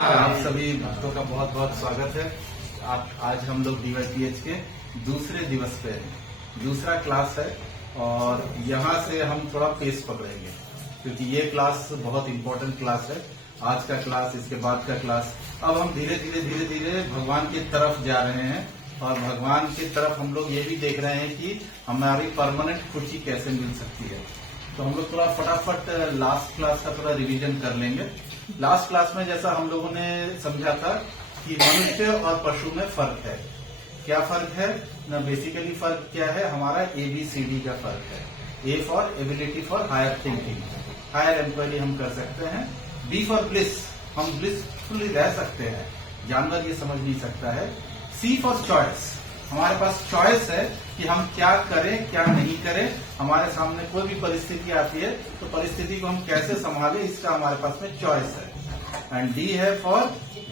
आप सभी भक्तों का बहुत बहुत स्वागत है। आज हम लोग DYPH के दूसरे दिवस पे दूसरा क्लास है और यहाँ से हम थोड़ा पेस पकड़ेंगे क्योंकि ये क्लास बहुत इम्पोर्टेंट क्लास है। आज का क्लास, इसके बाद का क्लास, अब हम धीरे धीरे भगवान की तरफ जा रहे हैं और भगवान की तरफ हम लोग ये भी देख रहे हैं कि हमारी परमानेंट खुशी कैसे मिल सकती है। तो हम लोग थोड़ा फटाफट लास्ट क्लास का थोड़ा रिवीजन कर लेंगे। लास्ट क्लास में जैसा हम लोगों ने समझा था कि मनुष्य और पशु में फर्क है। क्या फर्क है ना? बेसिकली फर्क क्या है? हमारा ABCD का फर्क है। A for ability for higher thinking, higher inquiry हम कर सकते हैं। B फॉर ब्लिस, हम ब्लिसफुली रह सकते हैं, जानवर ये समझ नहीं सकता है। C फॉर चॉइस, हमारे पास चॉइस है कि हम क्या करें क्या नहीं करें। हमारे सामने कोई भी परिस्थिति आती है तो परिस्थिति को हम कैसे संभालें, इसका हमारे पास में चॉइस है। एंड D है फॉर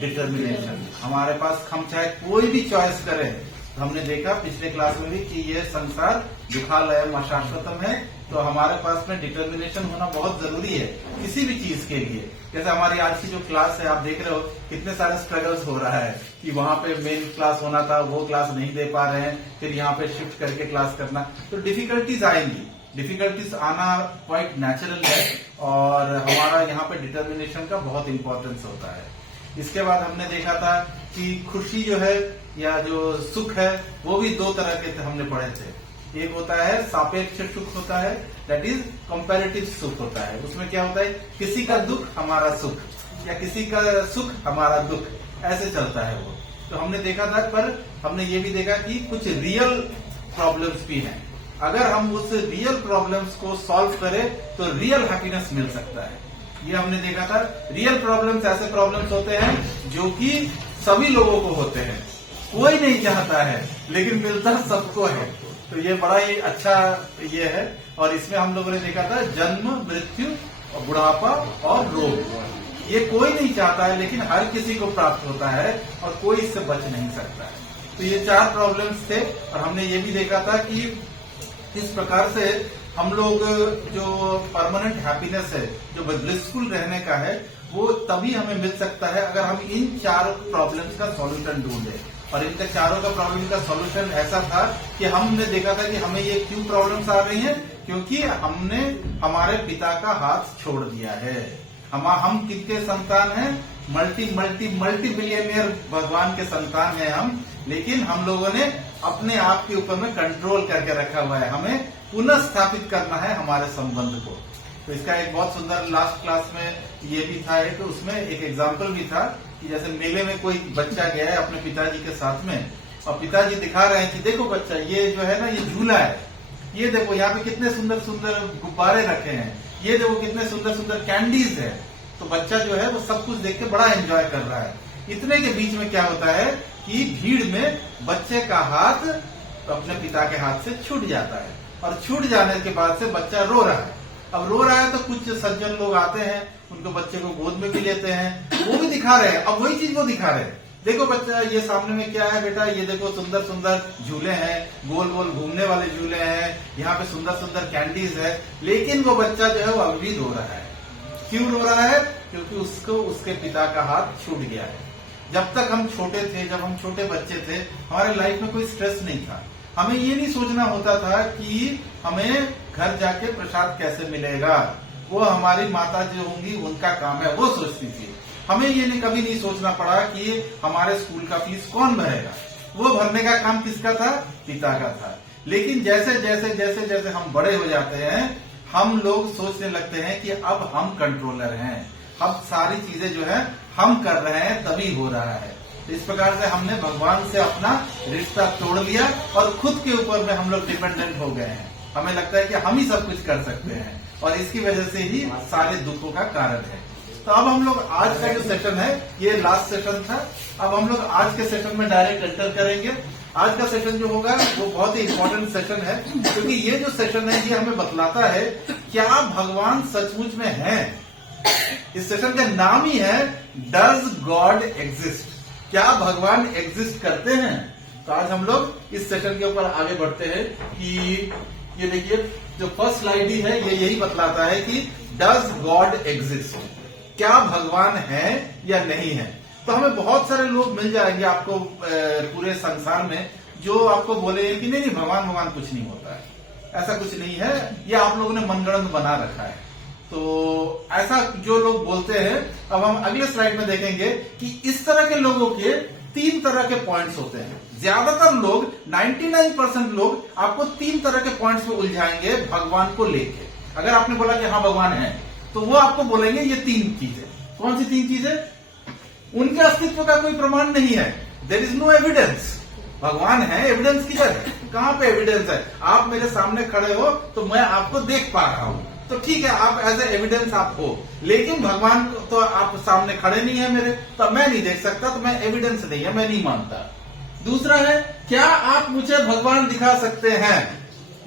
डिटर्मिनेशन, हमारे पास हम चाहे कोई भी चॉइस करें। तो हमने देखा पिछले क्लास में भी कि ये संसार दुखालयम अशाश्वतम है, तो हमारे पास में डिटर्मिनेशन होना बहुत जरूरी है किसी भी चीज के लिए। जैसे हमारी आज की जो क्लास है, आप देख रहे हो कितने सारे स्ट्रगल्स हो रहा है कि वहां पे मेन क्लास होना था, वो क्लास नहीं दे पा रहे हैं, फिर यहाँ पे शिफ्ट करके क्लास करना, तो डिफिकल्टीज आएंगी। डिफिकल्टीज आना क्वाइट नेचुरल है और हमारा यहाँ पे डिटर्मिनेशन का बहुत इंपॉर्टेंस होता है। इसके बाद हमने देखा था कि खुशी जो है या जो सुख है वो भी दो तरह के हमने पढ़े थे। एक होता है सापेक्ष सुख होता है, दैट इज कंपैरेटिव सुख होता है। उसमें क्या होता है, किसी का दुख हमारा सुख या किसी का सुख हमारा दुख, ऐसे चलता है वो। तो हमने देखा था, पर हमने ये भी देखा कि कुछ रियल प्रॉब्लम्स भी हैं। अगर हम उस रियल प्रॉब्लम्स को सॉल्व करें तो रियल हैप्पीनेस मिल सकता है। ये हमने देखा था। रियल प्रॉब्लम्स ऐसे प्रॉब्लम्स होते हैं जो कि सभी लोगों को होते हैं, कोई नहीं चाहता है लेकिन मिलता सबको है। तो ये बड़ा ही अच्छा ये है। और इसमें हम लोगों ने देखा था जन्म, मृत्यु, बुढ़ापा और रोग, ये कोई नहीं चाहता है लेकिन हर किसी को प्राप्त होता है और कोई इससे बच नहीं सकता है। तो ये चार प्रॉब्लम्स थे और हमने ये भी देखा था कि इस प्रकार से हम लोग जो परमानेंट हैप्पीनेस है, जो ब्लिसफुल रहने का है, वो तभी हमें मिल सकता है अगर हम इन चार प्रॉब्लम्स का सॉल्यूशन ढूंढे। और इनका चारों का प्रॉब्लम का सॉल्यूशन ऐसा था कि हमने देखा था कि हमें ये क्यों प्रॉब्लम्स आ रही हैं, क्योंकि हमने हमारे पिता का हाथ छोड़ दिया है। हम किसके संतान हैं? मल्टी बिलियनियर भगवान के संतान हैं हम, लेकिन हम लोगों ने अपने आप के ऊपर में कंट्रोल करके रखा हुआ है। हमें पुनः स्थापित करना है हमारे संबंध को। तो इसका एक बहुत सुंदर लास्ट क्लास में ये भी था, तो उसमें एक एग्जाम्पल भी था कि जैसे मेले में कोई बच्चा गया है अपने पिताजी के साथ में और पिताजी दिखा रहे हैं कि देखो बच्चा, ये जो है ना, ये झूला है, ये देखो यहाँ पे कितने सुंदर सुंदर गुब्बारे रखे हैं, ये देखो कितने सुंदर सुंदर कैंडीज है। तो बच्चा जो है वो सब कुछ देख के बड़ा एंजॉय कर रहा है। इतने के बीच में क्या होता है कि भीड़ में बच्चे का हाथ अपने पिता के हाथ से छूट जाता है और छूट जाने के बाद से बच्चा रो रहा है। अब रो रहा है तो कुछ सज्जन लोग आते हैं, उनको बच्चे को गोद में भी लेते हैं, वो भी दिखा रहे हैं। अब वही चीज वो दिखा रहे हैं, देखो बच्चा ये सामने में क्या है बेटा, ये देखो सुंदर सुंदर झूले हैं, गोल गोल घूमने वाले झूले हैं, यहाँ पे सुंदर सुंदर कैंडीज है। लेकिन वो बच्चा जो है वो अभी भी रो रहा है। क्यों रो रहा है? क्योंकि उसको उसके पिता का हाथ छूट गया है। जब तक हम छोटे थे, जब हम छोटे बच्चे थे, हमारे लाइफ में कोई स्ट्रेस नहीं था। हमें ये नहीं सोचना होता था कि हमें घर जाके प्रसाद कैसे मिलेगा, वो हमारी माता जो होंगी उनका काम है, वो सोचती थी। हमें ये कभी नहीं सोचना पड़ा कि हमारे स्कूल का फीस कौन भरेगा, वो भरने का काम किसका था? पिता का था। लेकिन जैसे जैसे जैसे जैसे हम बड़े हो जाते हैं, हम लोग सोचने लगते हैं कि अब हम कंट्रोलर हैं, अब सारी चीजें जो है हम कर रहे हैं तभी हो रहा है। इस प्रकार से हमने भगवान से अपना रिश्ता तोड़ लिया और खुद के ऊपर में हम लोग डिपेंडेंट हो गए हैं। हमें लगता है कि हम ही सब कुछ कर सकते हैं और इसकी वजह से ही सारे दुखों का कारण है। तो अब हम लोग आज का जो सेशन है, ये लास्ट सेशन था। अब हम लोग आज के सेशन में डायरेक्ट एंटर करेंगे। आज का सेशन जो होगा वो बहुत ही इम्पोर्टेंट सेशन है, क्योंकि ये जो सेशन है ये हमें बतलाता है क्या भगवान सचमुच में है। इस सेशन का नाम ही है डज गॉड एग्जिस्ट, क्या भगवान एग्जिस्ट करते हैं। तो आज हम लोग इस सेशन के ऊपर आगे बढ़ते हैं कि ये देखिए जो फर्स्ट स्लाइड ही है ये यही बतलाता है कि डज गॉड एग्जिस्ट। क्या भगवान है या नहीं है। तो हमें बहुत सारे लोग मिल जाएंगे आपको पूरे संसार में जो आपको बोले कि नहीं भगवान भगवान कुछ नहीं होता है, ऐसा कुछ नहीं है, ये आप लोगों ने मनगढ़ंत बना रखा है। तो ऐसा जो लोग बोलते हैं, अब हम अगले स्लाइड में देखेंगे कि इस तरह के लोगों के 3 तरह के पॉइंट्स होते हैं। ज्यादातर लोग 99% लोग आपको 3 तरह के पॉइंट्स में उलझाएंगे भगवान को लेके। अगर आपने बोला कि हाँ भगवान है, तो वो आपको बोलेंगे ये 3 चीजें। कौन सी 3 चीजें? उनके अस्तित्व का कोई प्रमाण नहीं है, देयर इज नो एविडेंस। भगवान है, एविडेंस किधर है? कहां पे एविडेंस है? आप मेरे सामने खड़े हो तो मैं आपको देख पा रहा हूं, तो ठीक है, आप एज ए एविडेंस आप हो, लेकिन भगवान को तो आप सामने खड़े नहीं है मेरे, तो मैं नहीं देख सकता, तो मैं एविडेंस नहीं है, मैं नहीं मानता। दूसरा है, क्या आप मुझे भगवान दिखा सकते हैं?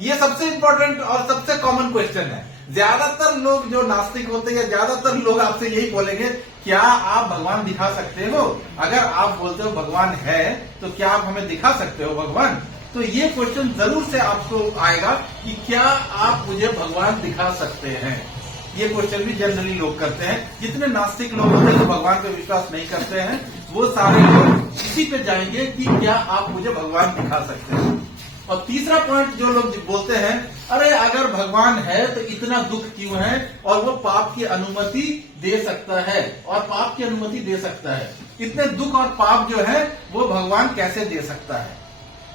ये सबसे इंपॉर्टेंट और सबसे कॉमन क्वेश्चन है। ज्यादातर लोग जो नास्तिक होते हैं, ज्यादातर लोग आपसे यही बोलेंगे, क्या आप भगवान दिखा सकते हो? अगर आप बोलते हो भगवान है, तो क्या आप हमें दिखा सकते हो भगवान? तो ये क्वेश्चन जरूर से आपको आएगा कि क्या आप मुझे भगवान दिखा सकते हैं। ये क्वेश्चन भी जनरली लोग करते हैं। जितने नास्तिक लोग होते हैं जो भगवान पे विश्वास नहीं करते हैं, वो सारे लोग इसी पे जाएंगे कि क्या आप मुझे भगवान दिखा सकते हैं। और तीसरा पॉइंट जो लोग बोलते हैं, अरे अगर भगवान है तो इतना दुख क्यों है, और वो पाप की अनुमति दे सकता है, और पाप की अनुमति दे सकता है, इतने दुख और पाप जो है वो भगवान कैसे दे सकता है?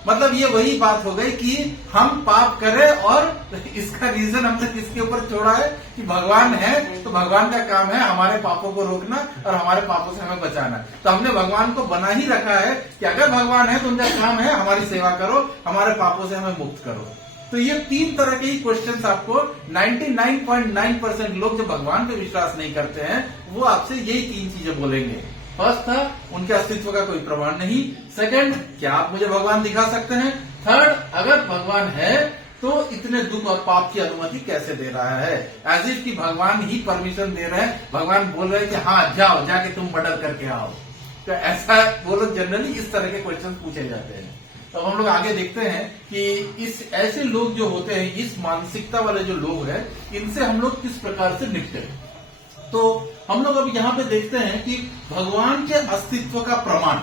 मतलब ये वही बात हो गई कि हम पाप करें, और इसका रीजन हमने किसके ऊपर छोड़ा है कि भगवान है, तो भगवान का काम है हमारे पापों को रोकना और हमारे पापों से हमें बचाना। तो हमने भगवान को बना ही रखा है कि अगर भगवान है तो उनका काम है हमारी सेवा करो, हमारे पापों से हमें मुक्त करो। तो ये 3 तरह के ही क्वेश्चंस आपको 99.9% लोग जो भगवान पे विश्वास नहीं करते हैं, वो आपसे यही 3 चीजें बोलेंगे। फर्स्ट था, उनके अस्तित्व का कोई प्रमाण नहीं। सेकंड, क्या आप मुझे भगवान दिखा सकते हैं? थर्ड, अगर भगवान है तो इतने दुख और पाप की अनुमति कैसे दे रहा है? एज इफ कि भगवान ही परमिशन दे रहे हैं, भगवान बोल रहे हैं कि हाँ जाओ, जाके तुम मर्डर करके आओ। तो ऐसा वो लोग जनरली इस तरह के क्वेश्चन पूछे जाते हैं। तो हम लोग आगे देखते हैं कि इस ऐसे लोग जो होते हैं, इस मानसिकता वाले जो लोग हैं, इनसे हम लोग किस प्रकार से निपटे। तो हम लोग अब यहाँ पे देखते हैं कि भगवान के अस्तित्व का प्रमाण।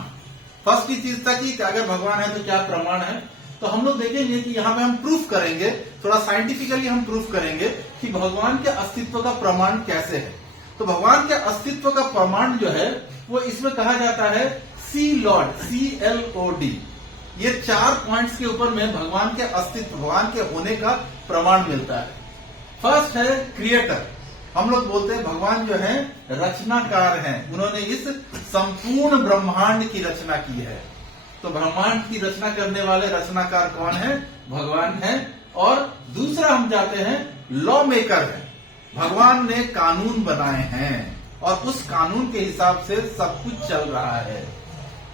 फर्स्ट की चीज था कि अगर भगवान है तो क्या प्रमाण है। तो हम लोग देखेंगे कि यहाँ पे हम प्रूफ करेंगे, थोड़ा साइंटिफिकली हम प्रूफ करेंगे कि भगवान के अस्तित्व का प्रमाण कैसे है। तो भगवान के अस्तित्व का प्रमाण जो है वो इसमें कहा जाता है सी लॉर्ड, CLOD। ये 4 पॉइंट्स के ऊपर में भगवान के अस्तित्व, भगवान के होने का प्रमाण मिलता है। फर्स्ट है क्रिएटर। हम लोग बोलते हैं भगवान जो है रचनाकार हैं, उन्होंने इस संपूर्ण ब्रह्मांड की रचना की है। तो ब्रह्मांड की रचना करने वाले रचनाकार कौन है? भगवान है। और दूसरा हम जाते हैं लॉ मेकर है, भगवान ने कानून बनाए हैं और उस कानून के हिसाब से सब कुछ चल रहा है।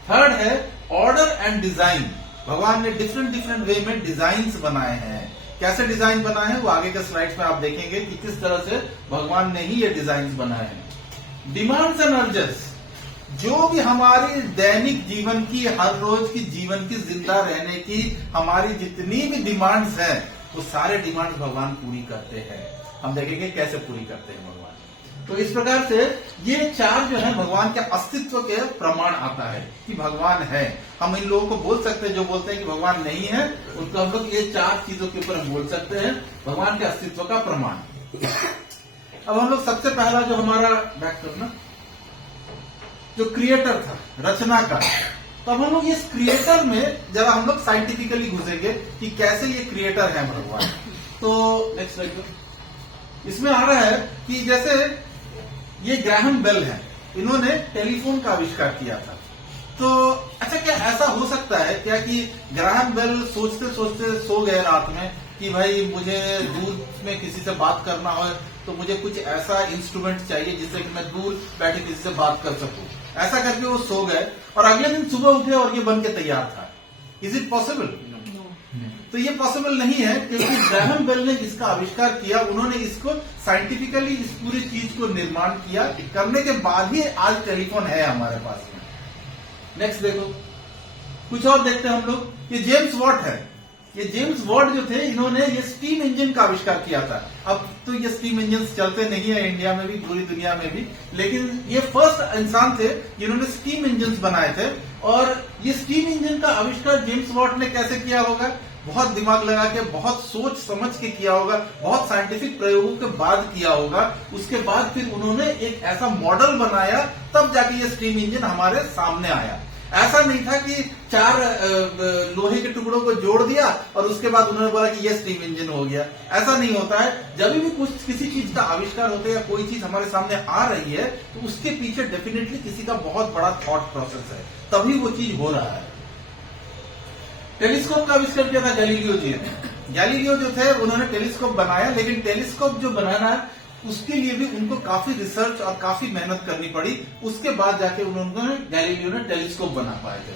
थर्ड है ऑर्डर एंड डिजाइन, भगवान ने डिफरेंट वे में डिजाइन्स बनाए हैं। कैसे डिजाइन बनाए हैं वो आगे के स्लाइड्स में आप देखेंगे कि किस तरह से भगवान ने ही ये डिजाइन्स बनाए हैं। डिमांड्स एंड अर्जेस, जो भी हमारी दैनिक जीवन की, हर रोज की जीवन की, जिंदा रहने की हमारी जितनी भी डिमांड्स हैं, वो सारे डिमांड्स भगवान पूरी करते हैं। हम देखेंगे कैसे पूरी करते हैं भगवान। तो इस प्रकार से ये 4 जो है भगवान के अस्तित्व के प्रमाण आता है कि भगवान है। हम इन लोगों को बोल सकते हैं जो बोलते हैं कि भगवान नहीं है, उनको हम लोग ये 4 चीजों के ऊपर हम बोल सकते हैं भगवान के अस्तित्व का प्रमाण। अब हम लोग सबसे पहला जो हमारा बैक करना, जो क्रिएटर था, रचनाकार, तो अब हम लोग इस क्रिएटर में जरा हम लोग साइंटिफिकली घुसेंगे कि कैसे ये क्रिएटर है भगवान। तो नेक्स्ट स्लाइड, इसमें आ रहा है कि जैसे ये ग्राहम बेल है, इन्होंने टेलीफोन का आविष्कार किया था। तो अच्छा, क्या ऐसा हो सकता है क्या कि ग्राहम बेल सोचते सोचते सो गए रात में कि भाई मुझे दूर में किसी से बात करना हो तो मुझे कुछ ऐसा इंस्ट्रूमेंट चाहिए जिससे कि मैं दूर बैठे किसी से बात कर सकूं। ऐसा करके वो सो गए और अगले दिन सुबह उठे और ये बन के तैयार था। Is it possible? तो ये पॉसिबल नहीं है, क्योंकि ग्राहम बेल ने इसका आविष्कार किया, उन्होंने इसको साइंटिफिकली इस पूरी चीज को निर्माण किया, करने के बाद ही आज टेलीफोन है हमारे पास में। नेक्स्ट देखो, कुछ और देखते हैं हम लोग। ये जेम्स वॉट है, ये जेम्स वॉट जो थे, इन्होंने ये स्टीम इंजन का आविष्कार किया था। अब तो ये स्टीम इंजन चलते नहीं है इंडिया में भी, पूरी दुनिया में भी, लेकिन ये फर्स्ट इंसान थे जिन्होंने स्टीम इंजन बनाए थे। और ये स्टीम इंजन का आविष्कार जेम्स वॉट ने कैसे किया होगा? बहुत दिमाग लगा के, बहुत सोच समझ के किया होगा, बहुत साइंटिफिक प्रयोगों के बाद किया होगा। उसके बाद फिर उन्होंने एक ऐसा मॉडल बनाया, तब जाके ये स्टीम इंजन हमारे सामने आया। ऐसा नहीं था कि 4 लोहे के टुकड़ों को जोड़ दिया और उसके बाद उन्होंने बोला कि ये स्टीम इंजन हो गया। ऐसा नहीं होता है। जब भी कुछ किसी चीज का आविष्कार होता है या कोई चीज हमारे सामने आ रही है, तो उसके पीछे डेफिनेटली किसी का बहुत बड़ा थॉट प्रोसेस है, तभी वो चीज हो रहा है। टेलीस्कोप का आविष्कार किया था गैलीलियो जी ने। गैलीलियो जो थे उन्होंने टेलीस्कोप बनाया, लेकिन टेलीस्कोप जो बनाना है उसके लिए भी उनको काफी रिसर्च और काफी मेहनत करनी पड़ी। उसके बाद जाके उन्होंने गैलीलियो ने टेलीस्कोप बना पाए थे।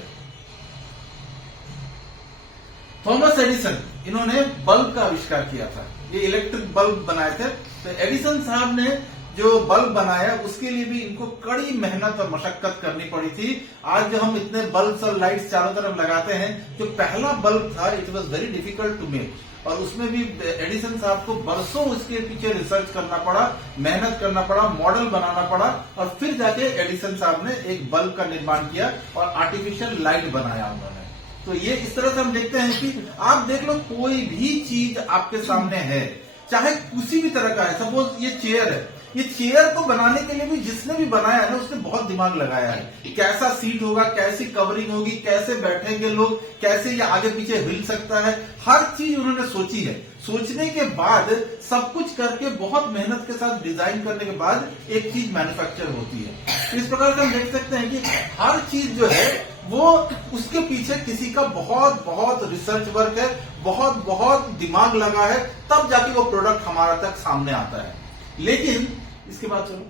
थॉमस एडिसन, इन्होंने बल्ब का आविष्कार किया था, ये इलेक्ट्रिक बल्ब बनाए थे। तो एडिसन साहब ने जो बल्ब बनाया उसके लिए भी इनको कड़ी मेहनत और मशक्कत करनी पड़ी थी। आज जो हम इतने बल्ब्स और लाइट्स चारों तरफ लगाते हैं, जो पहला बल्ब था it was very difficult to make, और उसमें भी एडिसन साहब को बरसों उसके पीछे रिसर्च करना पड़ा, मेहनत करना पड़ा, मॉडल बनाना पड़ा, और फिर जाके एडिसन साहब ने एक बल्ब का निर्माण किया और आर्टिफिशियल लाइट बनाया उन्होंने। तो ये इस तरह से हम देखते हैं कि आप देख लो, कोई भी चीज आपके सामने है, चाहे किसी भी तरह का है। सपोज ये चेयर है, ये चेयर को बनाने के लिए भी जिसने भी बनाया है ना, उसने बहुत दिमाग लगाया है। कैसा सीट होगा, कैसी कवरिंग होगी, कैसे बैठेंगे लोग, कैसे ये आगे पीछे हिल सकता है, हर चीज उन्होंने सोची है। सोचने के बाद सब कुछ करके बहुत मेहनत के साथ डिजाइन करने के बाद एक चीज मैन्युफैक्चर होती है। इस प्रकार से हम देख सकते हैं कि हर चीज जो है वो उसके पीछे किसी का बहुत बहुत रिसर्च वर्क है, बहुत बहुत दिमाग लगा है, तब जाके वो प्रोडक्ट हमारा तक सामने आता है। लेकिन इसके बाद चलो,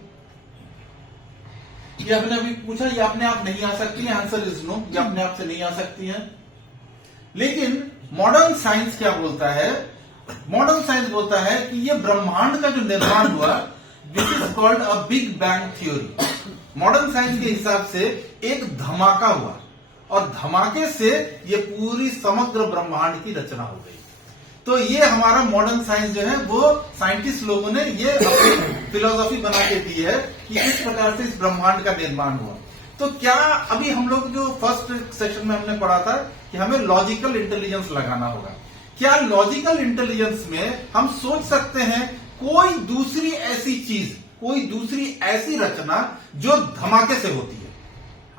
ये आपने अभी पूछा, ये अपने आप नहीं आ सकती है, आंसर इज नो, ये अपने आप से नहीं आ सकती है। लेकिन मॉडर्न साइंस क्या बोलता है? मॉडर्न साइंस बोलता है कि ये ब्रह्मांड का जो निर्माण हुआ, this is called a big bang theory. Modern science के हिसाब से एक धमाका हुआ, और धमाके से ये पूरी समग्र ब्रह्मांड की रचना हो गई। तो ये हमारा मॉडर्न साइंस जो है, वो साइंटिस्ट लोगों ने ये अपनी फिलोसॉफी बना के दी है कि इस प्रकार से इस ब्रह्मांड का निर्माण हुआ। तो क्या अभी हम लोग जो फर्स्ट सेशन में हमने पढ़ा था कि हमें लॉजिकल इंटेलिजेंस लगाना होगा। क्या लॉजिकल इंटेलिजेंस में हम सोच सकते हैं कोई दूसरी ऐसी चीज, कोई दूसरी ऐसी रचना जो धमाके से होती है?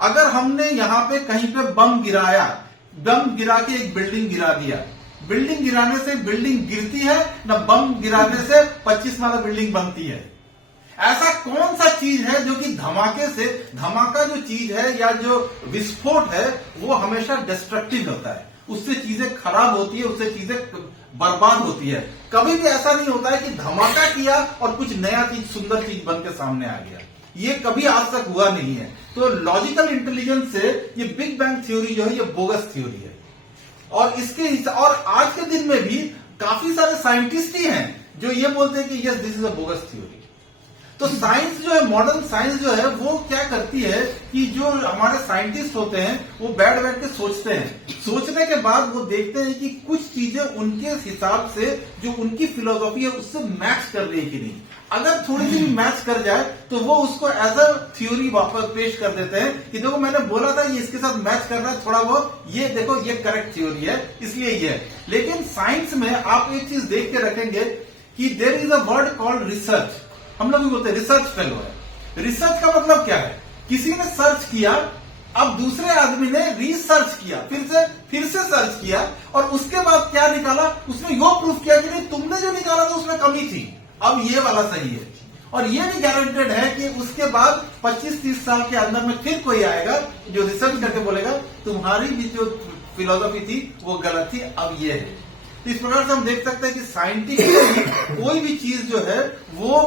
अगर हमने यहां पे कहीं पे बम गिराया, बम गिरा के एक बिल्डिंग गिरा दिया, बिल्डिंग गिराने से बिल्डिंग गिरती है ना, बम गिराने से 25 वाला बिल्डिंग बनती है? ऐसा कौन सा चीज है जो कि धमाके से, धमाका जो चीज है या जो विस्फोट है वो हमेशा डिस्ट्रक्टिव होता है, उससे चीजें खराब होती है, उससे चीजें बर्बाद होती है। कभी भी ऐसा नहीं होता है कि धमाका किया और कुछ नया चीज, सुंदर चीज बन के सामने आ गया। ये कभी आज तक हुआ नहीं है। तो लॉजिकल इंटेलिजेंस से ये बिग बैंग थ्योरी जो है ये बोगस थ्योरी है। और इसके और आज के दिन में भी काफी सारे साइंटिस्ट ही हैं जो ये बोलते हैं कि yes this is a bogus theory. तो साइंस जो है, मॉडर्न साइंस जो है, वो क्या करती है कि जो हमारे साइंटिस्ट होते हैं वो बैठ के सोचते हैं। सोचने के बाद वो देखते हैं कि कुछ चीजें उनके हिसाब से, जो उनकी फिलोसॉफी है, उससे मैच कर रही है कि नहीं। अगर थोड़ी सी भी मैच कर जाए तो वो उसको एज अ थ्योरी वापस पेश कर देते हैं कि देखो मैंने बोला था ये इसके साथ मैच कर रहा है, थोड़ा बहुत ये देखो ये करेक्ट थ्योरी है, इसलिए ये है। लेकिन साइंस में आप एक चीज देख के रखेंगे कि there is a word called research. हम लोग भी बोलते हैं रिसर्च फेलो है। रिसर्च का मतलब क्या है? किसी ने सर्च किया, अब दूसरे आदमी ने रिसर्च किया, फिर से सर्च किया, और उसके बाद क्या निकाला, उसने यो प्रूफ किया कि नहीं तुमने जो निकाला था उसमें कमी थी, अब ये वाला सही है। और ये भी गारंटेड है कि उसके बाद 25-30 साल के अंदर में फिर कोई आएगा जो रिसर्च करके बोलेगा तुम्हारी भी जो फिलोसॉफी थी वो गलत थी, अब ये है। तो इस प्रकार से हम देख सकते हैं कि साइंटिफिकली कोई भी चीज जो है वो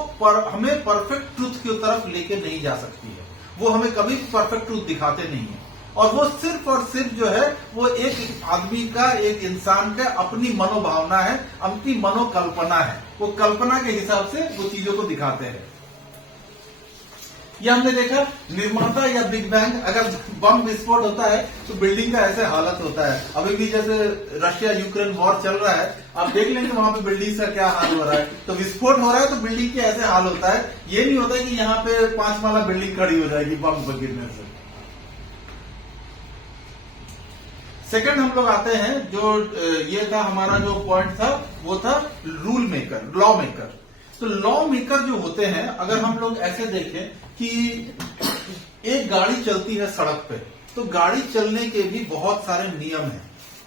हमें परफेक्ट ट्रूथ की तरफ लेके नहीं जा सकती है। वो हमें कभी परफेक्ट ट्रूथ दिखाते नहीं है, और वो सिर्फ और सिर्फ जो है वो एक आदमी का, एक इंसान का अपनी मनोभावना है, अपनी मनोकल्पना है। वो कल्पना के हिसाब से वो चीजों को दिखाते हैं। ये हमने देखा निर्माता या बिग बैंग, अगर बम विस्फोट होता है तो बिल्डिंग का ऐसे हालत होता है। अभी भी जैसे रशिया यूक्रेन वॉर चल रहा है, आप देख लेंगे वहां पे बिल्डिंग का क्या हाल हो रहा है। तो विस्फोट हो रहा है तो बिल्डिंग के ऐसे हाल होता है। ये नहीं होता कि यहाँ पे 5 माला बिल्डिंग खड़ी हो जाएगी बम गिरने से। सेकंड हम लोग आते हैं, जो ये था हमारा जो पॉइंट था, वो था रूल मेकर, लॉ मेकर। तो लॉ मेकर जो होते हैं, अगर हम लोग ऐसे देखें कि एक गाड़ी चलती है सड़क पे, तो गाड़ी चलने के भी बहुत सारे नियम हैं।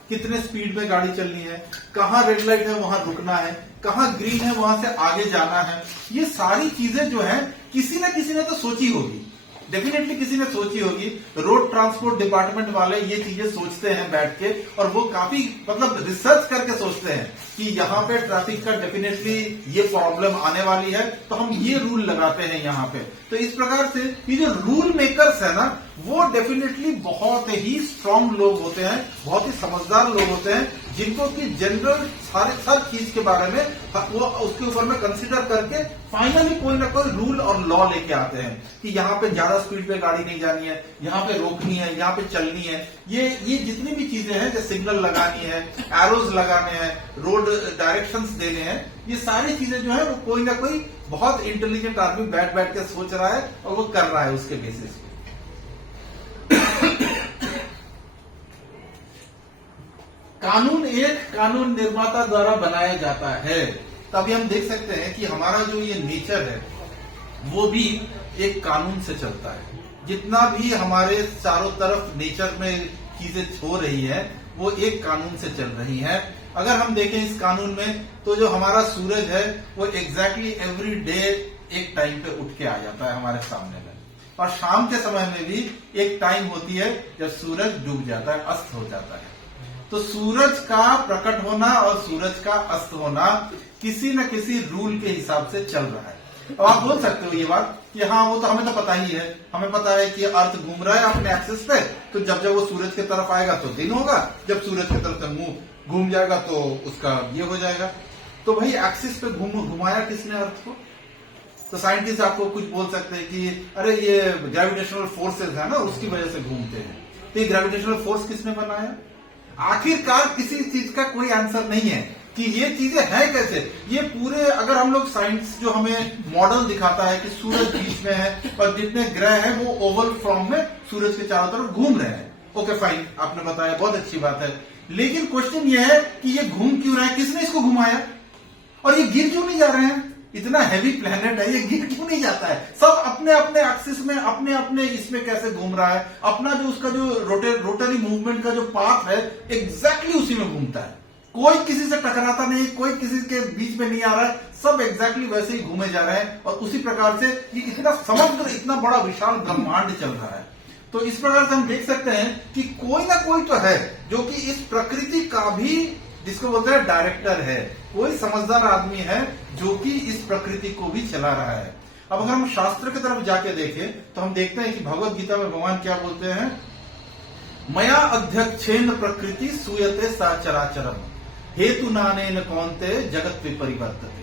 कितने स्पीड में गाड़ी चलनी है, कहाँ रेड लाइट है वहां रुकना है, कहाँ ग्रीन है वहां से आगे जाना है। ये सारी चीजें जो है किसी न किसी ने तो सोची होगी, डेफिनेटली किसी ने सोची होगी। रोड ट्रांसपोर्ट डिपार्टमेंट वाले ये चीजें सोचते हैं बैठ के, और वो काफी मतलब रिसर्च करके सोचते हैं कि यहाँ पे ट्रैफिक का डेफिनेटली ये प्रॉब्लम आने वाली है, तो हम ये रूल लगाते हैं यहाँ पे। तो इस प्रकार से ये जो रूल मेकर्स है ना, वो डेफिनेटली बहुत ही स्ट्रांग लोग होते हैं, बहुत ही समझदार लोग होते हैं, जिनको कि जनरल हर चीज के बारे में वो उसके ऊपर में कंसिडर करके फाइनली कोई ना कोई रूल और लॉ लेके आते हैं कि यहाँ पे ज्यादा स्पीड पे गाड़ी नहीं जानी है, यहाँ पे रोकनी है, यहाँ पे चलनी है। ये जितनी भी चीजें हैं, जैसे सिग्नल लगानी है, एरोज लगाने हैं, रोड डायरेक्शंस देने हैं, ये सारी चीजें जो है वो कोई ना कोई बहुत इंटेलिजेंट आदमी बैठ बैठ के सोच रहा है और वो कर रहा है उसके बेसिस पे। कानून निर्माता द्वारा बनाया जाता है। तभी हम देख सकते हैं कि हमारा जो ये नेचर है वो भी एक कानून से चलता है। जितना भी हमारे चारों तरफ नेचर में चीजें हो रही है वो एक कानून से चल रही है। अगर हम देखें इस कानून में, तो जो हमारा सूरज है वो एग्जैक्टली एवरी डे एक टाइम पे उठ के आ जाता है हमारे सामने में, और शाम के समय में भी एक टाइम होती है जब सूरज डूब जाता है, अस्त हो जाता है। तो सूरज का प्रकट होना और सूरज का अस्त होना किसी न किसी रूल के हिसाब से चल रहा है। अब आप बोल सकते हो ये बात कि हाँ वो तो हमें तो पता ही है, हमें पता है कि अर्थ घूम रहा है अपने एक्सिस पे, तो जब जब वो सूरज की तरफ आएगा तो दिन होगा, जब सूरज की तरफ मुंह घूम जाएगा तो उसका ये हो जाएगा। तो भाई एक्सिस पे घुमाया किसने अर्थ को? तो साइंटिस्ट आपको कुछ बोल सकते हैं कि अरे ये ग्रेविटेशनल फोर्सेस है ना, उसकी वजह से घूमते हैं। तो ये ग्रेविटेशनल फोर्स किसने बनाया? आखिरकार किसी चीज का कोई आंसर नहीं है कि ये चीजें हैं कैसे। ये पूरे अगर हम लोग साइंस जो हमें मॉडल दिखाता है कि सूरज बीच में है और जितने ग्रह हैं वो ओवल फॉर्म में सूरज के चारों तरफ घूम रहे हैं, ओके फाइन, आपने बताया, बहुत अच्छी बात है। लेकिन क्वेश्चन ये है कि ये घूम क्यों रहा है, किसने इसको घुमाया, और ये गिर क्यों नहीं जा रहे हैं? इतना हैवी प्लेनेट है, ये गिर क्यों नहीं जाता है? सब अपने अपने एक्सिस में, अपने अपने इसमें कैसे घूम रहा है, अपना जो उसका जो रोटरी मूवमेंट का जो पाथ है एग्जैक्टली उसी में घूमता है। कोई किसी से टकराता नहीं, कोई किसी के बीच में नहीं आ रहा है, सब एग्जैक्टली वैसे ही घूमे जा रहे हैं। और उसी प्रकार से ये इतना समग्र, इतना बड़ा विशाल ब्रह्मांड चल रहा है। तो इस प्रकार से हम देख सकते हैं कि कोई ना कोई तो है जो कि इस प्रकृति का भी, जिसको बोलते हैं डायरेक्टर है, कोई समझदार आदमी है जो कि इस प्रकृति को भी चला रहा है। अब अगर हम शास्त्र की तरफ जाके देखें तो हम देखते हैं कि भगवत गीता में भगवान क्या बोलते हैं, मया अध्यक्षेन प्रकृति सूयते सा चराचरम हेतु नानेन कौनते जगत विपरिवर्तते।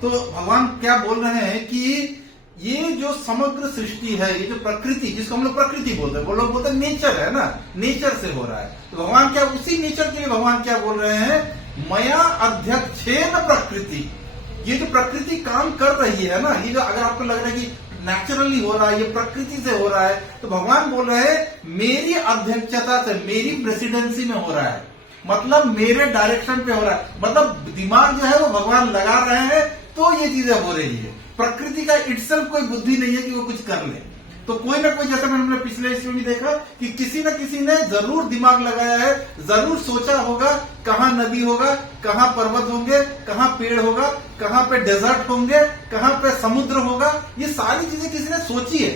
तो भगवान क्या बोल रहे हैं कि ये जो समग्र सृष्टि है, ये जो प्रकृति, जिसको हम लोग प्रकृति बोलते हैं, वो लोग बोलते हैं नेचर है ना, नेचर से हो रहा है। तो भगवान क्या, उसी नेचर के लिए भगवान क्या बोल रहे हैं, मया अध्यक्षेन प्रकृति। ये जो प्रकृति काम कर रही है ना, ये जो अगर आपको लग रहा है कि नेचुरली हो रहा है, ये प्रकृति से हो रहा है, तो भगवान बोल रहे हैं मेरी अध्यक्षता से, मेरी प्रेसिडेंसी में हो रहा है, मतलब मेरे डायरेक्शन पे हो रहा है। मतलब दिमाग जो है वो भगवान लगा रहे हैं तो ये चीजें हो रही है। प्रकृति का इटसेल्फ कोई बुद्धि नहीं है कि वो कुछ कर ले। तो कोई ना कोई, जैसे हमने पिछले इसमें भी देखा कि किसी न किसी ने जरूर दिमाग लगाया है, जरूर सोचा होगा कहाँ नदी होगा, कहाँ पर्वत होंगे, कहाँ पेड़ होगा, कहाँ पे डेजर्ट होंगे, कहाँ पे समुद्र होगा। ये सारी चीजें किसी ने सोची है।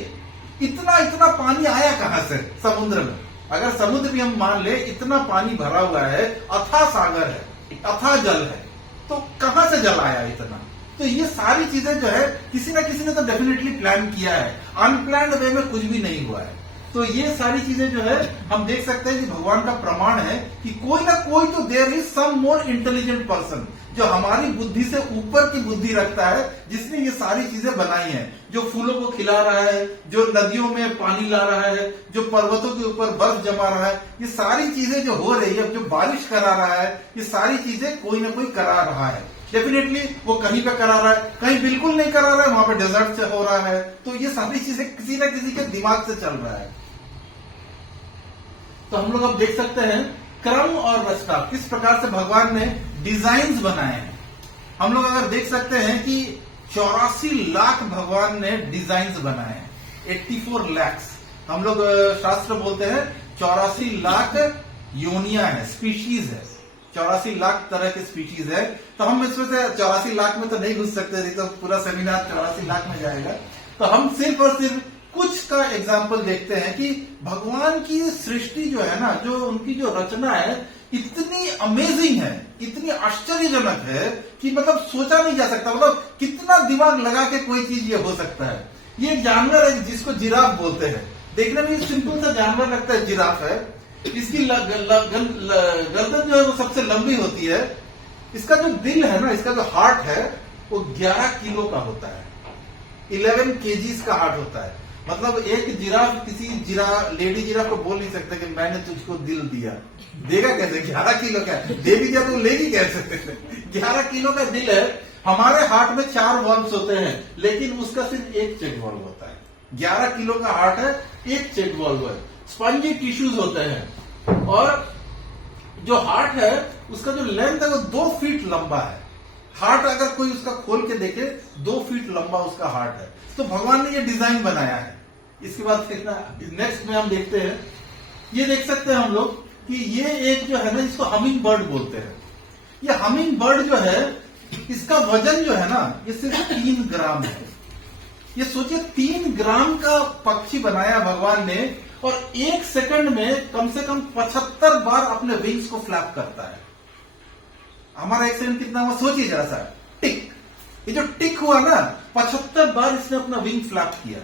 इतना इतना पानी आया कहाँ से समुद्र में? अगर समुद्र भी हम मान ले, इतना पानी भरा हुआ है, अथाह सागर है, अथाह जल है, तो कहाँ से जल आया इतना? तो ये सारी चीजें जो है किसी ना किसी ने तो डेफिनेटली प्लान किया है। अनप्लान्ड वे में कुछ भी नहीं हुआ है। तो ये सारी चीजें जो है हम देख सकते हैं कि भगवान का प्रमाण है कि कोई ना कोई तो there is some more intelligent person जो हमारी बुद्धि से ऊपर की बुद्धि रखता है, जिसने ये सारी चीजें बनाई हैं, जो फूलों को खिला रहा है, जो नदियों में पानी ला रहा है, जो पर्वतों के ऊपर बर्फ जमा रहा है, ये सारी चीजें जो हो रही है, जो बारिश करा रहा है, ये सारी चीजें कोई ना कोई करा रहा है। डेफिनेटली वो कहीं पे करा रहा है, कहीं बिल्कुल नहीं करा रहा है, वहां पे डेजर्ट से हो रहा है। तो ये सारी चीजें किसी न किसी के दिमाग से चल रहा है। तो हम लोग अब देख सकते हैं क्रम और रचना किस प्रकार से भगवान ने डिजाइन्स बनाए हैं। हम लोग अगर देख सकते हैं कि 84 लाख भगवान ने डिजाइन्स बनाए हैं। 84 lakhs हम लोग शास्त्र बोलते हैं 84 लाख योनिया है, स्पीशीज है, 84 लाख तरह के स्पीशीज है। तो हम इसमें से 84 लाख में तो नहीं घुस सकते, नहीं तो पूरा सेमिनार 84 लाख में जाएगा। तो हम सिर्फ और सिर्फ कुछ का एग्जाम्पल देखते हैं कि भगवान की सृष्टि जो है ना, जो उनकी जो रचना है, इतनी अमेजिंग है, इतनी आश्चर्यजनक है कि मतलब सोचा नहीं जा सकता। मतलब कितना दिमाग लगा के कोई चीज ये हो सकता है। ये एक जानवर है जिसको जिराफ बोलते हैं। देखने में सिंपल सा जानवर लगता है, जिराफ है। इसकी गर्दन जो है वो सबसे लंबी होती है। इसका जो दिल है ना, इसका जो हार्ट है, वो 11 किलो का होता है। 11 kgs का हार्ट होता है। मतलब एक जिराफ किसी लेडी जिराफ को बोल नहीं सकता कि मैंने तुझको दिल दिया। देगा कैसे? 11 किलो का दे भी दिया तो लेगी कैसे? 11 किलो का दिल है। हमारे हार्ट में 4 वॉल्व्स होते हैं, लेकिन उसका सिर्फ एक चेक वॉल्व होता है। 11 किलो का हार्ट है, एक चेक वॉल्व है। स्पंजी टिश्यूज होते हैं, और जो हार्ट है उसका जो लेंथ है वो 2 फीट लंबा है। हार्ट अगर कोई उसका खोल के देखे, 2 फीट लंबा उसका हार्ट है। तो भगवान ने ये डिजाइन बनाया है। इसके बाद नेक्स्ट में हम देखते हैं, ये देख सकते हैं हम लोग कि ये एक जो है ना, इसको हमिंग बर्ड बोलते हैं। ये हमिंग बर्ड जो है, इसका वजन जो है ना, ये सिर्फ 3 ग्राम है। ये सोचिए 3 ग्राम का पक्षी बनाया भगवान ने, और 1 सेकंड में कम से कम 75 बार अपने विंग्स को फ्लैप करता है। हमारा 1 सेकंड कितना हुआ सोचिए जरा सा, टिक। ये जो टिक हुआ ना, 75 बार इसने अपना विंग फ्लैप किया।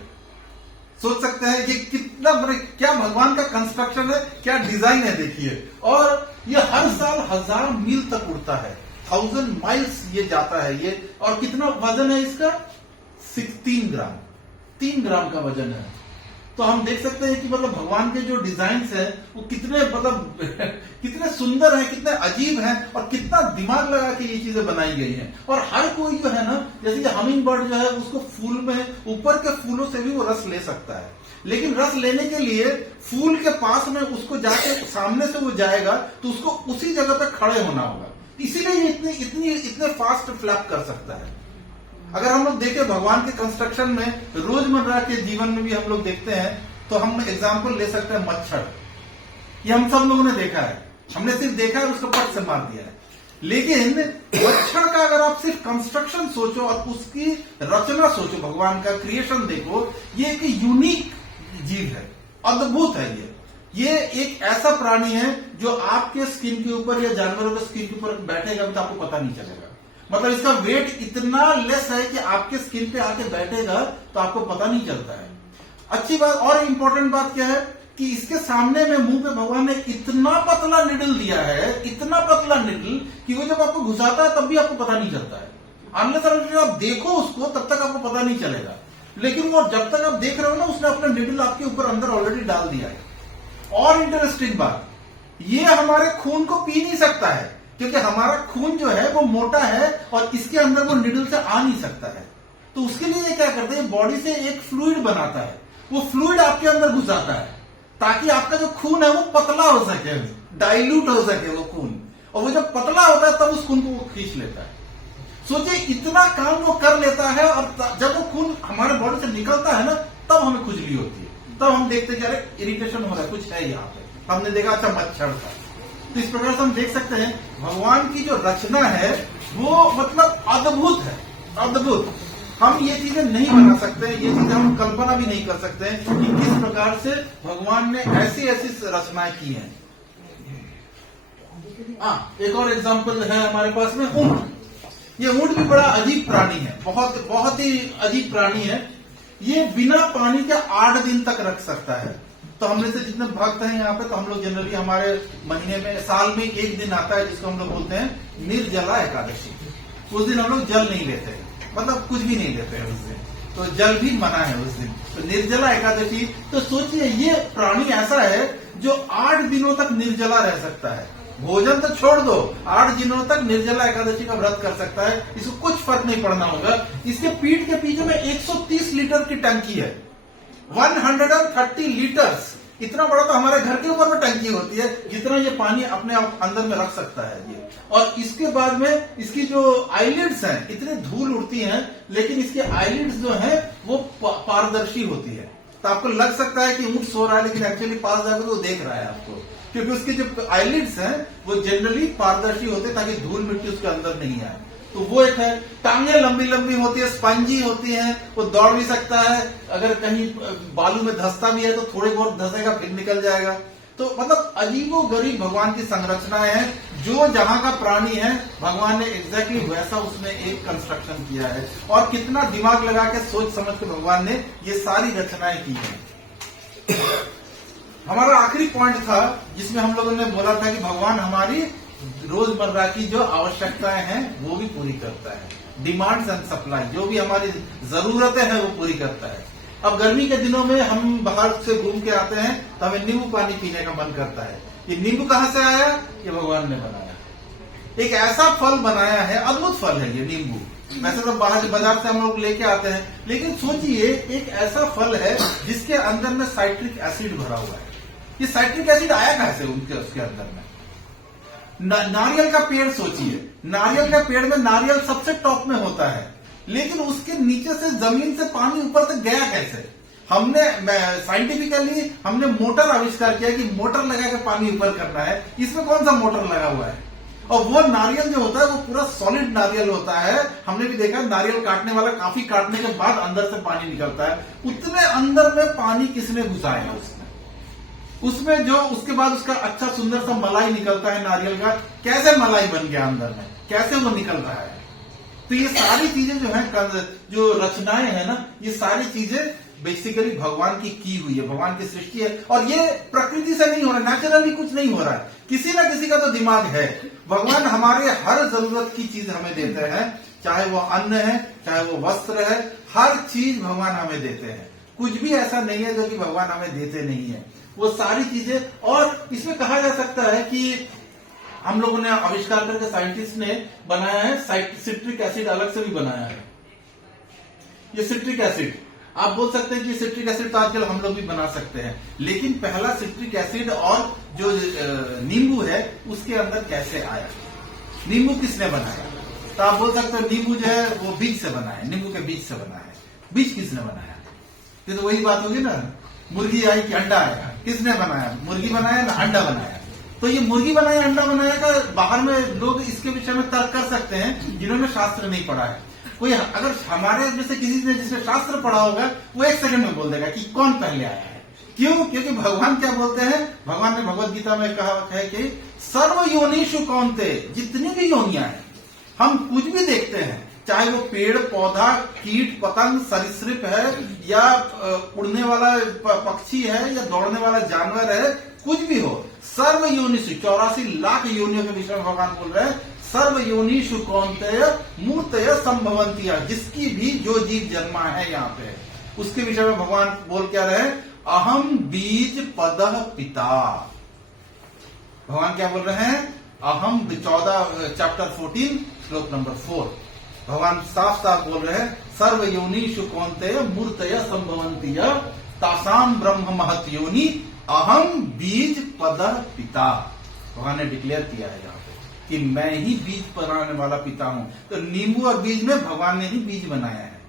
सोच सकते हैं ये कितना क्या भगवान का कंस्ट्रक्शन है, क्या डिजाइन है, देखिए। और ये हर साल 1000 मील तक उड़ता है, 1000 माइल्स ये जाता है ये। और कितना वजन है इसका? 3 ग्राम। 3 ग्राम का वजन है। तो हम देख सकते हैं कि मतलब भगवान के जो डिजाइन्स है वो कितने मतलब कितने सुंदर हैं, कितने अजीब हैं, और कितना दिमाग लगा के ये चीजें बनाई गई हैं। और हर कोई जो है ना, जैसे कि हमिंग बर्ड जो है, उसको फूल में ऊपर के फूलों से भी वो रस ले सकता है। लेकिन रस लेने के लिए फूल के पास में उसको जाके सामने से वो जाएगा तो उसको उसी जगह पे खड़े होना होगा। इसीलिए ये इतने फास्ट फ्लैप कर सकता है। अगर हम लोग देखें भगवान के कंस्ट्रक्शन में, रोजमर्रा के जीवन में भी हम लोग देखते हैं, तो हम एग्जाम्पल ले सकते हैं मच्छर। ये हम सब लोगों ने देखा है, हमने सिर्फ देखा है, उसको पट से मार दिया है। लेकिन मच्छर का अगर आप सिर्फ कंस्ट्रक्शन सोचो और उसकी रचना सोचो, भगवान का क्रिएशन देखो, ये एक यूनिक जीव है, अद्भुत है। ये एक ऐसा प्राणी है जो आपके स्किन के ऊपर या जानवरों के स्किन के ऊपर बैठेगा तो आपको पता नहीं चलेगा। मतलब इसका वेट इतना लेस है कि आपके स्किन पे आके बैठेगा तो आपको पता नहीं चलता है। अच्छी बात और इम्पोर्टेंट बात क्या है कि इसके सामने में मुंह पे भगवान ने इतना पतला निडल दिया है, इतना पतला निडल कि वो जब आपको घुसाता है तब भी आपको पता नहीं चलता है। अनलेस आप देखो उसको तब तक आपको पता नहीं चलेगा। लेकिन वो जब तक आप देख रहे हो ना, उसने अपना निडल आपके ऊपर अंदर ऑलरेडी डाल दिया है। और इंटरेस्टिंग बात, ये हमारे खून को पी नहीं सकता है, क्योंकि हमारा खून जो है वो मोटा है और इसके अंदर वो निडल से आ नहीं सकता है। तो उसके लिए ये क्या करते हैं, बॉडी से एक फ्लूइड बनाता है। वो फ्लूइड आपके अंदर घुस जाता है ताकि आपका जो खून है वो पतला हो सके, डाइल्यूट हो सके वो खून। और वो जब पतला होता है तब उस खून को वो खींच लेता है। सोचिए इतना काम वो कर लेता है, और जब वो खून हमारे बॉडी से निकलता है ना, तब हमें खुजली होती है। तब हम देखते हैं अरे इरिटेशन हो रहा है, कुछ है यहाँ पे। हमने देखा अच्छा मच्छर था। तो इस प्रकार से हम देख सकते हैं भगवान की जो रचना है वो मतलब अद्भुत है, अद्भुत। हम ये चीजें नहीं बना सकते, ये चीजें हम कल्पना भी नहीं कर सकते कि किस प्रकार से भगवान ने ऐसी ऐसी रचनाएं की हैं। एक और एग्जांपल है हमारे पास में, ऊंट। ये ऊंट भी बड़ा अजीब प्राणी है, बहुत बहुत ही अजीब प्राणी है। ये बिना पानी के 8 दिन तक रख सकता है। तो हमने से जितने भक्त हैं यहाँ पे, तो हम लोग जनरली हमारे महीने में, साल में एक दिन आता है जिसको हम लोग बोलते हैं निर्जला एकादशी। उस दिन हम लोग जल नहीं लेते, मतलब कुछ भी नहीं लेते हैं उस दिन, तो जल भी मना है उस दिन। तो निर्जला एकादशी, तो सोचिए ये प्राणी ऐसा है जो 8 दिनों तक निर्जला रह सकता है, भोजन तो छोड़ दो, 8 दिनों तक निर्जला एकादशी का व्रत कर सकता है, इसको कुछ फर्क नहीं पड़ना होगा। इसके पीठ के पीछे में 130 लीटर की टंकी है, 130 लीटर्स, इतना बड़ा तो हमारे घर के ऊपर में टंकी होती है, जितना ये पानी अपने आप अंदर में रख सकता है ये। और इसके बाद में इसकी जो आईलिड्स हैं, इतनी धूल उड़ती हैं, लेकिन इसके आईलिड्स जो हैं वो पारदर्शी होती है। तो आपको लग सकता है कि ऊंट सो रहा है, लेकिन एक्चुअली पास जाकर तो देख रहा है आपको, क्योंकि उसके जो आईलिड्स हैं वो जनरली पारदर्शी होते हैं ताकि धूल मिट्टी उसके अंदर नहीं आए। तो वो एक है। टांगे लंबी लंबी होती है, स्पंजी होती हैं, वो दौड़ भी सकता है, अगर कहीं बालू में धंसता भी है तो थोड़े बहुत धंसेगा फिर निकल जाएगा। तो मतलब अजीबो गरीब भगवान की संरचनाएं हैं, जो जहां का प्राणी है भगवान ने एग्जैक्टली वैसा उसमें एक कंस्ट्रक्शन किया है, और कितना दिमाग लगा के सोच समझ के भगवान ने ये सारी रचनाएं की हैं। हमारा आखिरी पॉइंट था जिसमें हम लोगों ने बोला था कि भगवान हमारी रोजमर्रा की जो आवश्यकताएं हैं वो भी पूरी करता है, डिमांड्स एंड सप्लाई, जो भी हमारी जरूरतें हैं वो पूरी करता है। अब गर्मी के दिनों में हम बाहर से घूम के आते हैं तो हमें नींबू पानी पीने का मन करता है। ये नींबू कहां से आया? ये भगवान ने बनाया, एक ऐसा फल बनाया है, अद्भुत फल है ये नींबू। वैसे तो बाहर बाजार से हम लोग लेके आते हैं, लेकिन सोचिए एक ऐसा फल है जिसके अंदर में साइट्रिक एसिड भरा हुआ है। ये साइट्रिक एसिड आया कैसे उसके अंदर में? नारियल का पेड़ सोचिए, नारियल का पेड़ में नारियल सबसे टॉप में होता है, लेकिन उसके नीचे से जमीन से पानी ऊपर तक गया कैसे? हमने साइंटिफिकली हमने मोटर आविष्कार किया कि मोटर लगा के पानी ऊपर करना है। इसमें कौन सा मोटर लगा हुआ है? और वो नारियल जो होता है वो पूरा सॉलिड नारियल होता है। हमने भी देखा नारियल काटने वाला काफी काटने के बाद अंदर से पानी निकलता है, उतने अंदर में पानी किसने घुसाया उसमें जो उसके बाद उसका अच्छा सुंदर सा मलाई निकलता है नारियल का। कैसे मलाई बन गया अंदर में, कैसे वो निकल रहा है? तो ये सारी चीजें जो है, जो रचनाएं हैं ना, ये सारी चीजें बेसिकली भगवान की हुई है, भगवान की सृष्टि है। और ये प्रकृति से नहीं हो रहा, नेचुरली कुछ नहीं हो रहा है, किसी ना किसी का तो दिमाग है। भगवान हमारे हर जरूरत की चीज हमें देते हैं, चाहे वो अन्न है, चाहे वो वस्त्र है, हर चीज भगवान हमें देते हैं। कुछ भी ऐसा नहीं है जो कि भगवान हमें देते नहीं है, वो सारी चीजें। और इसमें कहा जा सकता है कि हम लोगों ने आविष्कार करके, साइंटिस्ट ने बनाया है, सिट्रिक एसिड अलग से भी बनाया है। ये सिट्रिक एसिड आप बोल सकते हैं कि सिट्रिक एसिड तो आजकल हम लोग भी बना सकते हैं, लेकिन पहला सिट्रिक एसिड और जो नींबू है उसके अंदर कैसे आया? नींबू किसने बनाया? तो आप बोल सकते हो नींबू जो है वो बीज से बना है, नींबू के बीज से बना है। बीज किसने बनाया? ये तो वही बात होगी ना, मुर्गी आई कि अंडा आया? किसने बनाया? मुर्गी बनाया ना अंडा बनाया? तो ये मुर्गी बनाया अंडा बनाया का बाहर में लोग इसके विषय में तर्क कर सकते हैं जिन्होंने शास्त्र नहीं पढ़ा है। कोई अगर हमारे में से किसी ने जिसने शास्त्र पढ़ा होगा वो एक सेकंड में बोल देगा कि कौन पहले आया है। क्यों? क्योंकि भगवान क्या बोलते हैं? भगवान ने भगवत गीता में कहा है कि सर्व योनिषु कौन्ते, जितनी भी योनियां हैं, हम कुछ भी देखते हैं, चाहे वो पेड़ पौधा, कीट पतंग, सरीसृप है, या उड़ने वाला पक्षी है, या दौड़ने वाला जानवर है, कुछ भी हो, सर्व योनिषु 84 लाख योनियों के विषय में भगवान बोल रहे हैं। सर्व योनिषु कौन्तेय मूर्तय संभवंतिया, जिसकी भी जो जीव जन्मा है यहाँ पे, उसके विषय में भगवान बोल क्या रहे? अहम बीज पदः पिता। भगवान क्या बोल रहे हैं? अहम 14 चैप्टर 14 श्लोक नंबर 4 भगवान साफ साफ बोल रहे हैं, सर्व योनिषु कौन्तेय मूर्तय संभवंतिय तासाम ब्रह्म महत योनि अहम बीज पदः पिता। भगवान ने डिक्लेयर किया है यहाँ पे कि मैं ही बीज बनाने वाला पिता हूं। तो नींबू और बीज में भगवान ने ही बीज बनाया है।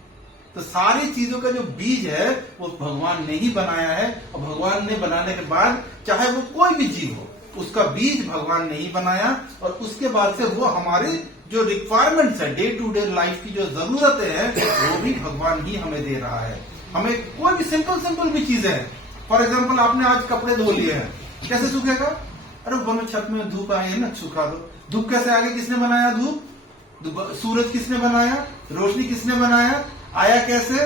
तो सारी चीजों का जो बीज है वो भगवान ने ही बनाया है, और भगवान ने बनाने के बाद चाहे वो कोई भी जीव हो, उसका बीज भगवान ने ही बनाया, और उसके बाद से वो हमारी जो रिक्वायरमेंट्स है, डे टू डे लाइफ की जो जरूरतें हैं, वो भी भगवान ही हमें दे रहा है। हमें कोई भी सिंपल भी चीजें हैं। फॉर एग्जाम्पल आपने आज कपड़े धो लिए हैं, कैसे सूखेगा? अरे ऊपर में छत में धूप आई है ना, सुखा दो। धूप कैसे आ गई? किसने बनाया धूप? सूरज किसने बनाया? रोशनी किसने बनाया? आया कैसे?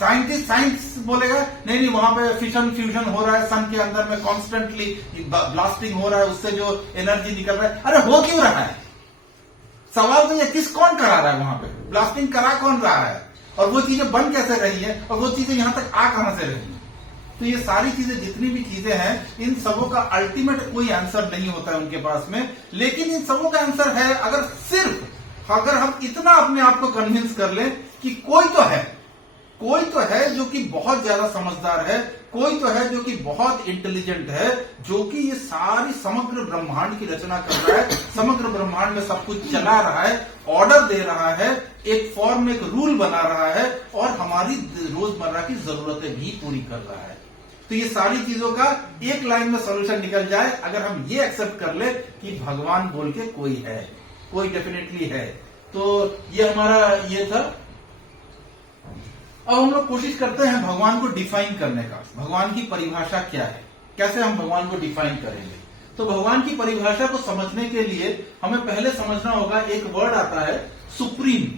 साइंस बोलेगा नहीं नहीं, वहां पे फिशन फ्यूजन हो रहा है, सन के अंदर में कॉन्स्टेंटली ब्लास्टिंग हो रहा है, उससे जो एनर्जी निकल रहा है। अरे हो क्यों रहा है? सवाल तो ये कौन करा रहा है वहां पे? ब्लास्टिंग करा कौन रहा है? और वो चीजें बन कैसे रही है? और वो चीजें यहां तक आ कहां से रही है? तो ये सारी चीजें, जितनी भी चीजें हैं, इन सबों का अल्टीमेट कोई आंसर नहीं होता है उनके पास में, लेकिन इन सबों का आंसर है अगर हम इतना अपने आप को कन्विंस कर लें कि कोई तो है जो कि बहुत ज्यादा समझदार है, कोई तो है जो कि बहुत इंटेलिजेंट है, जो कि ये सारी समग्र ब्रह्मांड की रचना कर रहा है, समग्र ब्रह्मांड में सब कुछ चला रहा है, ऑर्डर दे रहा है, एक फॉर्म में एक रूल बना रहा है, और हमारी रोजमर्रा की जरूरतें भी पूरी कर रहा है। तो ये सारी चीजों का एक लाइन में सॉल्यूशन निकल जाए अगर हम ये एक्सेप्ट कर ले कि भगवान बोल के कोई है, कोई डेफिनेटली है। तो ये हमारा ये था। अब हम लोग कोशिश करते हैं भगवान को डिफाइन करने का। भगवान की परिभाषा क्या है, कैसे हम भगवान को डिफाइन करेंगे? तो भगवान की परिभाषा को समझने के लिए हमें पहले समझना होगा, एक वर्ड आता है सुप्रीम।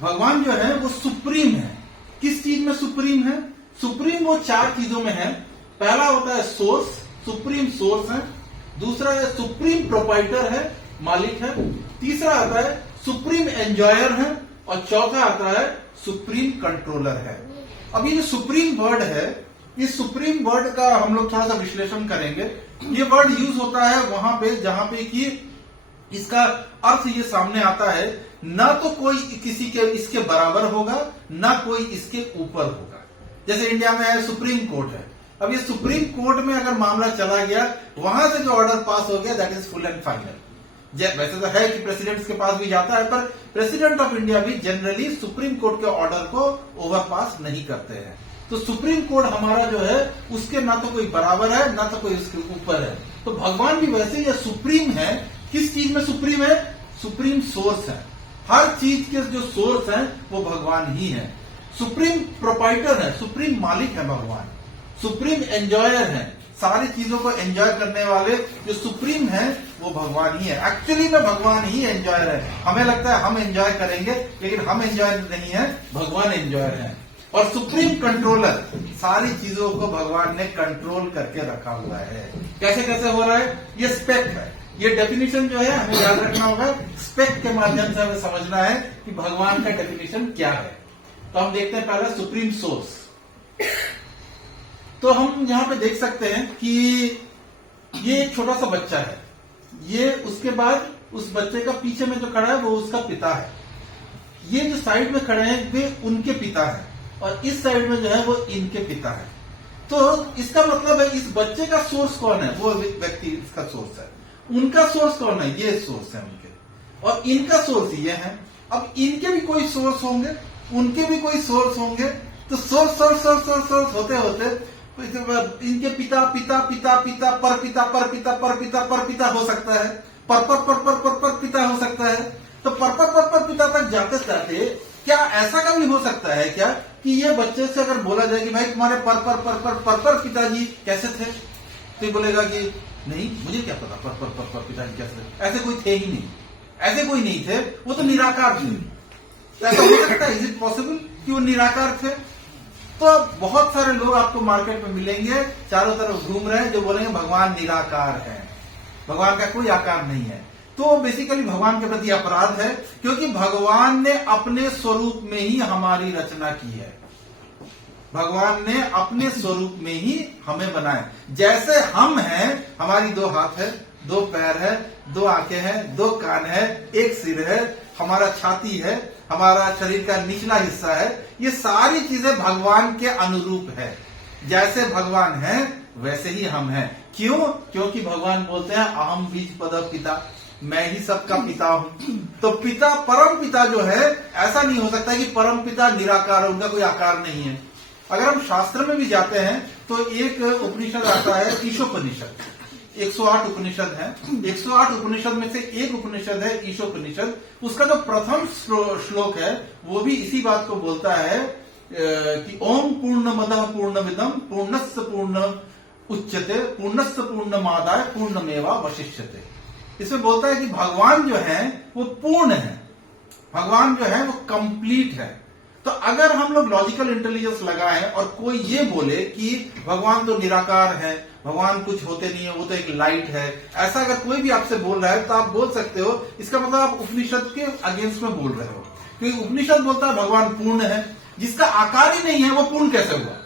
भगवान जो है वो सुप्रीम है। किस चीज में सुप्रीम है? सुप्रीम वो 4 चीजों में है। पहला होता है सोर्स, सुप्रीम सोर्स है। दूसरा है सुप्रीम प्रोपाइटर है, मालिक है। तीसरा आता है सुप्रीम एंजॉयर है, और चौथा आता है सुप्रीम कंट्रोलर है। अब ये जो सुप्रीम वर्ड है, इस सुप्रीम वर्ड का हम लोग थोड़ा सा विश्लेषण करेंगे। ये वर्ड यूज होता है वहां पे जहां पे कि इसका अर्थ ये सामने आता है, ना तो कोई किसी के इसके बराबर होगा, ना कोई इसके ऊपर होगा। जैसे इंडिया में है सुप्रीम कोर्ट है। अब ये सुप्रीम कोर्ट में अगर मामला चला गया, वहां से जो ऑर्डर पास हो गया, that is full and final. वैसे तो है कि प्रेसिडेंट्स के पास भी जाता है, पर प्रेसिडेंट ऑफ इंडिया भी जनरली सुप्रीम कोर्ट के ऑर्डर को ओवरपास नहीं करते हैं। तो सुप्रीम कोर्ट हमारा जो है, उसके ना तो कोई बराबर है, ना तो कोई उसके ऊपर है। तो भगवान भी वैसे ही सुप्रीम है। किस चीज में सुप्रीम है? सुप्रीम सोर्स है। हर चीज के जो सोर्स है वो भगवान ही है। सुप्रीम प्रोपाइटर है, सुप्रीम मालिक है भगवान। सुप्रीम एंजॉयर है, सारी चीजों को एंजॉय करने वाले जो सुप्रीम है वो भगवान ही है। एक्चुअली में भगवान ही एंजॉयर है। हमें लगता है हम एंजॉय करेंगे, लेकिन हम एंजॉयर नहीं है, भगवान एंजॉयर है। और सुप्रीम कंट्रोलर, सारी चीजों को भगवान ने कंट्रोल करके रखा हुआ है। कैसे कैसे हो रहा है? ये स्पेक है। ये डेफिनेशन जो है हमें याद रखना होगा। स्पेक के माध्यम से हमें समझना है कि भगवान का डेफिनेशन क्या है। तो हम देखते हैं पहला सुप्रीम सोर्स। तो हम यहां पे देख सकते हैं कि ये एक छोटा सा बच्चा है। ये उसके बाद उस बच्चे का पीछे में जो खड़ा है वो उसका पिता है। ये जो साइड में खड़े हैं वे उनके पिता हैं, और इस साइड में जो है वो इनके पिता है। तो इसका मतलब है इस बच्चे का सोर्स कौन है? वो व्यक्ति इसका सोर्स है। उनका सोर्स कौन है? ये सोर्स है उनके, और इनका सोर्स ये है। अब इनके भी कोई सोर्स होंगे, उनके भी कोई सोर्स होंगे। तो source source source source source होते होते इनके पिता पिता पिता पिता पर पिता पर पिता पर पिता पर पिता हो सकता है, पर पर पर पर पर पर पिता हो सकता है। तो पर पिता तक जाते जाते क्या ऐसा कभी हो सकता है क्या कि ये बच्चे से अगर बोला जाए कि भाई तुम्हारे पर पिताजी कैसे थे, तो बोलेगा कि नहीं मुझे क्या पता पर पिताजी कैसे थे, ऐसे कोई थे ही नहीं, ऐसे कोई नहीं थे, वो तो निराकार थे। तो ऐसा हो सकता है? इज इट पॉसिबल कि वो निराकार थे? तो बहुत सारे लोग आपको मार्केट में मिलेंगे, चारों तरफ घूम रहे हैं, जो बोलेंगे भगवान निराकार है, भगवान का कोई आकार नहीं है। तो बेसिकली भगवान के प्रति अपराध है, क्योंकि भगवान ने अपने स्वरूप में ही हमारी रचना की है। भगवान ने अपने स्वरूप में ही हमें बनाया। जैसे हम हैं, हमारी 2 हाथ है, 2 पैर है, 2 आंखें हैं, 2 कान है, 1 सिर है, हमारा छाती है, हमारा शरीर का निचला हिस्सा है। ये सारी चीजें भगवान के अनुरूप है। जैसे भगवान है वैसे ही हम हैं। क्यों? क्योंकि भगवान बोलते हैं अहम बीज पद पिता, मैं ही सबका पिता हूं। तो पिता, परम पिता जो है, ऐसा नहीं हो सकता कि परम पिता निराकार है, उनका कोई आकार नहीं है। अगर हम शास्त्र में भी जाते हैं तो एक उपनिषद आता है ईशोपनिषद। 108 उपनिषद है। 108 उपनिषद में से एक उपनिषद है ईशोपनिषद। उसका जो प्रथम श्लोक है वो भी इसी बात को बोलता है कि ओम पूर्णमदः पूर्णमिदं पूर्णस्य पूर्ण उच्यते पूर्णस्य पूर्णमादाय पूर्णमेवावशिष्यते। इसमें बोलता है कि भगवान जो है वो पूर्ण है, भगवान जो है वो कंप्लीट है। तो अगर हम लोग लॉजिकल इंटेलिजेंस लगाएं और कोई ये बोले कि भगवान तो निराकार है, भगवान कुछ होते नहीं है, वो तो एक लाइट है, ऐसा अगर कोई भी आपसे बोल रहा है तो आप बोल सकते हो इसका मतलब आप उपनिषद के अगेंस्ट में बोल रहे हो। क्योंकि उपनिषद बोलता है भगवान पूर्ण है, जिसका आकार ही नहीं है वो पूर्ण कैसे हुआ?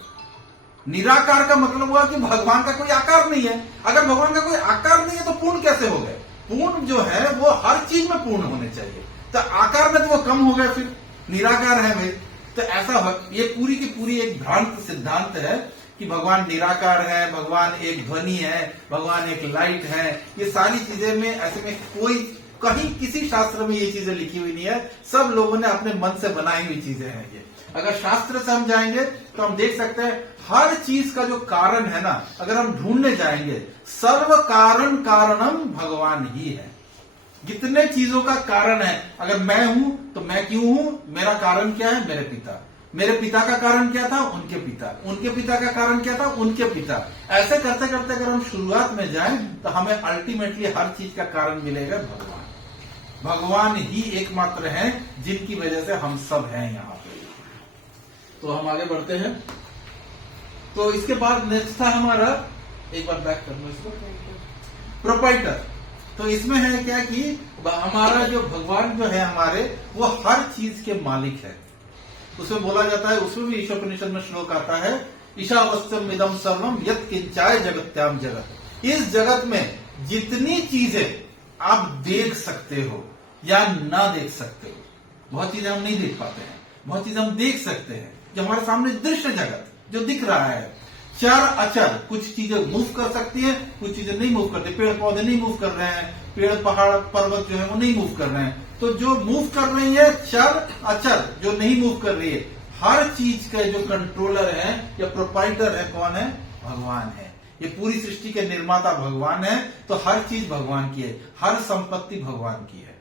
निराकार का मतलब हुआ कि भगवान का कोई आकार नहीं है। अगर भगवान का कोई आकार नहीं है तो पूर्ण कैसे हो गए? पूर्ण जो है वो हर चीज में पूर्ण होने चाहिए, तो आकार में तो वो कम हो गए, फिर निराकार है भाई। तो ऐसा ये पूरी की पूरी एक भ्रांत सिद्धांत है कि भगवान निराकार है, भगवान एक ध्वनि है, भगवान एक लाइट है। ये सारी चीजें में ऐसे में कोई कहीं किसी शास्त्र में ये चीजें लिखी हुई नहीं है, सब लोगों ने अपने मन से बनाई हुई चीजें हैं ये। अगर शास्त्र से हम जाएंगे तो हम देख सकते हैं हर चीज का जो कारण है ना, अगर हम ढूंढने जाएंगे, सर्व कारण कारणम भगवान ही है। जितने चीजों का कारण है, अगर मैं हूं तो मैं क्यों हूं? मेरा कारण क्या है? मेरे पिता। मेरे पिता का कारण क्या था? उनके पिता। उनके पिता का कारण क्या था? उनके पिता। ऐसे करते करते अगर हम शुरुआत में जाएं तो हमें अल्टीमेटली हर चीज का कारण मिलेगा भगवान। भगवान ही एकमात्र हैं जिनकी वजह से हम सब हैं यहाँ पे। तो हम आगे बढ़ते हैं। तो इसके बाद नेक्स्ट था हमारा, एक बार बैक करना इसको, प्रोपाइटर। तो इसमें है क्या कि हमारा जो भगवान जो है हमारे, वो हर चीज के मालिक है। उसमें बोला जाता है, उसमें भी ईशोपनिषद में श्लोक आता है, ईशावस्यम इदम सर्वम यत् किंचाय जगत्याम जगत। इस जगत में जितनी चीजें आप देख सकते हो या ना देख सकते हो, बहुत चीजें हम नहीं देख पाते हैं, बहुत चीजें हम देख सकते हैं, जो हमारे सामने दृश्य जगत जो दिख रहा है। चर अचर, कुछ चीजें मूव कर सकती हैं, कुछ चीजें नहीं मूव करती। पेड़ पौधे नहीं मूव कर रहे हैं, पेड़ पहाड़ पर्वत जो है वो नहीं मूव कर रहे हैं। तो जो मूव कर रही है चर अचर, जो नहीं मूव कर रही है, हर चीज के जो कंट्रोलर है या प्रोपाइटर है, कौन है? भगवान है। ये पूरी सृष्टि के निर्माता भगवान है, तो हर चीज भगवान की है, हर संपत्ति भगवान की है।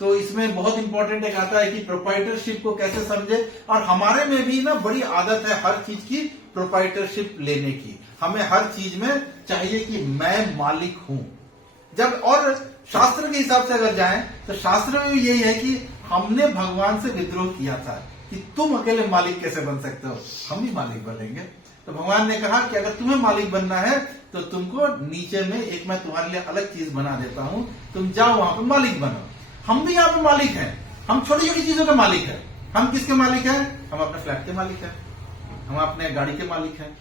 तो इसमें बहुत इंपॉर्टेंट एक आता है कि प्रोपाइटरशिप को कैसे समझे। और हमारे में भी ना बड़ी आदत है हर चीज की प्रोपाइटरशिप लेने की। हमें हर चीज में चाहिए कि मैं मालिक हूं। जब और शास्त्र के हिसाब से अगर जाएं तो शास्त्र में भी यही है कि हमने भगवान से विद्रोह किया था कि तुम अकेले मालिक कैसे बन सकते हो, हम ही मालिक बनेंगे। तो भगवान ने कहा कि अगर तुम्हें मालिक बनना है तो तुमको नीचे में एक मैं तुम्हारे लिए अलग चीज बना देता हूं, तुम जाओ वहां पर मालिक बनो। हम भी यहाँ पे मालिक हैं, हम छोटी छोटी चीजों के मालिक हैं। हम किसके मालिक हैं? हम अपने फ्लैट के मालिक हैं, हम अपने गाड़ी के मालिक हैं,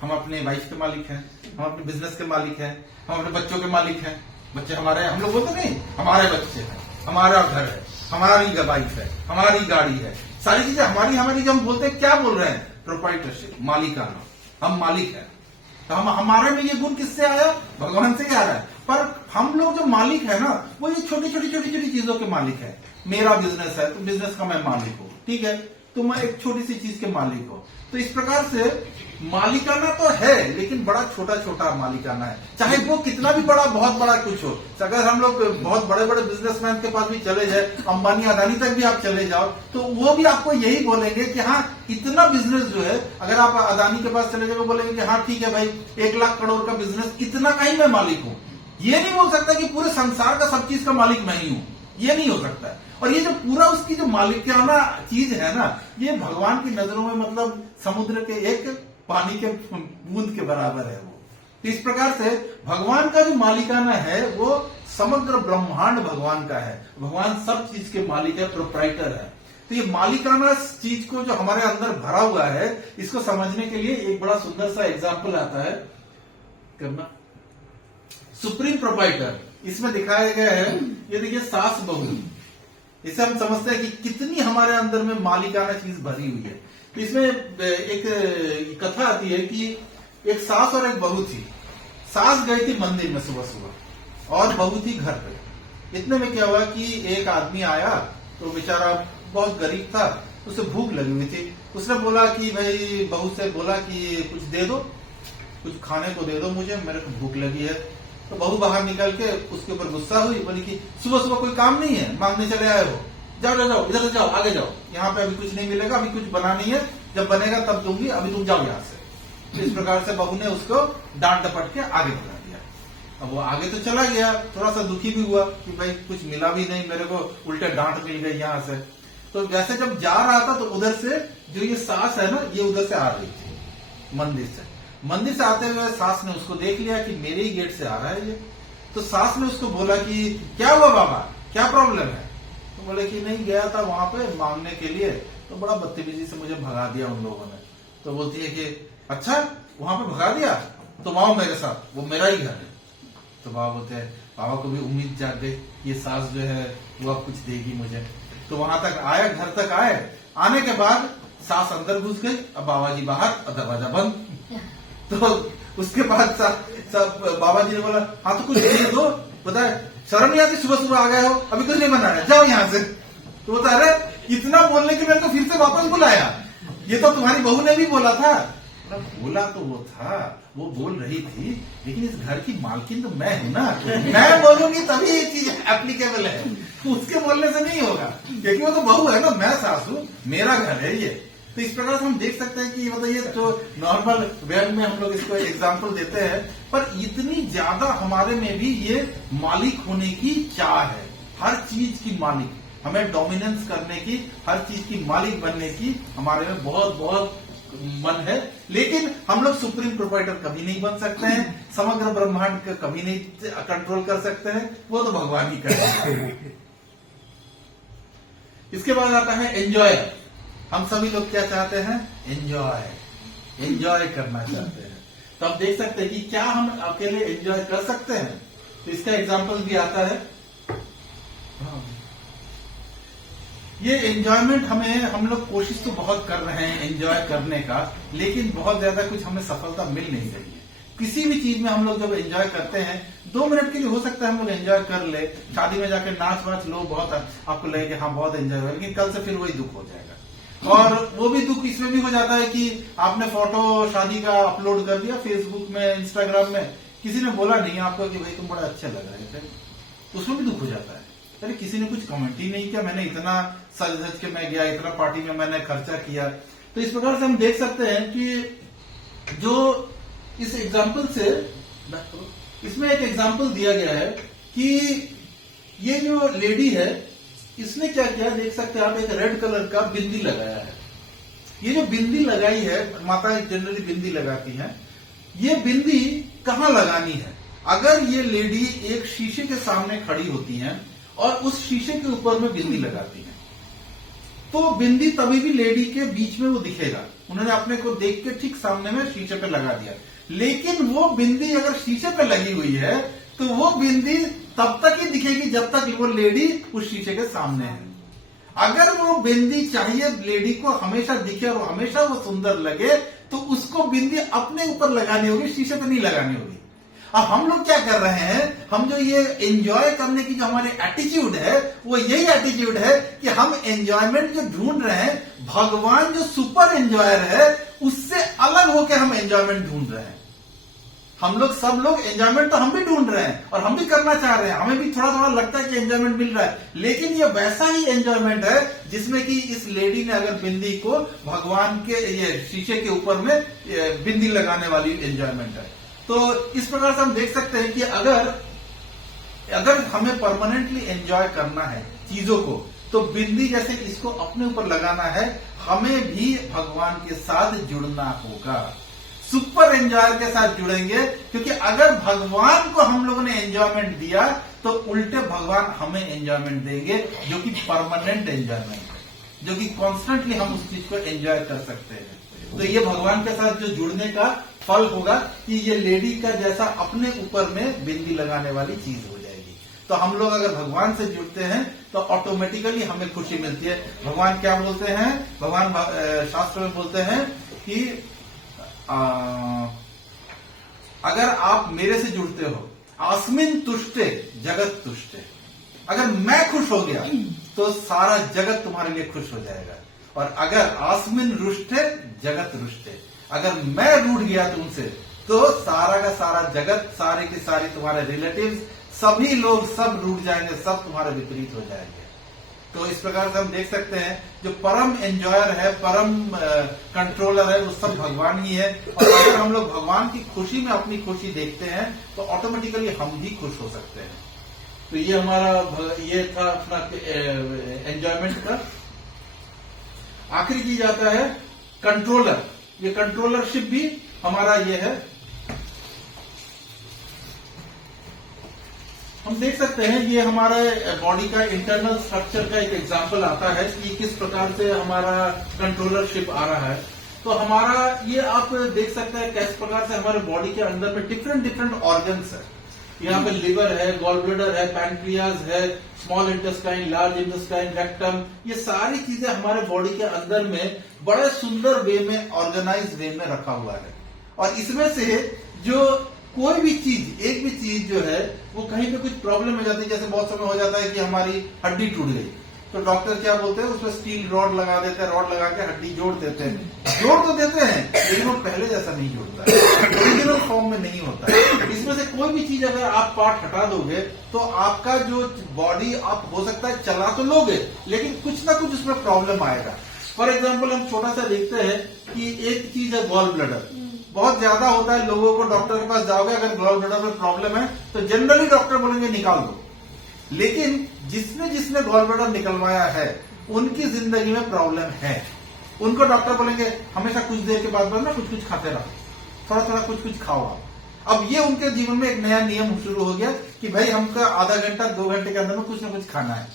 हम अपने वाइफ के मालिक हैं, हम अपने बिजनेस के मालिक हैं, हम अपने बच्चों के मालिक हैं। बच्चे हमारे, हम लोग बोलते नहीं हमारे बच्चे हैं, हमारा घर है, हमारी वाइफ है, हमारी गाड़ी है, सारी चीजें हमारी हमारी। जब हम बोलते हैं क्या बोल रहे हैं? प्रोपाइटरशिप, मालिकाना। हम मालिक हैं। तो हम हमारे में ये गुण किससे आया? भगवान से ही आ रहा है। पर हम लोग जो मालिक है ना, वो ये छोटी छोटी चीजों के मालिक है। मेरा बिजनेस है तो बिजनेस का मैं मालिक हूं, ठीक है, तुम एक छोटी सी चीज के मालिक हो। तो इस प्रकार से मालिकाना तो है, लेकिन बड़ा छोटा छोटा मालिकाना है, चाहे वो कितना भी बड़ा बहुत बड़ा कुछ हो। अगर हम लोग बहुत बड़े बड़े बिजनेसमैन के पास भी चले जाए, अंबानी अदानी तक भी आप चले जाओ, तो वो भी आपको यही बोलेंगे कि हाँ इतना बिजनेस जो है, अगर आप अदानी के पास चले जाओ बोलेंगे कि हाँ ठीक है भाई 1 लाख करोड़ का बिजनेस, इतना का ही मैं मालिक हूं। ये नहीं बोल सकता कि पूरे संसार का सब चीज का मालिक मैं ही हूं, ये नहीं हो सकता है। और ये जो पूरा उसकी जो मालिकाना चीज है ना, ये भगवान की नजरों में मतलब समुद्र के एक पानी के बूंद के बराबर है वो। तो इस प्रकार से भगवान का जो मालिकाना है वो समग्र ब्रह्मांड भगवान का है। भगवान सब चीज के मालिक है, प्रोप्राइटर है। तो ये मालिकाना चीज को जो हमारे अंदर भरा हुआ है, इसको समझने के लिए एक बड़ा सुंदर सा एग्जाम्पल आता है करना, सुप्रीम प्रोप्राइटर। इसमें दिखाया गया है, ये देखिए सास बहू। इसे हम समझते हैं कि कितनी हमारे अंदर में मालिकाना चीज भरी हुई है। तो इसमें एक कथा आती है कि एक सास और एक बहू थी। सास गई थी मंदिर में सुबह सुबह और बहू थी घर पे। इतने में क्या हुआ कि एक आदमी आया, तो बेचारा बहुत गरीब था, उसे भूख लगी हुई थी। उसने बोला कि भाई, बहू से बोला कि कुछ दे दो, कुछ खाने को दे दो मुझे, मेरे को भूख लगी है। तो बहू बाहर निकल के उसके ऊपर गुस्सा हुई, बोली कि सुबह सुबह कोई काम नहीं है, मांगने चले आए हो, जाओ जाओ जाओ, इधर से जाओ, आगे जाओ, यहाँ पे अभी कुछ नहीं मिलेगा, अभी कुछ बना नहीं है, जब बनेगा तब दूंगी, अभी तुम जाओ यहाँ से। तो इस प्रकार से बहू ने उसको डांट डपट के आगे बढ़ा दिया। अब वो आगे तो चला गया, थोड़ा सा दुखी भी हुआ कि भाई कुछ मिला भी नहीं मेरे को, उल्टे डांट मिल गई यहाँ से। तो वैसे जब जा रहा था तो उधर से जो ये सास है ना, ये उधर से आ रही थी मंदिर से आते हुए सास ने उसको देख लिया कि मेरे ही गेट से आ रहा है ये। तो सास ने उसको बोला कि क्या हुआ बाबा, क्या प्रॉब्लम है? तो बोले कि नहीं, गया था वहां पे मांगने के लिए, तो बड़ा बदतमीजी से मुझे भगा दिया उन लोगों ने। तो बोलती है कि अच्छा, वहां पे भगा दिया, तो आओ मेरे साथ, वो मेरा ही घर है। तो बाबा बोलते हैं, बाबा को भी उम्मीद जाग गई, ये सास जो है वो अब कुछ देगी मुझे। तो वहां तक आया, घर तक आए, आने के बाद सास अंदर घुस गई, अब बाबा जी बाहर और दरवाजा बंद। तो उसके बाद सब बाबा जी ने बोला, हाँ तो कुछ दे दो, बताए शर्म नहीं आती, सुबह सुबह आ गए हो, अभी कुछ नहीं बनाना, जाओ यहाँ से। तो बता रहे इतना बोलने के मेरे को फिर से वापस बुलाया, ये तो तुम्हारी बहू ने भी बोला था। बोला तो वो था, वो बोल रही थी, लेकिन इस घर की मालकिन तो मैं हूं ना, मैं बोलूंगी तभी ये चीज एप्लीकेबल है, उसके बोलने से नहीं होगा, क्योंकि वो तो बहू है ना, मैं सासू, मेरा घर है ये। तो इस प्रकार से हम देख सकते हैं कि मतलब ये जो नॉर्मल वे में हम लोग इसको एग्जाम्पल देते हैं, पर इतनी ज्यादा हमारे में भी ये मालिक होने की चाह है, हर चीज की मालिक, हमें डोमिनेंस करने की, हर चीज की मालिक बनने की हमारे में बहुत बहुत मन है। लेकिन हम लोग सुप्रीम प्रोप्राइटर कभी नहीं बन सकते हैं, समग्र ब्रह्मांड का कभी नहीं कंट्रोल कर सकते हैं, वो तो भगवान ही करेंगे। इसके बाद आता है एंजॉय। हम सभी लोग क्या चाहते हैं? एंजॉय करना चाहते हैं। तो आप देख सकते हैं कि क्या हम अकेले एंजॉय कर सकते हैं? तो इसका एग्जाम्पल भी आता है। ये एंजॉयमेंट हम लोग कोशिश तो बहुत कर रहे हैं एंजॉय करने का, लेकिन बहुत ज्यादा कुछ हमें सफलता मिल नहीं रही है। किसी भी चीज में हम लोग जब एंजॉय करते हैं, 2 मिनट के लिए हो सकता है हम लोग एंजॉय कर ले, शादी में जाकर नाच वाच लो, बहुत आपको लगे कि हाँ बहुत एंजॉय हुआ, लेकिन कल से फिर वही दुख हो जाएगा। और वो भी दुख इसमें भी हो जाता है कि आपने फोटो शादी का अपलोड कर दिया फेसबुक में, इंस्टाग्राम में, किसी ने बोला नहीं आपको कि भाई तुम बड़ा अच्छा लग रहे थे, उसमें भी दुख हो जाता है। अरे किसी ने कुछ कमेंट ही नहीं किया, मैंने इतना सज धज के मैं गया, इतना पार्टी में मैंने खर्चा किया। तो इस प्रकार से हम देख सकते हैं कि जो इस एग्जाम्पल से, इसमें एक एग्जाम्पल दिया गया है कि ये जो लेडी है, इसने क्या किया, देख सकते हैं आप, एक रेड कलर का बिंदी लगाया है। ये जो बिंदी लगाई है, माता जनरली बिंदी लगाती हैं, ये बिंदी कहाँ लगानी है? अगर ये लेडी एक शीशे के सामने खड़ी होती हैं और उस शीशे के ऊपर में बिंदी लगाती हैं, तो बिंदी तभी भी लेडी के बीच में वो दिखेगा। उन्होंने अपने को देख के ठीक सामने में शीशे पे लगा दिया, लेकिन वो बिंदी अगर शीशे पे लगी हुई है तो वो बिंदी तब तक ही दिखेगी जब तक वो लेडी उस शीशे के सामने है। अगर वो बिंदी चाहिए लेडी को हमेशा दिखे और हमेशा वो सुंदर लगे, तो उसको बिंदी अपने ऊपर लगानी होगी, शीशे पे नहीं लगानी होगी। अब हम लोग क्या कर रहे हैं, हम जो ये एंजॉय करने की जो हमारी एटीट्यूड है, वो यही एटीट्यूड है कि हम एंजॉयमेंट जो ढूंढ रहे हैं, भगवान जो सुपर एंजॉयर है उससे अलग होकर हम एंजॉयमेंट ढूंढ रहे हैं। हम लोग सब लोग एंजॉयमेंट तो हम भी ढूंढ रहे हैं और हम भी करना चाह रहे हैं, हमें भी थोड़ा थोड़ा लगता है कि एंजॉयमेंट मिल रहा है, लेकिन ये वैसा ही एंजॉयमेंट है जिसमें कि इस लेडी ने अगर बिंदी को भगवान के ये शीशे के ऊपर में बिंदी लगाने वाली एंजॉयमेंट है। तो इस प्रकार से हम देख सकते हैं कि अगर हमें परमानेंटली एंजॉय करना है चीजों को, तो बिंदी जैसे इसको अपने ऊपर लगाना है, हमें भी भगवान के साथ जुड़ना होगा, सुपर एंजॉयर के साथ जुड़ेंगे। क्योंकि अगर भगवान को हम लोगों ने एंजॉयमेंट दिया तो उल्टे भगवान हमें एंजॉयमेंट देंगे, जो कि परमानेंट एंजॉयमेंट है, जो कि कॉन्स्टेंटली हम उस चीज को एंजॉय कर सकते हैं। तो ये भगवान के साथ जो जुड़ने का फल होगा कि ये लेडी का जैसा अपने ऊपर में बिंदी लगाने वाली चीज हो जाएगी। तो हम लोग अगर भगवान से जुड़ते हैं तो ऑटोमेटिकली हमें खुशी मिलती है। भगवान क्या बोलते हैं? भगवान शास्त्र में बोलते हैं कि अगर आप मेरे से जुड़ते हो, आस्मिन तुष्टे जगत तुष्टे, अगर मैं खुश हो गया तो सारा जगत तुम्हारे लिए खुश हो जाएगा। और अगर आस्मिन रुष्टे जगत रुष्टे, अगर मैं रूठ गया तुमसे तो सारा का सारा जगत, सारे की सारी तुम्हारे रिलेटिव्स, सभी लोग सब रूठ जाएंगे, सब तुम्हारे विपरीत हो जाएंगे। तो इस प्रकार से हम देख सकते हैं जो परम एंजॉयर है, परम कंट्रोलर है, वो सब भगवान ही है। और अगर हम लोग भगवान की खुशी में अपनी खुशी देखते हैं तो ऑटोमेटिकली हम भी खुश हो सकते हैं। तो ये हमारा ये था अपना एंजॉयमेंट का। आखिरी चीज आता है कंट्रोलर। ये कंट्रोलरशिप भी हमारा ये है। हम देख सकते हैं ये हमारे बॉडी का इंटरनल स्ट्रक्चर का एक एग्जांपल आता है कि किस प्रकार से हमारा कंट्रोलरशिप आ रहा है। तो हमारा ये आप देख सकते हैं किस प्रकार से हमारे बॉडी के अंदर में डिफरेंट डिफरेंट ऑर्गन्स है। यहाँ पे लिवर है, गॉल ब्लैडर है, पैनक्रियाज है, small intestine, large intestine, rectum, ये सारी चीजें हमारे बॉडी के अंदर में बड़े सुंदर वे में, ऑर्गेनाइज वे में रखा हुआ है। और इसमें से जो कोई भी चीज, एक भी चीज जो है वो कहीं पे कुछ प्रॉब्लम हो जाती है, जैसे बहुत समय हो जाता है कि हमारी हड्डी टूट गई, तो डॉक्टर क्या बोलते हैं, उसमें स्टील रॉड लगा देते हैं, रॉड लगा के हड्डी जोड़ देते हैं। जोड़ तो देते हैं लेकिन वो पहले जैसा नहीं जोड़ता है, ओरिजिनल फॉर्म में नहीं होता है। इसमें से कोई भी चीज अगर आप पार्ट हटा दोगे तो आपका जो बॉडी, आप हो सकता है चला तो लोगे लेकिन कुछ ना कुछ उसमें प्रॉब्लम आएगा। फॉर एग्जाम्पल हम छोटा सा देखते हैं कि एक चीज है गॉल ब्लैडर, बहुत ज्यादा होता है लोगों को, डॉक्टर के पास जाओगे अगर गॉल ब्लैडर में प्रॉब्लम है तो जनरली डॉक्टर बोलेंगे निकाल दो। लेकिन जिसने गॉल ब्लैडर निकलवाया है उनकी जिंदगी में प्रॉब्लम है, उनको डॉक्टर बोलेंगे हमेशा कुछ देर के बाद ना कुछ कुछ खाते रहो, थोड़ा थोड़ा कुछ कुछ खाओ आप। अब ये उनके जीवन में एक नया नियम शुरू हो गया कि भाई हमको आधा घंटा 2 घंटे के अंदर में कुछ ना कुछ खाना है।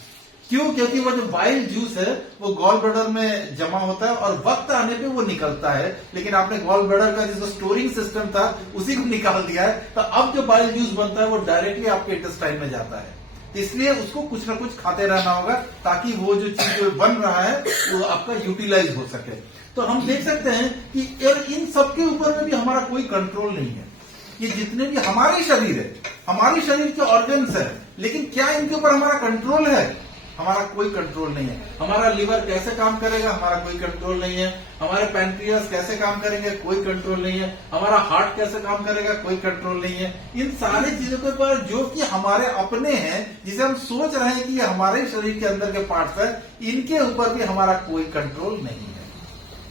क्यों? क्योंकि वो जो बाइल जूस है वो गॉल ब्लैडर में जमा होता है और वक्त आने पे वो निकलता है। लेकिन आपने गॉल ब्लैडर का जो स्टोरिंग सिस्टम था उसी को निकाल दिया है, तो अब जो बाइल जूस बनता है वो डायरेक्टली आपके इंटेस्टाइन में जाता है। इसलिए उसको कुछ ना कुछ खाते रहना होगा ताकि वो जो चीज बन रहा है वो आपका यूटिलाइज हो सके। तो हम देख सकते हैं कि इन सबके ऊपर में भी हमारा कोई कंट्रोल नहीं है। ये जितने भी हमारे शरीर है, हमारे शरीर के ऑर्गन्स है, लेकिन क्या इनके ऊपर हमारा कंट्रोल है? हमारा कोई कंट्रोल नहीं है। हमारा लिवर कैसे काम करेगा, हमारा कोई कंट्रोल नहीं है। हमारे पैनक्रियास कैसे काम करेंगे, कोई कंट्रोल नहीं है। हमारा हार्ट कैसे काम करेगा, कोई कंट्रोल नहीं है। इन सारी चीजों के ऊपर जो कि हमारे अपने हैं, जिसे हम सोच रहे हैं कि ये हमारे शरीर के अंदर के पार्ट्स है, इनके ऊपर भी हमारा कोई कंट्रोल नहीं है।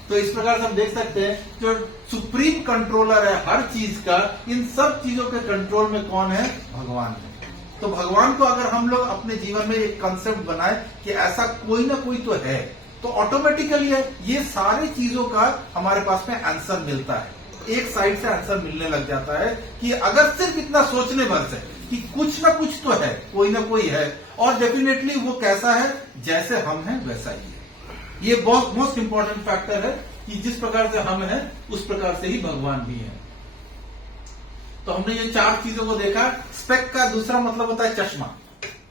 तो इस प्रकार से हम देख सकते हैं जो सुप्रीम कंट्रोलर है हर चीज का, इन सब चीजों के कंट्रोल में कौन है? भगवान है। तो भगवान को अगर हम लोग अपने जीवन में एक कंसेप्ट बनाए कि ऐसा कोई ना कोई तो है, तो ऑटोमेटिकली ये सारी चीजों का हमारे पास में आंसर मिलता है। एक साइड से आंसर मिलने लग जाता है कि अगर सिर्फ इतना सोचने भर से कि कुछ ना कुछ तो है, कोई ना कोई है, और डेफिनेटली वो कैसा है, जैसे हम हैं वैसा ही है। ये बहुत मोस्ट इंपॉर्टेंट फैक्टर है कि जिस प्रकार से हम हैं उस प्रकार से ही भगवान भी है। तो हमने ये 4 चीजों को देखा। स्पेक का दूसरा मतलब होता है चश्मा,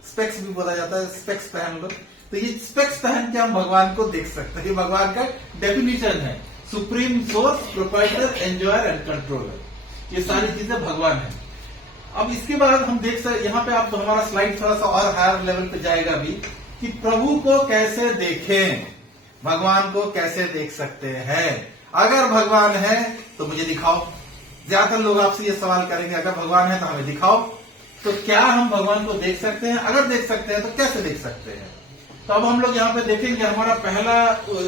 स्पेक्स भी बोला जाता है, स्पेक्स पहन लो। तो ये स्पेक्स पहन के हम भगवान को देख सकते हैं। ये भगवान का डेफिनेशन है, supreme source, proprietor, enjoyer and controller. ये सारी चीजें भगवान है। अब इसके बाद हम देख सकते, यहाँ पे आप हमारा स्लाइड थोड़ा सा और हायर लेवल पे जाएगा भी कि प्रभु को कैसे देखें, भगवान को कैसे देख सकते हैं। अगर भगवान है तो मुझे दिखाओ। ज्यादातर लोग आपसे ये सवाल करेंगे अगर भगवान है तो हमें दिखाओ। तो क्या हम भगवान को देख सकते हैं? अगर देख सकते हैं तो कैसे देख सकते हैं? तो अब हम लोग यहाँ पे देखेंगे, हमारा पहला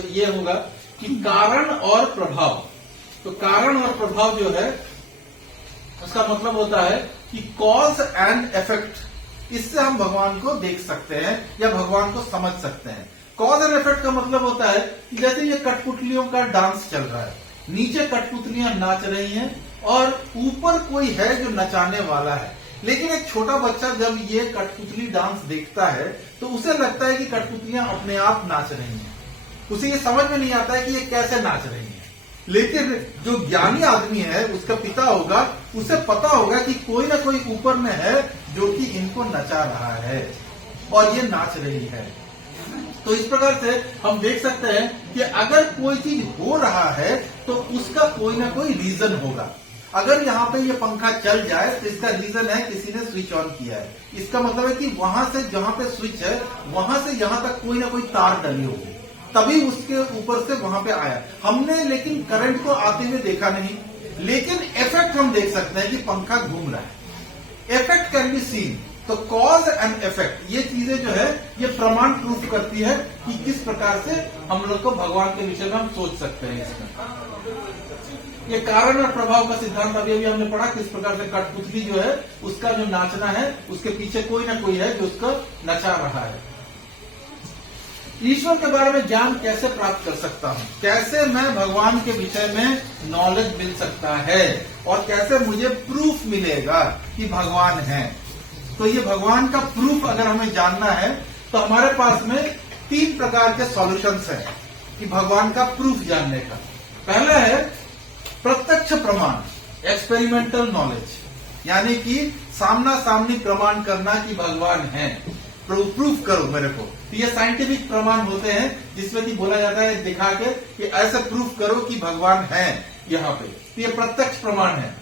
ये होगा कि कारण और प्रभाव। तो कारण और प्रभाव जो है उसका मतलब होता है कि कॉज एंड इफेक्ट। इससे हम भगवान को देख सकते हैं या भगवान को समझ सकते हैं। कॉज एंड इफेक्ट का मतलब होता है कि जैसे ये कठपुतलियों का डांस चल रहा है, नीचे कठपुतलियां नाच रही हैं और ऊपर कोई है जो नचाने वाला है। लेकिन एक छोटा बच्चा जब ये कठपुतली डांस देखता है तो उसे लगता है कि कठपुतलियां अपने आप नाच रही हैं। उसे ये समझ में नहीं आता है कि ये कैसे नाच रही हैं। लेकिन जो ज्ञानी आदमी है, उसका पिता होगा, उसे पता होगा कि कोई ना कोई ऊपर में है जो कि इनको नचा रहा है और ये नाच रही है। तो इस प्रकार से हम देख सकते हैं कि अगर कोई चीज हो रहा है तो उसका कोई ना कोई रीजन होगा। अगर यहाँ पे ये पंखा चल जाए तो इसका रीजन है किसी ने स्विच ऑन किया है। इसका मतलब है कि वहां से जहां पे स्विच है वहां से यहां तक कोई ना कोई तार डली होगी, तभी उसके ऊपर से वहां पे आया। हमने लेकिन करंट को आते हुए देखा नहीं, लेकिन इफेक्ट हम देख सकते हैं कि पंखा घूम रहा है। Effect can be seen. तो कॉज एंड इफेक्ट ये चीजें जो है ये प्रमाण प्रूफ करती है कि किस प्रकार से हम लोग को भगवान के विषय में हम सोच सकते हैं। इसमें ये कारण और प्रभाव का सिद्धांत अभी हमने पढ़ा, किस प्रकार से कठपुतली जो है उसका जो नाचना है उसके पीछे कोई ना कोई है जो उसको नचा रहा है। ईश्वर के बारे में ज्ञान कैसे प्राप्त कर सकता हूँ, कैसे मैं भगवान के विषय में नॉलेज मिल सकता है और कैसे मुझे प्रूफ मिलेगा कि भगवान है। तो ये भगवान का प्रूफ अगर हमें जानना है तो हमारे पास में 3 प्रकार के सॉल्यूशंस हैं कि भगवान का प्रूफ जानने का। पहला है प्रत्यक्ष प्रमाण, एक्सपेरिमेंटल नॉलेज, यानी कि सामना सामनी प्रमाण करना कि भगवान है, प्रूफ करो मेरे को। तो ये साइंटिफिक प्रमाण होते हैं जिसमें कि बोला जाता है दिखा के कि ऐसे प्रूफ करो कि भगवान है यहाँ पे। तो ये प्रत्यक्ष प्रमाण है।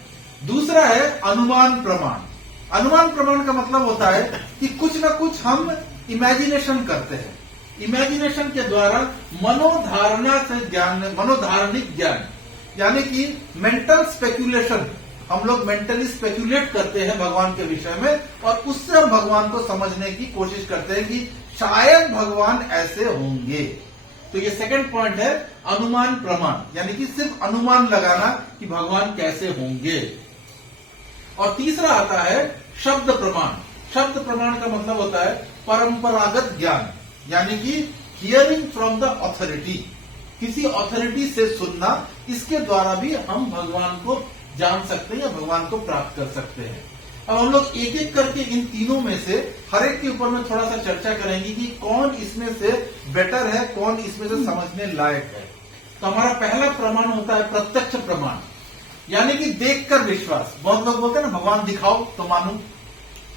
दूसरा है अनुमान प्रमाण। अनुमान प्रमाण का मतलब होता है कि कुछ ना कुछ हम इमेजिनेशन करते हैं, इमेजिनेशन के द्वारा मनोधारणा से ज्ञान, मनोधारणिक ज्ञान, यानी कि मेंटल स्पेक्यूलेशन, हम लोग मेंटली स्पेक्यूलेट करते हैं भगवान के विषय में और उससे हम भगवान को समझने की कोशिश करते हैं कि शायद भगवान ऐसे होंगे। तो ये सेकंड पॉइंट है अनुमान प्रमाण, यानी कि सिर्फ अनुमान लगाना कि भगवान कैसे होंगे। और तीसरा आता है शब्द प्रमाण। शब्द प्रमाण का मतलब होता है परंपरागत ज्ञान, यानी कि हियरिंग फ्रॉम द ऑथोरिटी, किसी ऑथोरिटी से सुनना, इसके द्वारा भी हम भगवान को जान सकते हैं या भगवान को प्राप्त कर सकते हैं। अब हम लोग एक एक करके इन तीनों में से हर एक के ऊपर में थोड़ा सा चर्चा करेंगे कि कौन इसमें से बेटर है, कौन इसमें से समझने लायक है। तो हमारा पहला प्रमाण होता है प्रत्यक्ष प्रमाण, यानी कि देखकर विश्वास। बहुत लोग बोलते हैं ना भगवान दिखाओ तो मानो,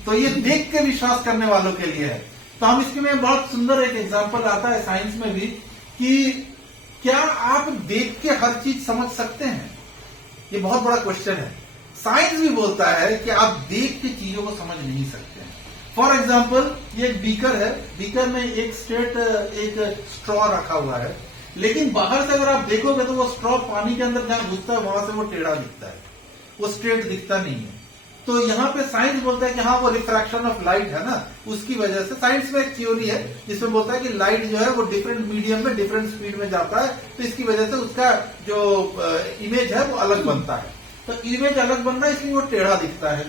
तो ये देख के विश्वास करने वालों के लिए है। तो हम इसके में बहुत सुंदर एक एग्जाम्पल आता है साइंस में भी कि क्या आप देख के हर चीज समझ सकते हैं? ये बहुत बड़ा क्वेश्चन है। साइंस भी बोलता है कि आप देख के चीजों को समझ नहीं सकते हैं। फॉर एग्जाम्पल ये एक बीकर है, बीकर में एक स्ट्रॉ रखा हुआ है, लेकिन बाहर से अगर आप देखोगे तो वो स्ट्रॉ पानी के अंदर जहां घुसता है वहां से वो टेढ़ा दिखता है, वो स्ट्रेट दिखता नहीं है। तो यहाँ पे साइंस बोलता है कि हाँ वो रिफ्रैक्शन ऑफ लाइट है ना, उसकी वजह से। साइंस में एक थ्योरी है जिसमें बोलता है कि लाइट जो है वो डिफरेंट मीडियम में डिफरेंट स्पीड में जाता है, तो इसकी वजह से उसका जो इमेज है वो अलग बनता है। तो इमेज अलग बन रहा है इसलिए वो टेढ़ा दिखता है।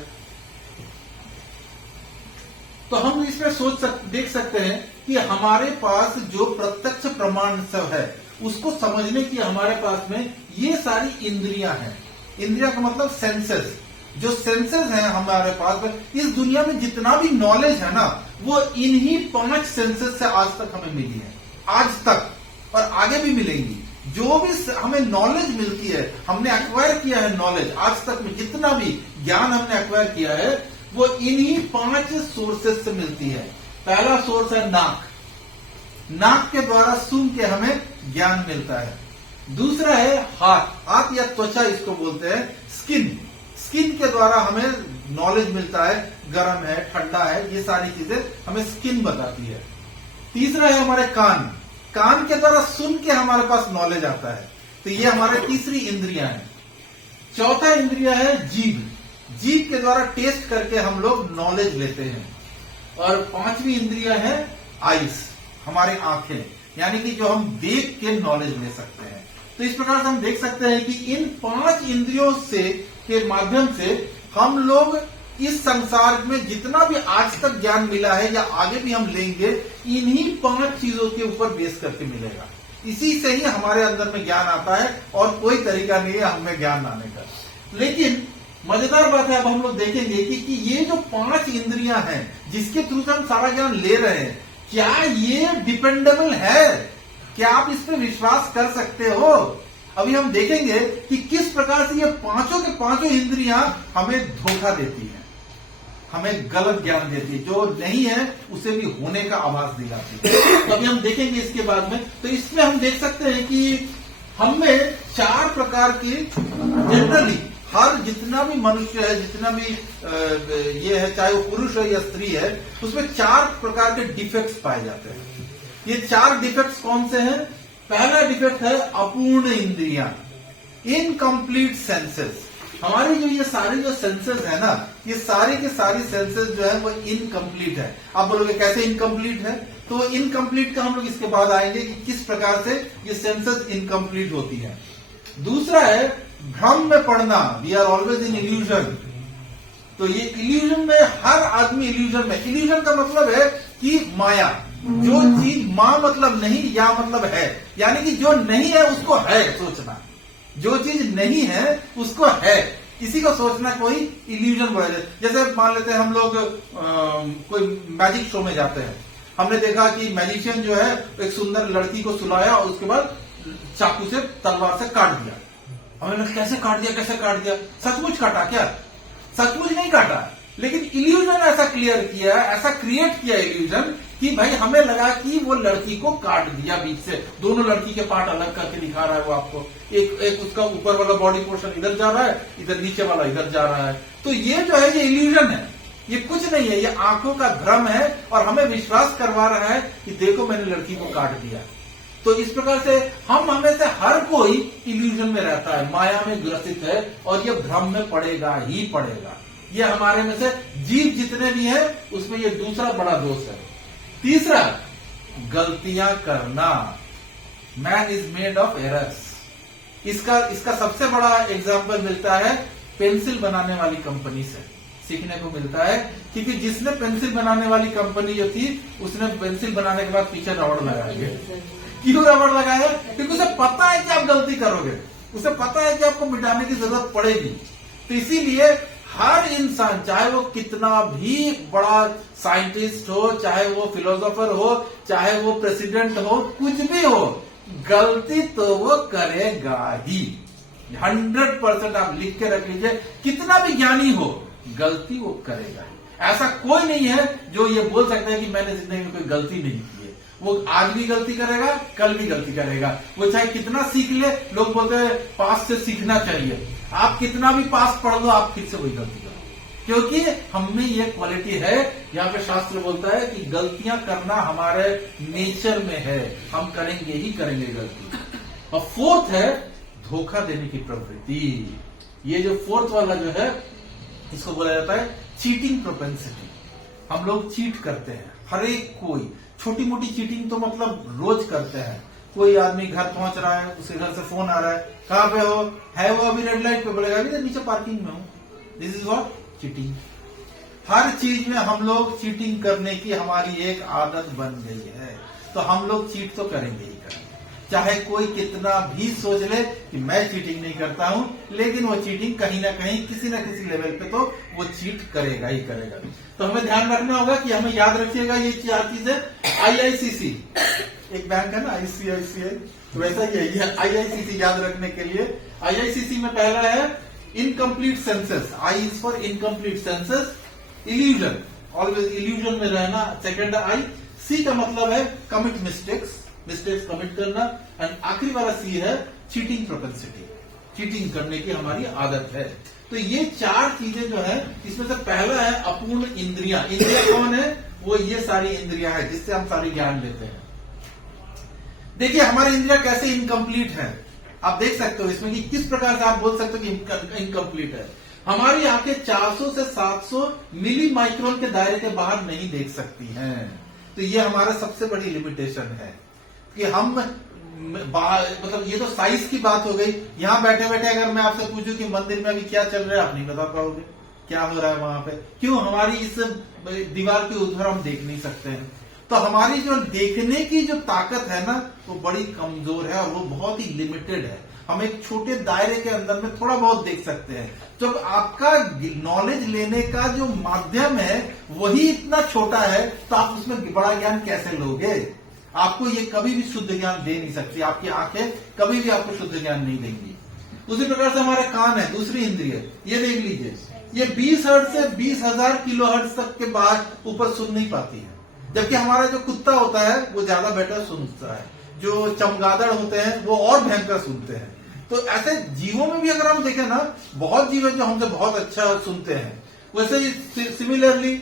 तो हम इसमें देख सकते हैं कि हमारे पास जो प्रत्यक्ष प्रमाण सब है उसको समझने की हमारे पास में ये सारी इंद्रियां हैं। इंद्रिया का मतलब सेंसेस। जो सेंसेस हैं हमारे पास में, इस दुनिया में जितना भी नॉलेज है ना वो इन्हीं 5 सेंसेस से आज तक हमें मिली है, आज तक और आगे भी मिलेंगी। जो भी हमें नॉलेज मिलती है, हमने एक्वायर किया है नॉलेज, आज तक में जितना भी ज्ञान हमने एक्वायर किया है वो इन्हीं 5 सोर्सेस से मिलती है। पहला सोर्स है नाक, नाक के द्वारा सूंघ के हमें ज्ञान मिलता है। दूसरा है हाथ, हाथ या त्वचा इसको बोलते हैं, स्किन, स्किन के द्वारा हमें नॉलेज मिलता है, गर्म है, ठंडा है, ये सारी चीजें हमें स्किन बताती है। तीसरा है हमारे कान, कान के द्वारा सुन के हमारे पास नॉलेज आता है, तो ये हमारे तीसरी इंद्रियां हैं। चौथा इंद्रिया है जीभ, जीभ के द्वारा टेस्ट करके हम लोग नॉलेज लेते हैं। और 5वीं इंद्रिया है आईज, हमारे आंखें, यानी कि जो हम देख के नॉलेज ले सकते हैं। तो इस प्रकार से हम देख सकते हैं कि इन 5 इंद्रियों से के माध्यम से हम लोग इस संसार में जितना भी आज तक ज्ञान मिला है या आगे भी हम लेंगे, इन्हीं 5 चीजों के ऊपर बेस करके मिलेगा। इसी से ही हमारे अंदर में ज्ञान आता है और कोई तरीका नहीं है हमें ज्ञान लाने का। लेकिन मजेदार बात है, अब हम लोग देखेंगे कि ये जो 5 इंद्रियां हैं जिसके थ्रू से हम सारा ज्ञान ले रहे हैं, क्या ये डिपेंडेबल है? क्या आप इस पर विश्वास कर सकते हो? अभी हम देखेंगे कि किस प्रकार से ये 5 के 5 इंद्रियां हमें धोखा देती हैं, हमें गलत ज्ञान देती है, जो नहीं है उसे भी होने का आभास दिलाती है। तो अभी हम देखेंगे इसके बाद में। तो इसमें हम देख सकते हैं कि हमें 4 प्रकार की, जनरली हर जितना भी मनुष्य है, जितना भी ये है, चाहे वो पुरुष है या स्त्री है, उसमें 4 प्रकार के डिफेक्ट्स पाए जाते हैं। ये 4 डिफेक्ट्स कौन से हैं? पहला डिफेक्ट है अपूर्ण इंद्रियां, इनकम्प्लीट सेंसेस। हमारी जो ये सारी जो सेंसेस है ना, ये सारी के सारी सेंसेस जो है वो इनकम्प्लीट है। आप बोलोगे कैसे इनकम्प्लीट है? तो इनकम्प्लीट का हम लोग इसके बाद आएंगे कि किस प्रकार से ये सेंसेस इनकम्प्लीट होती है। दूसरा है भ्रम में पड़ना, we are always in illusion. तो ये इल्यूजन में, हर आदमी इल्यूजन में, इल्यूजन का मतलब है कि माया, जो चीज मां मतलब नहीं, या मतलब है, यानी कि जो नहीं है उसको है सोचना, जो चीज नहीं है उसको है, इसी को सोचना कोई इल्यूजन बोला जाए। जैसे मान लेते हैं हम लोग कोई मैजिक शो में जाते हैं, हमने देखा कि मैजिशियन जो है एक सुंदर लड़की को सुलाया और उसके बाद चाकू से तलवार से काट दिया। हमें कैसे काट दिया, कैसे काट दिया? सचमुच काटा क्या? सचमुच नहीं काटा, लेकिन इल्यूजन ऐसा क्लियर किया, ऐसा क्रिएट किया इल्यूजन कि भाई हमें लगा कि वो लड़की को काट दिया बीच से, दोनों लड़की के पार्ट अलग करके दिखा रहा है वो आपको, एक उसका ऊपर वाला बॉडी पोर्शन इधर जा रहा है, इधर नीचे वाला इधर जा रहा है। तो ये जो है ये इल्यूजन है, ये कुछ नहीं है, ये आंखों का भ्रम है और हमें विश्वास करवा रहा है कि देखो मैंने लड़की को काट दिया। तो इस प्रकार से हमें से हर कोई इल्यूजन में रहता है, माया में ग्रसित है और ये भ्रम में पड़ेगा ही पड़ेगा। ये हमारे में से जीव जितने भी हैं उसमें ये दूसरा बड़ा दोष है। तीसरा, गलतियां करना। Man is made of errors. इसका सबसे बड़ा एग्जाम्पल मिलता है पेंसिल बनाने वाली कंपनी से सीखने को मिलता है, क्योंकि जिसने पेंसिल बनाने वाली कंपनी जो थी उसने पेंसिल बनाने के बाद पीछे रबड़ लगाया। क्यों रबड़ लगाया? क्योंकि उसे पता है कि आप गलती करोगे, उसे पता है कि आपको मिटाने की जरूरत पड़ेगी। तो इसीलिए हर इंसान, चाहे वो कितना भी बड़ा साइंटिस्ट हो, चाहे वो फिलोसोफर हो, चाहे वो प्रेसिडेंट हो, कुछ भी हो, गलती तो वो करेगा ही। 100% आप लिख के रख लीजिए, कितना भी ज्ञानी हो गलती वो करेगा। ऐसा कोई नहीं है जो ये बोल सकता है कि मैंने जिंदगी में कोई गलती नहीं की है। वो आज भी गलती करेगा, कल भी गलती करेगा। वो चाहे कितना सीख ले, लोग बोलते हैं पास से सीखना चाहिए। आप कितना भी पास पढ़ लो, आप फिर से वही गलती करो, क्योंकि हम में ये क्वालिटी है। यहाँ पे शास्त्र बोलता है कि गलतियां करना हमारे नेचर में है, हम करेंगे ही करेंगे गलती। और फोर्थ है धोखा देने की प्रवृत्ति। ये जो फोर्थ वाला जो है इसको बोला जाता है चीटिंग प्रोपेंसिटी। हम लोग चीट करते हैं, हर एक कोई छोटी मोटी चीटिंग तो मतलब रोज करते हैं। कोई आदमी घर पहुंच रहा है, उसके घर से फोन आ रहा है, कहां पे हो? है वो अभी रेड लाइट पे, बोलेगा अभी तो नीचे पार्किंग में हूं। This is what? चीटिंग। हर चीज में हम लोग चीटिंग करने की हमारी एक आदत बन गई है, तो हम लोग चीट तो करेंगे ही करेंगे। चाहे कोई कितना भी सोच ले कि मैं चीटिंग नहीं करता हूं, लेकिन वो चीटिंग कहीं ना कहीं किसी न किसी लेवल पे तो वो चीट करेगा ही करेगा। तो हमें ध्यान रखना होगा कि हमें याद रखिएगा ये चार चीजें। आईआईसीसी एक बैंक है ना, आईसीआईसीआई, तो वैसा ही है आईआईसीसी याद रखने के लिए। आईआईसीसी में पहला है incomplete senses. I is for incomplete senses, illusion, always illusion में रहना। सेकंड आई। सी का मतलब है कमिट मिस्टेक्स कमिट करना। एंड आखिरी वाला सी है चीटिंग प्रोपेंसिटी, चीटिंग करने की हमारी आदत है। तो ये चार चीजें जो है, इसमें से पहला है अपूर्ण इंद्रियां। इंद्रिया कौन है? वो ये सारी इंद्रियां है जिससे हम सारी ज्ञान लेते हैं। देखिए हमारी इंद्रिया कैसे इनकम्प्लीट है, आप देख सकते हो इसमें कि किस प्रकार से आप बोल सकते हो कि इनकम्प्लीट है। हमारी आंखें 400 से 700 मिली माइक्रोन के दायरे के बाहर नहीं देख सकती हैं। तो ये हमारा सबसे बड़ी लिमिटेशन है कि हम मतलब ये तो साइज की बात हो गई। यहां बैठे बैठे अगर मैं आपसे पूछूं कि मंदिर में अभी क्या चल रहा है, आप नहीं बता पाओगे क्या हो रहा है वहां पे। क्यों? हमारी इस दीवार के ऊपर हम देख नहीं सकते हैं। तो हमारी जो देखने की जो ताकत है ना, वो बड़ी कमजोर है और वो बहुत ही लिमिटेड है। हम एक छोटे दायरे के अंदर में थोड़ा बहुत देख सकते हैं। जब आपका नॉलेज लेने का जो माध्यम है वही इतना छोटा है, तो आप उसमें बड़ा ज्ञान कैसे लोगे? आपको ये कभी भी शुद्ध ज्ञान दे नहीं सकती, आपकी आंखें कभी भी आपको शुद्ध ज्ञान नहीं देंगी। उसी प्रकार से हमारे कान है, दूसरी इंद्रिय, ये देख लीजिए, ये 20 हर्ट्ज से 20,000 किलो हर्ट्ज तक के बाद ऊपर सुन नहीं पाती है। जबकि हमारा जो कुत्ता होता है वो ज्यादा बेटर सुनता है, जो चमगादड़ होते हैं वो और भयंकर सुनते हैं। तो ऐसे जीवों में भी अगर हम देखें ना, बहुत जीव है जो हमसे बहुत अच्छा सुनते हैं। वैसे ही सिमिलरली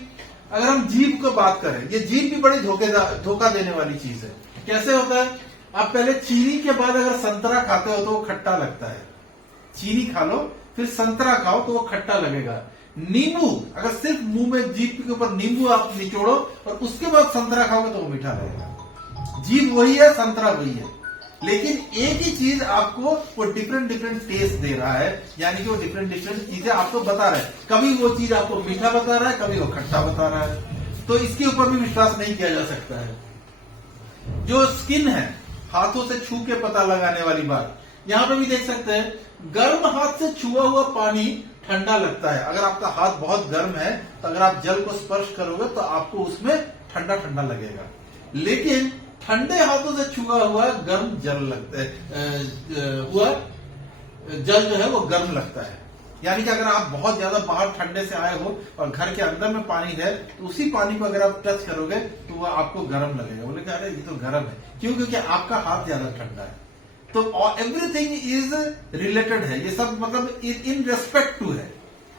अगर हम जीभ को बात करें, ये जीभ भी बड़ी धोखा देने वाली चीज है। कैसे होता है? आप पहले चीनी के बाद अगर संतरा खाते हो तो वो खट्टा लगता है। चीनी खा लो फिर संतरा खाओ तो वो खट्टा लगेगा। नींबू, अगर सिर्फ मुंह में जीभ के ऊपर नींबू आप निचोड़ो और उसके बाद संतरा खाओगे तो वो मीठा लगेगा। जीभ वही है, संतरा वही है, लेकिन एक ही चीज आपको वो डिफरेंट टेस्ट दे रहा है, यानी कि वो डिफरेंट चीजें आपको बता रहा है। कभी वो चीज आपको मीठा बता रहा है, कभी वो खट्टा बता रहा है। तो इसके ऊपर भी विश्वास नहीं किया जा सकता है। जो स्किन है, हाथों से छू के पता लगाने वाली बात, यहाँ पे भी देख सकते हैं, गर्म हाथ से छुआ हुआ पानी ठंडा लगता है। अगर आपका हाथ बहुत गर्म है तो अगर आप जल को स्पर्श करोगे तो आपको उसमें ठंडा ठंडा लगेगा, लेकिन ठंडे हाथों से छुआ हुआ गर्म जल लगता है, हुआ जल जो है वो गर्म लगता है। यानी कि अगर आप बहुत ज्यादा बाहर ठंडे से आए हो और घर के अंदर में पानी है तो उसी पानी को अगर आप टच करोगे तो वो आपको गर्म लगेगा। बोले कि अरे ये तो गर्म है, क्यों? क्योंकि आपका हाथ ज्यादा ठंडा है। तो एवरीथिंग इज रिलेटेड है, ये सब मतलब इन रेस्पेक्ट टू है।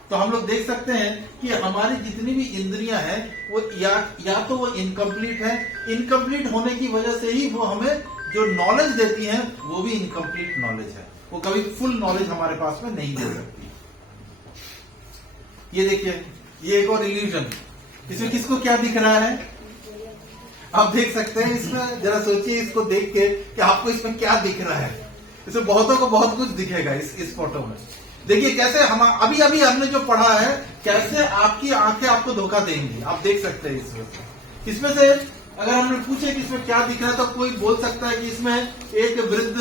तो हम लोग देख सकते हैं कि हमारी जितनी भी इंद्रियां हैं वो या तो वो इनकम्प्लीट है, इनकम्प्लीट होने की वजह से ही वो हमें जो नॉलेज देती हैं वो भी इनकम्प्लीट नॉलेज है, वो कभी फुल नॉलेज हमारे पास में नहीं दे सकती। ये देखिए, ये एक और इल्यूजन, इसमें किसको क्या दिख रहा है आप देख सकते हैं। इसमें जरा सोचिए इसको देख के कि आपको इसमें क्या दिख रहा है। इसमें बहुतों को बहुत कुछ दिखेगा इस फोटो में। देखिए कैसे हम अभी अभी हमने जो पढ़ा है, कैसे आपकी आंखें आपको धोखा देंगी, आप देख सकते हैं। इसमें से अगर हमने पूछे कि इसमें क्या दिख रहा है तो कोई बोल सकता है कि इसमें एक वृद्ध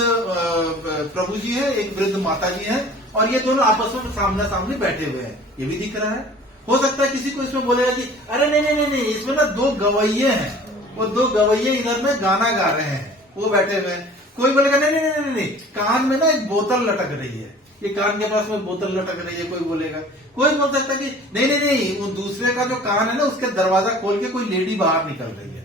प्रभु जी है, एक वृद्ध माता जी है, और ये दोनों आपस में सामने सामने बैठे हुए हैं, ये भी दिख रहा है। हो सकता है किसी को इसमें बोलेगा कि अरे नहीं नहीं नहीं, इसमें ना दो गवैये हैं, वो दो गवैये इधर में गाना गा रहे हैं, वो बैठे हुए हैं। कोई बोलेगा नहीं नहीं नहीं नहीं, कान में ना एक बोतल लटक रही है, ये कान के पास में बोतल लटक रही है, कोई बोलेगा। कोई बोल सकता है कि नहीं नहीं नहीं, वो दूसरे का जो कान है ना उसके दरवाजा खोल के कोई लेडी बाहर निकल रही है।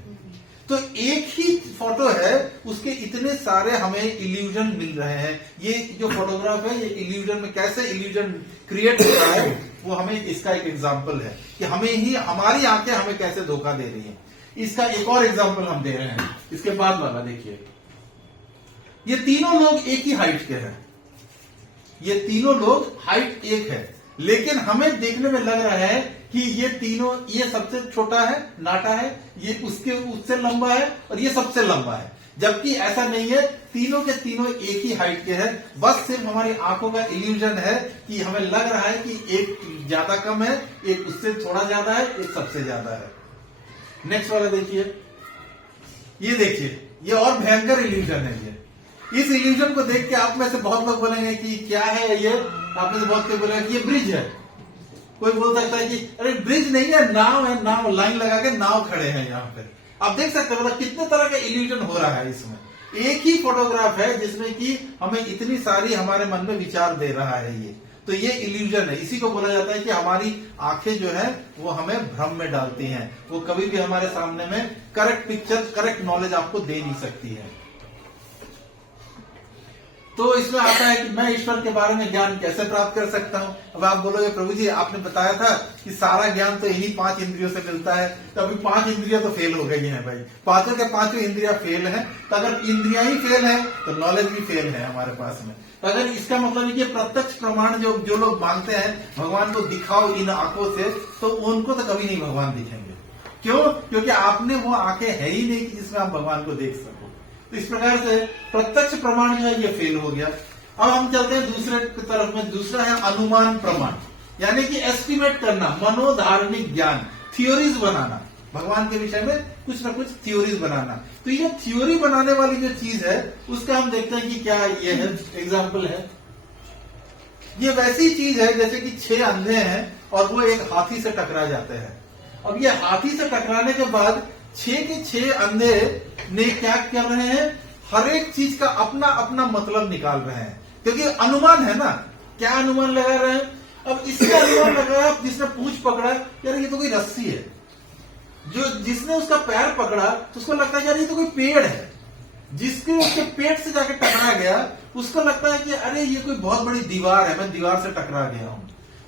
तो एक ही फोटो है, उसके इतने सारे हमें इल्यूजन मिल रहे हैं। ये जो फोटोग्राफ है, ये इल्यूजन में कैसे इल्यूजन क्रिएट होता है वो हमें इसका एक एग्जाम्पल है कि हमें ही हमारी आंखें हमें कैसे धोखा दे रही हैं। इसका एक और एग्जाम्पल हम दे रहे हैं, इसके बाद वाला देखिए। ये तीनों लोग एक ही हाइट के हैं, ये तीनों लोग हाइट एक है, लेकिन हमें देखने में लग रहा है कि ये तीनों, ये सबसे छोटा है, नाटा है, ये उससे लंबा है और ये सबसे लंबा है, जबकि ऐसा नहीं है। तीनों के तीनों एक ही हाइट के हैं, बस सिर्फ हमारी आंखों का इल्यूजन है कि हमें लग रहा है कि एक ज्यादा कम है, एक उससे थोड़ा ज्यादा है, एक सबसे ज्यादा है। नेक्स्ट वाला देखिए, ये देखिए, ये और भयंकर इल्यूजन है। ये इस इल्यूजन को देख के आप में से बहुत लोग बोलेंगे कि क्या है ये, आप में से बहुत लोग बोलेंगे कि ये ब्रिज है। कोई बोल सकता है कि अरे ब्रिज नहीं है, नाव है, नाव लाइन लगा के नाव खड़े हैं यहाँ पे। आप देख सकते हैं मतलब कितने तरह का इल्यूजन हो रहा है इसमें। एक ही फोटोग्राफ है जिसमें कि हमें इतनी सारी हमारे मन में विचार दे रहा है ये, तो ये इल्यूजन है। इसी को बोला जाता है कि हमारी आंखें जो है वो हमें भ्रम में डालती हैं, वो कभी भी हमारे सामने में करेक्ट पिक्चर, करेक्ट नॉलेज आपको दे नहीं सकती है। तो इसमें आता है कि मैं ईश्वर के बारे में ज्ञान कैसे प्राप्त कर सकता हूं। अब आप बोलोगे प्रभु जी आपने बताया था कि सारा ज्ञान तो इन्हीं 5 इंद्रियों से मिलता है, तो अभी 5 इंद्रियां तो फेल हो गई हैं भाई, पांचों के पांचों इंद्रियां फेल हैं। तो अगर इंद्रियां ही फेल है तो नॉलेज भी फेल है हमारे पास में। तो अगर इसका मतलब है कि प्रत्यक्ष प्रमाण जो लोग मांगते हैं भगवान को दिखाओ इन आंखों से, तो उनको तो कभी नहीं भगवान दिखेंगे। क्यों? क्योंकि आपने वो आंखें है ही नहीं कि जिसमें आप भगवान को देख सको। तो इस प्रकार से प्रत्यक्ष प्रमाण जो है ये फेल हो गया। अब हम चलते हैं दूसरे की तरफ में। दूसरा है अनुमान प्रमाण, यानी कि एस्टिमेट करना, मनोधार्मिक ज्ञान, थ्योरीज बनाना, भगवान के विषय में कुछ ना कुछ थ्योरीज बनाना। तो ये थ्योरी बनाने वाली जो चीज है उसका हम देखते हैं कि क्या ये है। एग्जाम्पल है, ये वैसी चीज है जैसे कि 6 अंधे हैं और वो एक हाथी से टकरा जाते हैं। अब ये हाथी से टकराने के बाद 6 के 6 अंधे ने क्या कर रहे हैं, हर एक चीज का अपना अपना मतलब निकाल रहे हैं, क्योंकि अनुमान है ना। क्या अनुमान लगा रहे हैं? अब इसका अनुमान लगाया, जिसने पूंछ पकड़ा यार ये तो कोई रस्सी है, जो जिसने उसका पैर पकड़ा तो उसको लगता है यार ये तो कोई पेड़ है, जिसके उसके पेट से जाके टकरा गया उसको लगता है कि अरे ये कोई बहुत बड़ी दीवार है, मैं दीवार से टकरा गया हूं।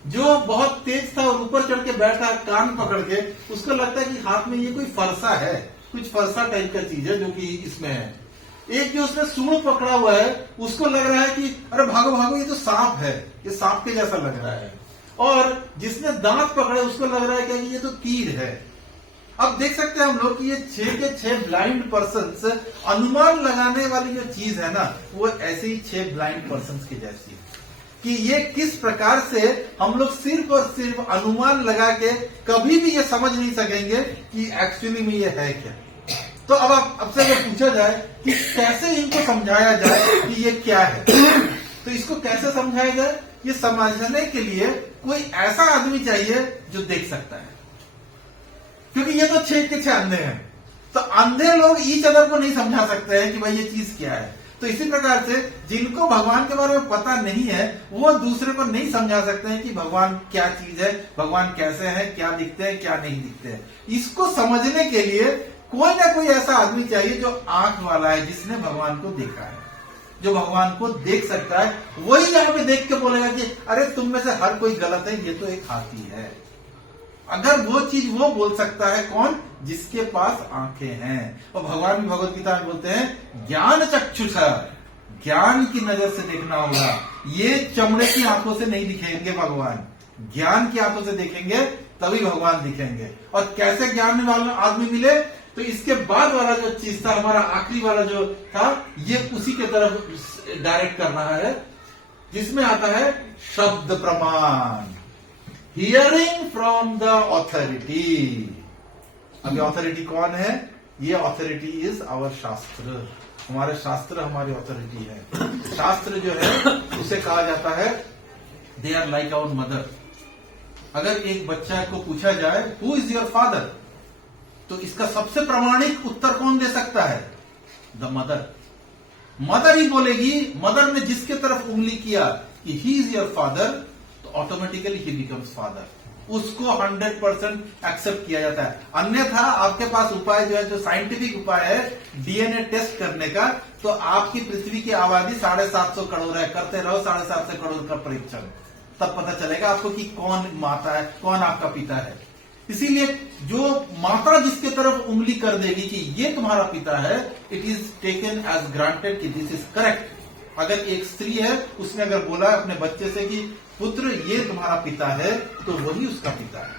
जो बहुत तेज था और ऊपर चढ़ के बैठा कान पकड़ के, उसको लगता है कि हाथ में ये कोई फरसा है, कुछ फरसा टाइप का चीज है जो कि इसमें है। एक जो उसने सूंड पकड़ा हुआ है उसको लग रहा है कि अरे भागो भागो ये तो सांप है, ये सांप के जैसा लग रहा है। और जिसने दांत पकड़े उसको लग रहा है कि ये तो तीर है। अब देख सकते हैं हम लोग कि ये 6 के 6 ब्लाइंड पर्सन्स, अनुमान लगाने वाली जो चीज है ना वो ऐसे ही 6 ब्लाइंड पर्सन्स की जैसी है कि ये किस प्रकार से हम लोग सिर्फ और सिर्फ अनुमान लगा के कभी भी ये समझ नहीं सकेंगे कि एक्चुअली में ये है क्या। तो अब आपसे अगर पूछा जाए कि कैसे इनको समझाया जाए कि ये क्या है, तो इसको कैसे समझाया जाए? ये समझने के लिए कोई ऐसा आदमी चाहिए जो देख सकता है, क्योंकि ये तो 6 के 6 अंधे हैं। तो अंधे लोग ईच अदर को नहीं समझा सकते हैं कि भाई ये चीज क्या है। तो इसी प्रकार से जिनको भगवान के बारे में पता नहीं है वो दूसरे को नहीं समझा सकते हैं कि भगवान क्या चीज है, भगवान कैसे है, क्या दिखते हैं, क्या नहीं दिखते हैं। इसको समझने के लिए कोई ना कोई ऐसा आदमी चाहिए जो आंख वाला है, जिसने भगवान को देखा है, जो भगवान को देख सकता है। वही यहाँ पे देख के बोलेगा कि अरे तुम में से हर कोई गलत है, ये तो एक हाथी है। अगर वो चीज वो बोल सकता है, कौन? जिसके पास आंखें हैं। और भगवान भी भगवत गीता में बोलते हैं ज्ञान चक्षुषा, ज्ञान की नजर से देखना होगा। ये चमड़े की आंखों से नहीं दिखेंगे भगवान, ज्ञान की आंखों से देखेंगे तभी भगवान दिखेंगे। और कैसे ज्ञान वाला आदमी मिले? तो इसके बाद वाला जो चीज था, हमारा आखिरी वाला जो था, ये उसी के तरफ डायरेक्ट कर रहा है, जिसमें आता है शब्द प्रमाण, हियरिंग फ्रॉम द ऑथोरिटी। अब ये ऑथोरिटी कौन है? ये ऑथोरिटी इज आवर शास्त्र। हमारे शास्त्र हमारी ऑथोरिटी है। शास्त्र जो है उसे कहा जाता है they are like our mother. अगर एक बच्चा को पूछा जाए हु इज योर फादर, तो इसका सबसे प्रामाणिक उत्तर कौन दे सकता है? The mother. मदर ही बोलेगी। मदर ने जिसके तरफ उंगली किया कि ही इज योर फादर, तो ऑटोमेटिकली ही बिकम्स फादर। उसको 100% एक्सेप्ट किया जाता है। अन्यथा आपके पास उपाय जो है, जो साइंटिफिक उपाय है डीएनए टेस्ट करने का, तो आपकी पृथ्वी की आबादी 750 करोड़ है, करते रहो 750 करोड़ का परीक्षण, तब पता चलेगा आपको कि कौन माता है, कौन आपका पिता है। इसीलिए जो माता जिसके तरफ उंगली कर देगी कि ये तुम्हारा पिता है, it is taken as granted कि दिस इज करेक्ट। अगर एक स्त्री है, उसने अगर बोला अपने बच्चे से कि पुत्र ये तुम्हारा पिता है, तो वही उसका पिता है।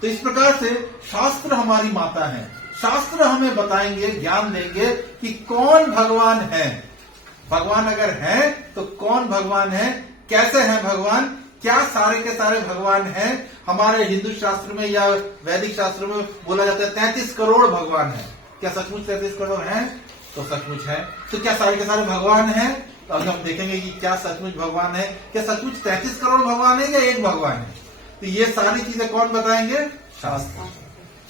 तो इस प्रकार से शास्त्र हमारी माता है। शास्त्र हमें बताएंगे, ज्ञान देंगे कि कौन भगवान है। भगवान अगर है तो कौन भगवान है, कैसे है भगवान, क्या सारे के सारे भगवान हैं। हमारे हिंदू शास्त्र में या वैदिक शास्त्र में बोला जाता है 33 करोड़ भगवान है। क्या सचमुच 33 करोड़ हैं? तो सचमुच है। तो क्या सारे के सारे भगवान हैं? तो अभी हम देखेंगे कि क्या सचमुच भगवान है, क्या सचमुच 33 करोड़ भगवान है या एक भगवान है। तो ये सारी चीजें कौन बताएंगे? शास्त्र।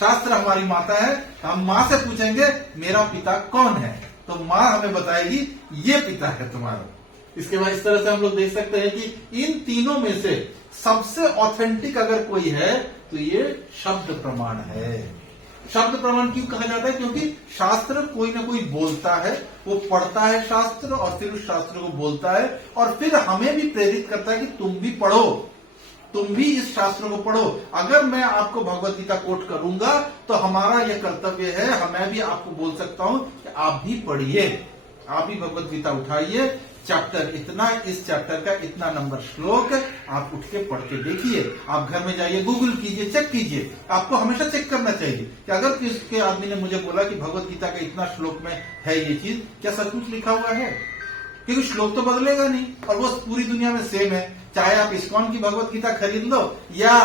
शास्त्र हमारी माता है। हम माँ से पूछेंगे मेरा पिता कौन है, तो माँ हमें बताएगी ये पिता है तुम्हारा। इसके बाद इस तरह से हम लोग देख सकते हैं कि इन तीनों में से सबसे ऑथेंटिक अगर कोई है तो ये शब्द प्रमाण है। शब्द प्रमाण क्यों कहा जाता है? क्योंकि शास्त्र कोई ना कोई बोलता है, वो पढ़ता है शास्त्र और फिर उस शास्त्र को बोलता है और फिर हमें भी प्रेरित करता है कि तुम भी पढ़ो, तुम भी इस शास्त्र को पढ़ो। अगर मैं आपको भगवत गीता कोट करूंगा तो हमारा यह कर्तव्य है, मैं भी आपको बोल सकता हूं कि आप भी पढ़िए, आप भी भगवत गीता उठाइए, चैप्टर इतना, इस चैप्टर का इतना नंबर श्लोक, आप उठ के पढ़ के देखिए। आप घर में जाइए, गूगल कीजिए, चेक कीजिए। आपको हमेशा चेक करना चाहिए कि अगर किसके आदमी ने मुझे बोला कि भगवत गीता के इतना श्लोक में है ये चीज, क्या सचमुच लिखा हुआ है? क्योंकि श्लोक तो बदलेगा नहीं और वो पूरी दुनिया में सेम है। चाहे आप इस्कॉन की भगवत गीता खरीद लो या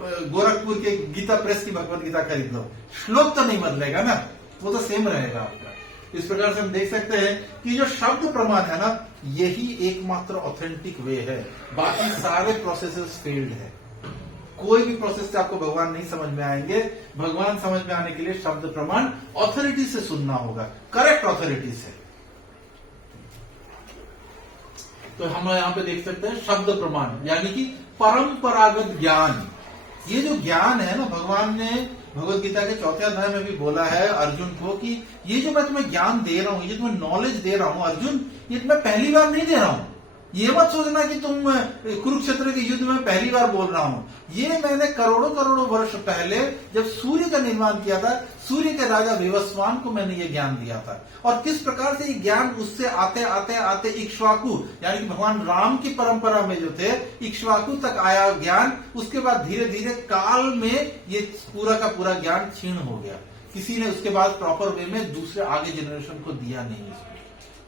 गोरखपुर के गीता प्रेस की भगवत गीता खरीद लो, श्लोक तो नहीं बदलेगा ना, वो तो सेम रहेगा आपका। इस प्रकार से हम देख सकते हैं कि जो शब्द प्रमाण है ना, यही एकमात्र ऑथेंटिक वे है। बाकी सारे प्रोसेसेस फेल्ड है। कोई भी प्रोसेस से आपको भगवान नहीं समझ में आएंगे। भगवान समझ में आने के लिए शब्द प्रमाण ऑथोरिटी से सुनना होगा, करेक्ट ऑथोरिटी से। तो हम यहाँ पे देख सकते हैं शब्द प्रमाण यानी कि परंपरागत ज्ञान। ये जो ज्ञान है ना, भगवान ने भगवत गीता के 4थे अध्याय में भी बोला है अर्जुन को कि ये जो मैं तुम्हें ज्ञान दे रहा हूं, ये तुम्हें नॉलेज दे रहा हूं अर्जुन, ये मैं पहली बार नहीं दे रहा हूं। ये मत सोचना कि तुम कुरुक्षेत्र के युद्ध में पहली बार बोल रहा हूं। ये मैंने करोड़ों करोड़ों वर्ष पहले जब सूर्य का निर्माण किया था, सूर्य के राजा विवस्वान को मैंने ये ज्ञान दिया था। और किस प्रकार से ये ज्ञान उससे आते आते आते इक्ष्वाकु यानी कि भगवान राम की परंपरा में जो थे इक्ष्वाकु तक आया ज्ञान। उसके बाद धीरे धीरे काल में ये पूरा का पूरा ज्ञान क्षीण हो गया। किसी ने उसके बाद प्रॉपर वे में दूसरे आगे जनरेशन को दिया नहीं।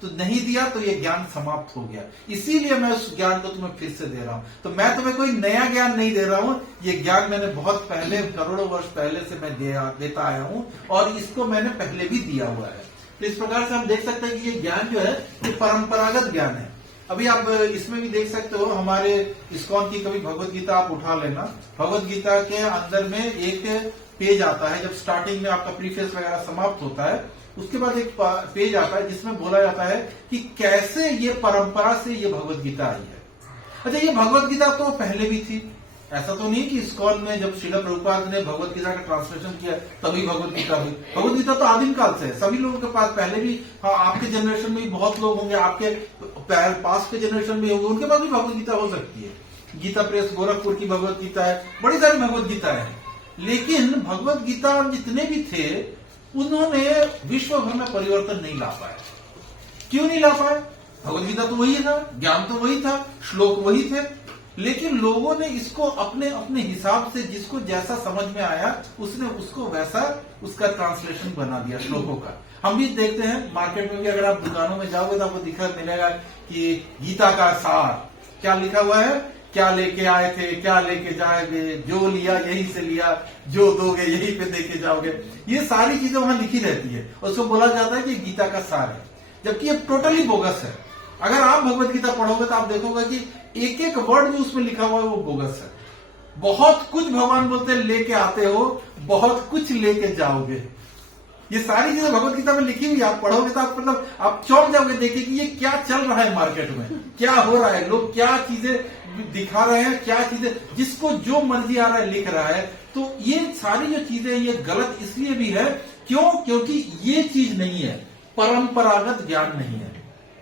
तो नहीं दिया तो ये ज्ञान समाप्त हो गया। इसीलिए मैं उस ज्ञान को तुम्हें फिर से दे रहा हूं। तो मैं तुम्हें कोई नया ज्ञान नहीं दे रहा हूं, ये ज्ञान मैंने बहुत पहले, करोड़ों वर्ष पहले से मैं देता आया हूं और इसको मैंने पहले भी दिया हुआ है। तो इस प्रकार से हम देख सकते हैं कि ये ज्ञान जो है ये परंपरागत ज्ञान है। अभी आप इसमें भी देख सकते हो, हमारे इस्कॉन की कभी भगवत गीता आप उठा लेना, भगवत गीता के अंदर में एक पेज आता है, जब स्टार्टिंग में आपका प्रीफेस वगैरह समाप्त होता है, उसके बाद एक पेज आता है जिसमें बोला जाता है कि कैसे ये परंपरा से ये भगवत गीता आई है। अच्छा, ये भगवत गीता तो पहले भी थी, ऐसा तो नहीं कि इस्कॉन में जब श्रील प्रभुपाद ने भगवत गीता का ट्रांसलेशन किया तभी भगवत गीता हुई। भगवत गीता तो आदिम काल से है, सभी लोगों के पास पहले भी, आपके जनरेशन में भी बहुत लोग होंगे, आपके पास के जनरेशन में होंगे, उनके पास भी भगवत गीता हो सकती है। गीता प्रेस गोरखपुर की भगवत गीता है, बड़ी सारी भगवत गीता है। लेकिन भगवत गीता जितने भी थे उन्होंने विश्व भर में परिवर्तन नहीं ला पाए। क्यों नहीं ला पाए? भगवत गीता तो वही था, ज्ञान तो वही था, श्लोक वही थे, लेकिन लोगों ने इसको अपने अपने हिसाब से, जिसको जैसा समझ में आया उसने उसको वैसा उसका ट्रांसलेशन बना दिया श्लोकों का। हम भी देखते हैं मार्केट में भी, अगर आप दुकानों में जाओगे तो आपको दिखा मिलेगा कि गीता का सार क्या लिखा हुआ है, क्या लेके आए थे, क्या लेके जाएंगे, जो लिया यहीं से लिया, जो दोगे यहीं पे देके जाओगे, ये सारी चीजें वहां लिखी रहती है। उसको बोला जाता है कि गीता का सार है, जबकि ये टोटली बोगस है। अगर आप भगवत गीता पढ़ोगे तो आप देखोगे कि एक एक वर्ड जो उसमें लिखा हुआ है वो बोगस है। बहुत कुछ भगवान बोलते हैं लेके आते हो, बहुत कुछ लेके जाओगे। ये सारी चीजें भगवत गीता में लिखी हुई, आप पढ़ोगे तो आप मतलब आप चौंक जाओगे देखिए कि ये क्या चल रहा है मार्केट में, क्या हो रहा है, लोग क्या चीजें दिखा रहे हैं, क्या चीजें, जिसको जो मर्जी आ रहा है लिख रहा है। तो ये सारी जो चीजें ये गलत इसलिए भी है, क्योंकि ये चीज नहीं है, परंपरागत ज्ञान नहीं है।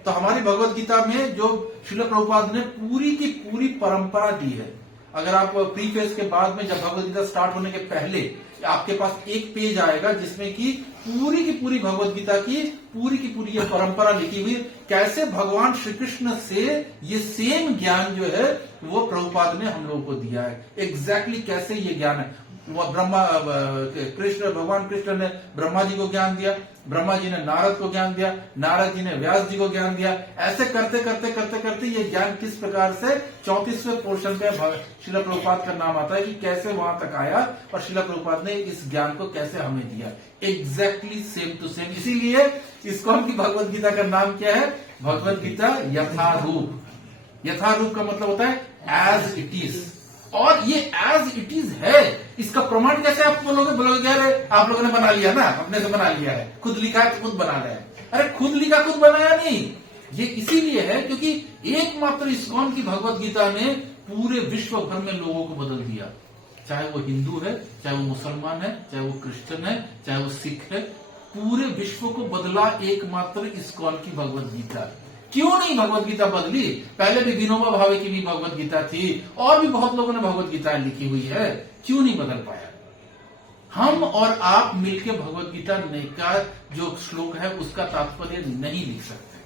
तो हमारी भगवत गीता में जो श्रील प्रभुपाद ने पूरी की पूरी परंपरा दी है। अगर आप प्रीफेस के बाद में, जब भगवत गीता स्टार्ट होने के पहले आपके पास एक पेज आएगा जिसमें कि पूरी की पूरी भगवत गीता की पूरी ये परंपरा लिखी हुई, कैसे भगवान श्री कृष्ण से ये सेम ज्ञान जो है वो प्रभुपाद ने हम लोगों को दिया है। एग्जैक्टली कैसे ये ज्ञान है, भगवान कृष्ण ने ब्रह्मा जी को ज्ञान दिया, ब्रह्मा जी ने नारद को ज्ञान दिया, नारद जी ने व्यास जी को ज्ञान दिया। ऐसे करते करते करते करते ये ज्ञान किस प्रकार से 34वें पोर्शन पे श्रील प्रभुपाद का नाम आता है कि कैसे वहां तक आया और श्रील प्रभुपाद ने इस ज्ञान को कैसे हमें दिया, एग्जैक्टली सेम टू सेम। इसीलिए इस्कॉन की भगवत गीता का नाम क्या है? भगवत गीता यथारूप। यथारूप का मतलब होता है एज इट इज, और ये एज इट इज है। इसका प्रमाण कैसे आप बोलोगे अरे आप लोगों ने बना लिया ना, अपने से बना लिया है, खुद लिखा है तो खुद बना लिया है। अरे खुद लिखा खुद बनाया नहीं, ये इसीलिए है क्योंकि एकमात्र इस्कॉन की भगवत गीता ने पूरे विश्व भर में लोगों को बदल दिया। चाहे वो हिंदू है, चाहे वो मुसलमान है, चाहे वो क्रिश्चियन है, चाहे वो सिख है, पूरे विश्व को बदला एकमात्र इस्कॉन की भगवत गीता। क्यों नहीं भगवत गीता बदली? पहले भी विनोबा भावे की भी भगवत गीता थी और भी बहुत लोगों ने भगवत गीता लिखी हुई है, क्यों नहीं बदल पाया? हम और आप मिलकर भगवत गीता का जो श्लोक है उसका तात्पर्य नहीं लिख सकते,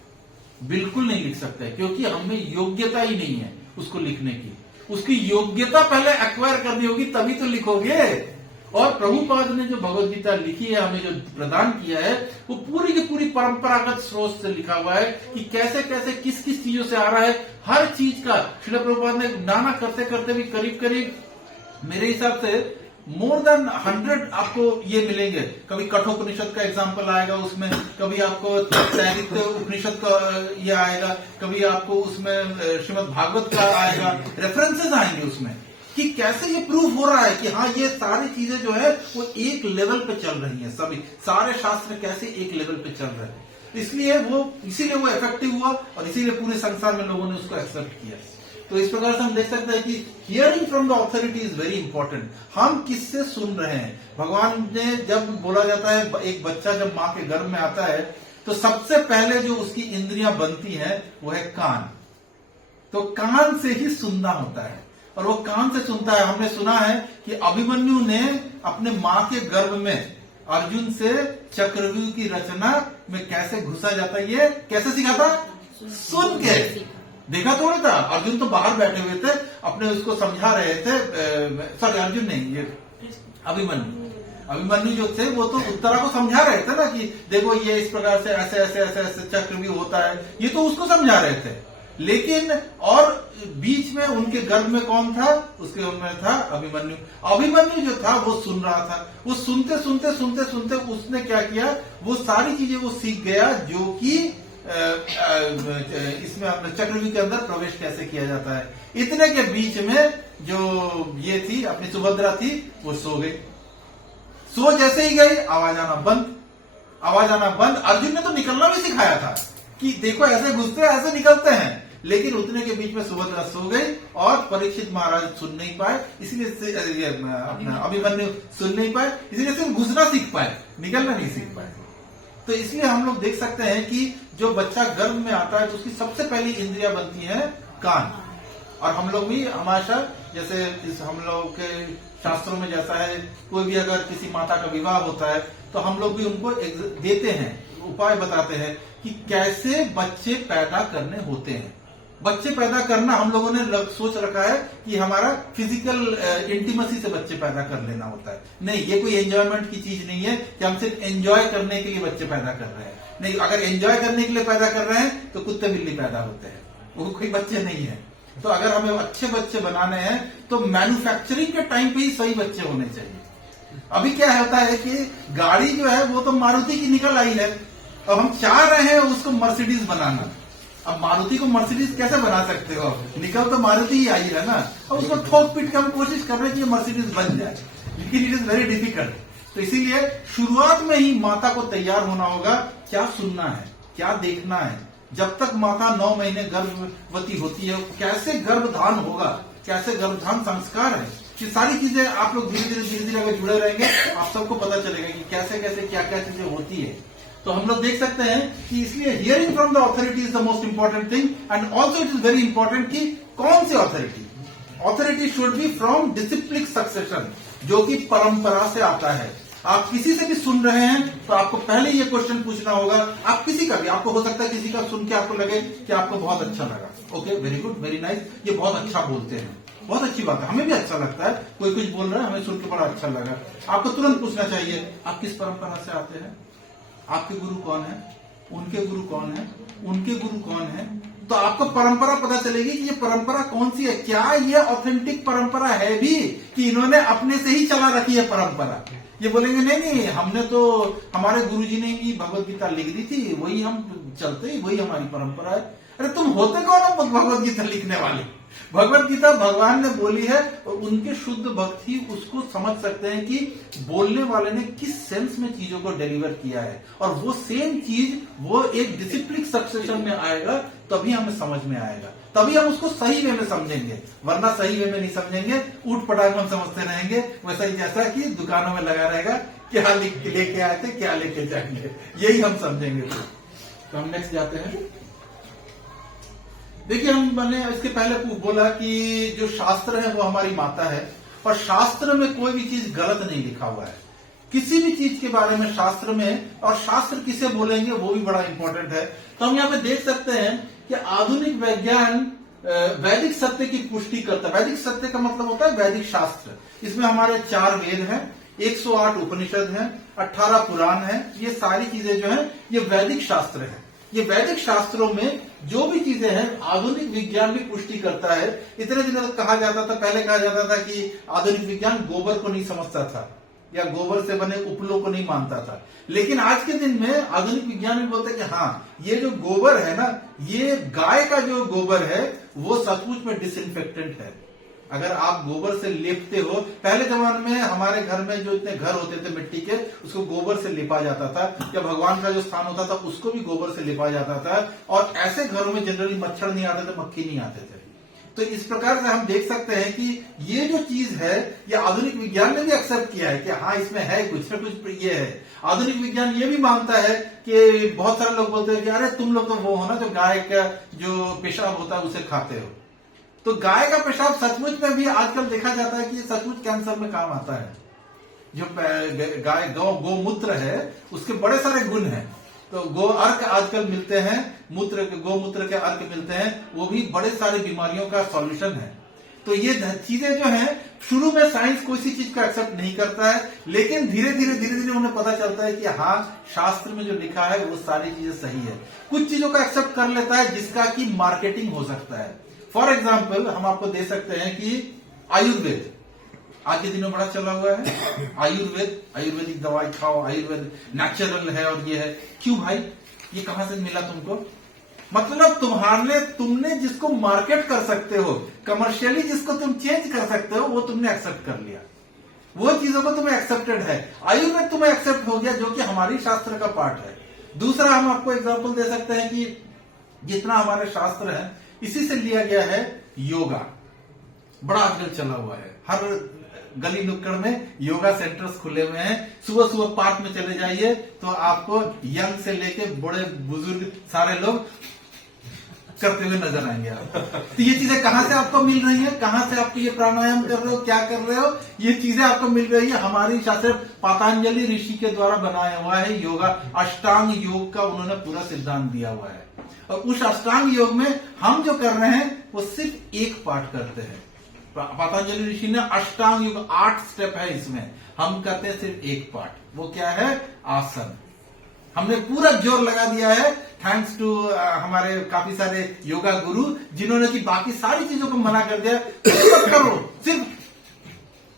बिल्कुल नहीं लिख सकते, क्योंकि हमें योग्यता ही नहीं है उसको लिखने की। उसकी योग्यता पहले एक्वायर करनी होगी तभी तो लिखोगे। और प्रभुपाद ने जो भगवत गीता लिखी है, हमें जो प्रदान किया है, वो पूरी की पूरी परंपरागत स्रोत से लिखा हुआ है कि कैसे कैसे किस किस चीजों से आ रहा है। हर चीज का श्रील प्रभुपाद ने नाना करते करते भी करीब करीब मेरे हिसाब से मोर देन 100 आपको ये मिलेंगे। कभी कठोपनिषद का एग्जाम्पल आएगा उसमें, कभी आपको तैरित उपनिषद का ये आएगा, कभी आपको उसमें श्रीमद् भागवत का आएगा, रेफरेंसेस आएंगे उसमें कि कैसे ये प्रूफ हो रहा है कि हाँ ये सारी चीजें जो है वो एक लेवल पे चल रही हैं। सभी सारे शास्त्र कैसे एक लेवल पे चल रहे हैं, इसीलिए वो इफेक्टिव हुआ और इसीलिए पूरे संसार में लोगों ने उसको एक्सेप्ट किया। तो इस प्रकार से हम देख सकते हैं कि hearing from the authority is very important. हम किससे सुन रहे हैं? भगवान ने जब बोला जाता है एक बच्चा जब माँ के गर्भ में आता है तो सबसे पहले जो उसकी इंद्रियां बनती हैं वो है कान। तो कान से ही सुनना होता है और वो कान से सुनता है। हमने सुना है कि अभिमन्यु ने अपने माँ के गर्भ में अर्जुन से चक्रव्यूह की रचना में कैसे घुसा जाता है ये कैसे सीखा था? सुन के। देखा तो नहीं था, अर्जुन तो बाहर बैठे हुए थे, अपने उसको समझा रहे थे, सॉरी अर्जुन नहीं, ये अभिमन्यु जो थे वो तो उत्तरा को समझा रहे थे ना कि देखो ये इस प्रकार से ऐसे ऐसे ऐसे ऐसे चक्रव्यूह होता है, ये तो उसको समझा रहे थे। लेकिन और बीच में उनके गर्भ में कौन था, उसके में था अभिमन्यु। अभिमन्यु जो था वो सुन रहा था, वो सुनते सुनते सुनते सुनते उसने क्या किया, वो सारी चीजें वो सीख गया जो कि इसमें अपने चक्रव्यूह के अंदर प्रवेश कैसे किया जाता है। इतने के बीच में जो ये थी अपनी सुभद्रा थी वो सो गई। सो जैसे ही गई आवाज आना बंद, आवाज आना बंद। अर्जुन ने तो निकलना भी सिखाया था कि देखो ऐसे घुसते हैं ऐसे निकलते हैं, लेकिन उतने के बीच में सुभद्रा सो गई और परीक्षित महाराज सुन नहीं पाए, इसलिए अपना अभिमन्यु सुन नहीं पाए, इसलिए सिर्फ घुसना सीख पाए, निकलना नहीं सीख पाए। तो इसलिए हम लोग देख सकते हैं कि जो बच्चा गर्भ में आता है तो उसकी सबसे पहली इंद्रिया बनती है कान। और हम लोग भी हमेशा जैसे हम लोग के शास्त्रों में जैसा है, कोई भी अगर किसी माता का विवाह होता है तो हम लोग भी उनको देते हैं, उपाय बताते हैं कि कैसे बच्चे पैदा करने होते हैं। बच्चे पैदा करना हम लोगों ने सोच रखा है कि हमारा फिजिकल इंटीमेसी से बच्चे पैदा कर लेना होता है। नहीं, ये कोई एंजॉयमेंट की चीज नहीं है कि हम सिर्फ एंजॉय करने के लिए बच्चे पैदा कर रहे हैं। नहीं, अगर एंजॉय करने के लिए पैदा कर रहे हैं तो कुत्ते बिल्ली पैदा होते हैं, वो कोई बच्चे नहीं है। तो अगर हमें अच्छे बच्चे बनाने हैं तो मैन्युफैक्चरिंग के टाइम पे ही सही बच्चे होने चाहिए। अभी क्या होता है कि गाड़ी जो है वो तो मारुति की निकल आई है, अब हम चाह रहे हैं उसको मर्सिडीज बनाना। अब मारुति को मर्सिडीज कैसे बना सकते हो, निकल तो मारुति ही आई है ना, और उसको ठोक पीट के हम कोशिश कर रहे हैं कि मर्सिडीज बन जाए, लेकिन इट इज वेरी डिफिकल्ट। तो इसीलिए शुरुआत में ही माता को तैयार होना होगा, क्या सुनना है, क्या देखना है। जब तक माता 9 महीने गर्भवती होती है, कैसे गर्भधान होगा, कैसे गर्भधान संस्कार है, ये सारी चीजें आप लोग धीरे धीरे अगर जुड़े रहेंगे आप सबको पता चलेगा कि कैसे कैसे क्या क्या चीजें होती है। तो हम लोग देख सकते हैं कि इसलिए hearing from the authority is the most important thing, and also it is very important कि कौन सी authority. Authority should be from disciplic succession, जो कि परंपरा से आता है। आप किसी से भी सुन रहे हैं तो आपको पहले ये क्वेश्चन पूछना होगा, आप किसी का भी, आपको हो सकता है किसी का सुन के आपको लगे कि आपको बहुत अच्छा लगा, okay very good very nice, ये बहुत अच्छा बोलते हैं, बहुत अच्छी बात है, हमें भी अच्छा लगता है, कोई कुछ बोल रहा है हमें सुन के बड़ा अच्छा लगा। आपको तुरंत पूछना चाहिए आप किस परंपरा से आते हैं, आपके गुरु कौन है, उनके गुरु कौन है, उनके गुरु कौन है। तो आपको परंपरा पता चलेगी कि ये परंपरा कौन सी है, क्या ये ऑथेंटिक परंपरा है भी कि इन्होंने अपने से ही चला रखी है परंपरा। ये बोलेंगे नहीं हमने तो, हमारे गुरुजी ने ही भगवत गीता लिख दी थी, वही हम चलते ही, वही हमारी परंपरा है। अरे तुम होते कौन हो भगवत गीता लिखने वाले। भगवत गीता भगवान ने बोली है और उनके शुद्ध भक्त ही उसको समझ सकते हैं कि बोलने वाले ने किस सेंस में चीजों को डिलीवर किया है, और वो सेम चीज वो एक डिसिप्लिन सक्सेशन में आएगा तभी हमें समझ में आएगा, तभी हम उसको सही वे में समझेंगे, वरना सही वे में नहीं समझेंगे, ऊट पटांग हम समझते रहेंगे। वैसा ही जैसा कि दुकानों में लगा रहेगा क्या लेके आए थे क्या लेके जाएंगे, यही हम समझेंगे। तो हम नेक्स्ट जाते हैं। देखिए मैंने इसके पहले बोला कि जो शास्त्र है वो हमारी माता है, और शास्त्र में कोई भी चीज गलत नहीं लिखा हुआ है, किसी भी चीज के बारे में शास्त्र में, और शास्त्र किसे बोलेंगे वो भी बड़ा इंपॉर्टेंट है। तो हम यहाँ पे देख सकते हैं कि आधुनिक विज्ञान वैदिक सत्य की पुष्टि करता है। वैदिक सत्य का मतलब होता है वैदिक शास्त्र। इसमें हमारे 4 वेद हैं, 108 उपनिषद हैं, 18 पुराण हैं। ये सारी चीजें जो है ये वैदिक शास्त्र है। ये वैदिक शास्त्रों में जो भी चीजें हैं आधुनिक विज्ञान भी पुष्टि करता है। इतने दिनों तक कहा जाता था, पहले कहा जाता था कि आधुनिक विज्ञान गोबर को नहीं समझता था या गोबर से बने उपलों को नहीं मानता था, लेकिन आज के दिन में आधुनिक विज्ञान भी बोलते हैं कि हाँ ये जो गोबर है ना, ये गाय का जो गोबर है वो सचमुच में डिसइंफेक्टेंट है। अगर आप गोबर से लेपते हो, पहले जमाने में हमारे घर में जो इतने घर होते थे मिट्टी के, उसको गोबर से लिपा जाता था, या भगवान का जो स्थान होता था उसको भी गोबर से लिपा जाता था, और ऐसे घरों में जनरली मच्छर नहीं आते थे, मक्खी नहीं आते थे। तो इस प्रकार से हम देख सकते हैं कि ये जो चीज है ये आधुनिक विज्ञान ने भी एक्सेप्ट किया है कि हाँ इसमें है कुछ न कुछ ये है। आधुनिक विज्ञान ये भी मानता है कि बहुत सारे लोग बोलते हैं कि अरे तुम लोग तो वो हो ना जो गाय का जो पेशाब होता है उसे खाते हो। तो गाय का पेशाब सचमुच में भी आजकल देखा जाता है कि ये सचमुच कैंसर में काम आता है। जो गाय गौमूत्र है उसके बड़े सारे गुण हैं। तो गो अर्क आजकल मिलते हैं, गौमूत्र के अर्क मिलते हैं, वो भी बड़े सारी बीमारियों का सॉल्यूशन है। तो ये चीजें जो हैं, शुरू में साइंस कोई सी चीज को एक्सेप्ट नहीं करता है, लेकिन धीरे धीरे उन्हें पता चलता है कि हाँ, शास्त्र में जो लिखा है वो सारी चीजें सही है। कुछ चीजों को एक्सेप्ट कर लेता है जिसका कि मार्केटिंग हो सकता है। फॉर एग्जाम्पल हम आपको दे सकते हैं कि आयुर्वेद आज के दिनों में बड़ा चला हुआ है। आयुर्वेदिक दवाई खाओ, आयुर्वेद नेचुरल है और ये है। क्यों भाई, ये कहां से मिला तुमको? मतलब तुमने जिसको मार्केट कर सकते हो, कमर्शियली जिसको तुम चेंज कर सकते हो, वो तुमने एक्सेप्ट कर लिया, वो चीजों को तुम्हें एक्सेप्टेड है। आयुर्वेद तुम्हें एक्सेप्ट हो गया, जो कि हमारी शास्त्र का पार्ट है। दूसरा हम आपको एग्जांपल दे सकते हैं कि जितना हमारे शास्त्र है, इसी से लिया गया है योगा। बड़ा आजकल चला हुआ है, हर गली नुक्कड़ में योगा सेंटर्स खुले हुए हैं। सुबह सुबह पार्क में चले जाइए तो आपको यंग से लेके बड़े बुजुर्ग सारे लोग करते हुए नजर आएंगे आप। तो ये चीजें कहां से आपको मिल रही है? कहां से आपको ये प्राणायाम कर रहे हो, क्या कर रहे हो? ये चीजें आपको मिल रही है हमारी शास्त्र पतंजलि ऋषि के द्वारा बनाया हुआ है योगा। अष्टांग योग का उन्होंने पूरा सिद्धांत दिया हुआ है, और उस अष्टांग योग में हम जो कर रहे हैं वो सिर्फ एक पार्ट करते हैं। पतंजलि ऋषि ने अष्टांग योग 8 स्टेप है, इसमें हम करते हैं सिर्फ एक पार्ट। वो क्या है? आसन। हमने पूरा जोर लगा दिया है, थैंक्स टू हमारे काफी सारे योगा गुरु, जिन्होंने कि बाकी सारी चीजों को मना कर दिया। मत करो, सिर्फ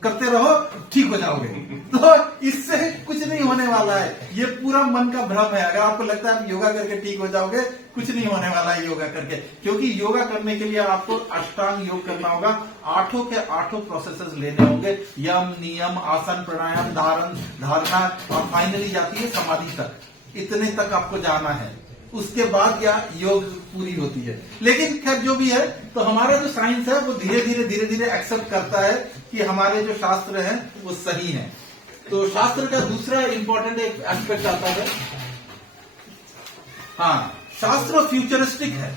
करते रहो, ठीक हो जाओगे। तो इससे कुछ नहीं होने वाला है, ये पूरा मन का भ्रम है। अगर आपको लगता है आप योगा करके ठीक हो जाओगे, कुछ नहीं होने वाला है योगा करके। क्योंकि योगा करने के लिए आपको अष्टांग योग करना होगा, 8 के 8 प्रोसेसेस लेने होंगे, यम, नियम, आसन, प्राणायाम, धारणा, और फाइनली जाती है समाधि तक। इतने तक आपको जाना है, उसके बाद या योग पूरी होती है। लेकिन खैर जो भी है, तो हमारा जो साइंस है वो धीरे धीरे एक्सेप्ट करता है कि हमारे जो शास्त्र हैं वो सही हैं। तो शास्त्र का दूसरा इंपॉर्टेंट एक एस्पेक्ट आता है, हाँ, शास्त्र फ्यूचरिस्टिक है।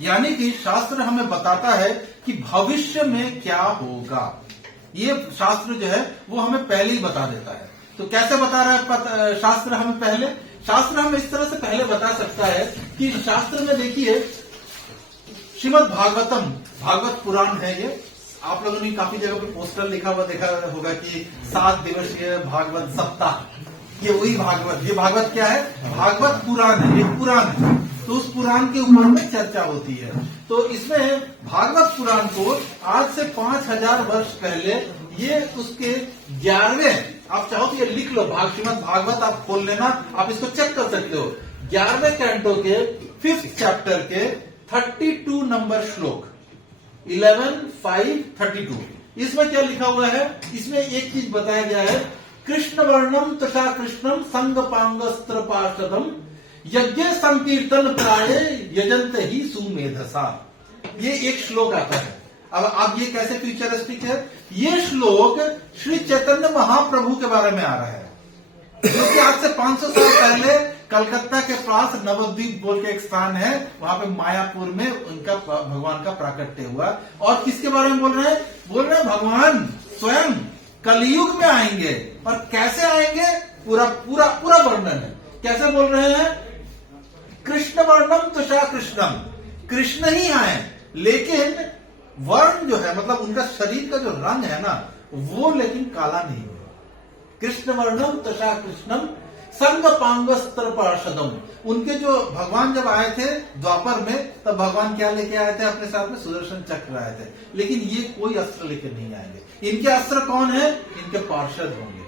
यानी कि शास्त्र हमें बताता है कि भविष्य में क्या होगा। ये शास्त्र जो है वो हमें पहले ही बता देता है। तो कैसे बता रहा है शास्त्र हमें पहले? शास्त्र हमें इस तरह से पहले बता सकता है कि शास्त्र में देखिए, श्रीमद् भागवतम, भागवत पुराण है ये। आप लोगों ने काफी जगह पे पोस्टर लिखा हुआ देखा होगा कि 7 दिवसीय भागवत सप्ताह, ये वही भागवत। ये भागवत क्या है? भागवत पुराण है, ये पुराण है। तो उस पुराण के ऊपर में चर्चा होती है। तो इसमें भागवत पुराण को आज से 5000 वर्ष पहले, ये उसके 11वें, आप चाहो तो ये लिख लो, श्रीमद् भागवत आप खोल लेना, आप इसको चेक कर सकते हो। 11वें कैंटो के 5th चैप्टर के 32 नंबर श्लोक, 11:5:32, इसमें क्या लिखा हुआ है? इसमें एक चीज बताया गया है, कृष्ण वर्णम तथा कृष्णम संग पांगस्त्र पार्षदम यज्ञ संकीर्तन प्राय यजंत ही सुमेधसा। ये एक श्लोक आता है। अब ये कैसे फ्यूचरिस्टिक है? ये श्लोक श्री चैतन्य महाप्रभु के बारे में आ रहा है, जो कि आज से 500 साल पहले कलकत्ता के पास नवद्वीप बोल के एक स्थान है, वहां पे मायापुर में उनका भगवान का प्राकट्य हुआ। और किसके बारे में बोल रहे हैं? बोल रहे हैं भगवान स्वयं कलयुग में आएंगे। और कैसे आएंगे? पूरा वर्णन है। कैसे बोल रहे हैं? कृष्ण वर्णम तुषा कृष्णम, कृष्ण ही आए, लेकिन वर्ण जो है, मतलब उनका शरीर का जो रंग है ना, वो लेकिन काला नहीं है। कृष्ण वर्णम तथा कृष्णम संग पांगस्त्र पार्षदम। उनके जो भगवान जब आए थे द्वापर में, तब भगवान क्या लेके आए थे? अपने साथ में सुदर्शन चक्र आए थे। लेकिन ये कोई अस्त्र लेके नहीं आएंगे। इनके अस्त्र कौन है? इनके पार्षद होंगे,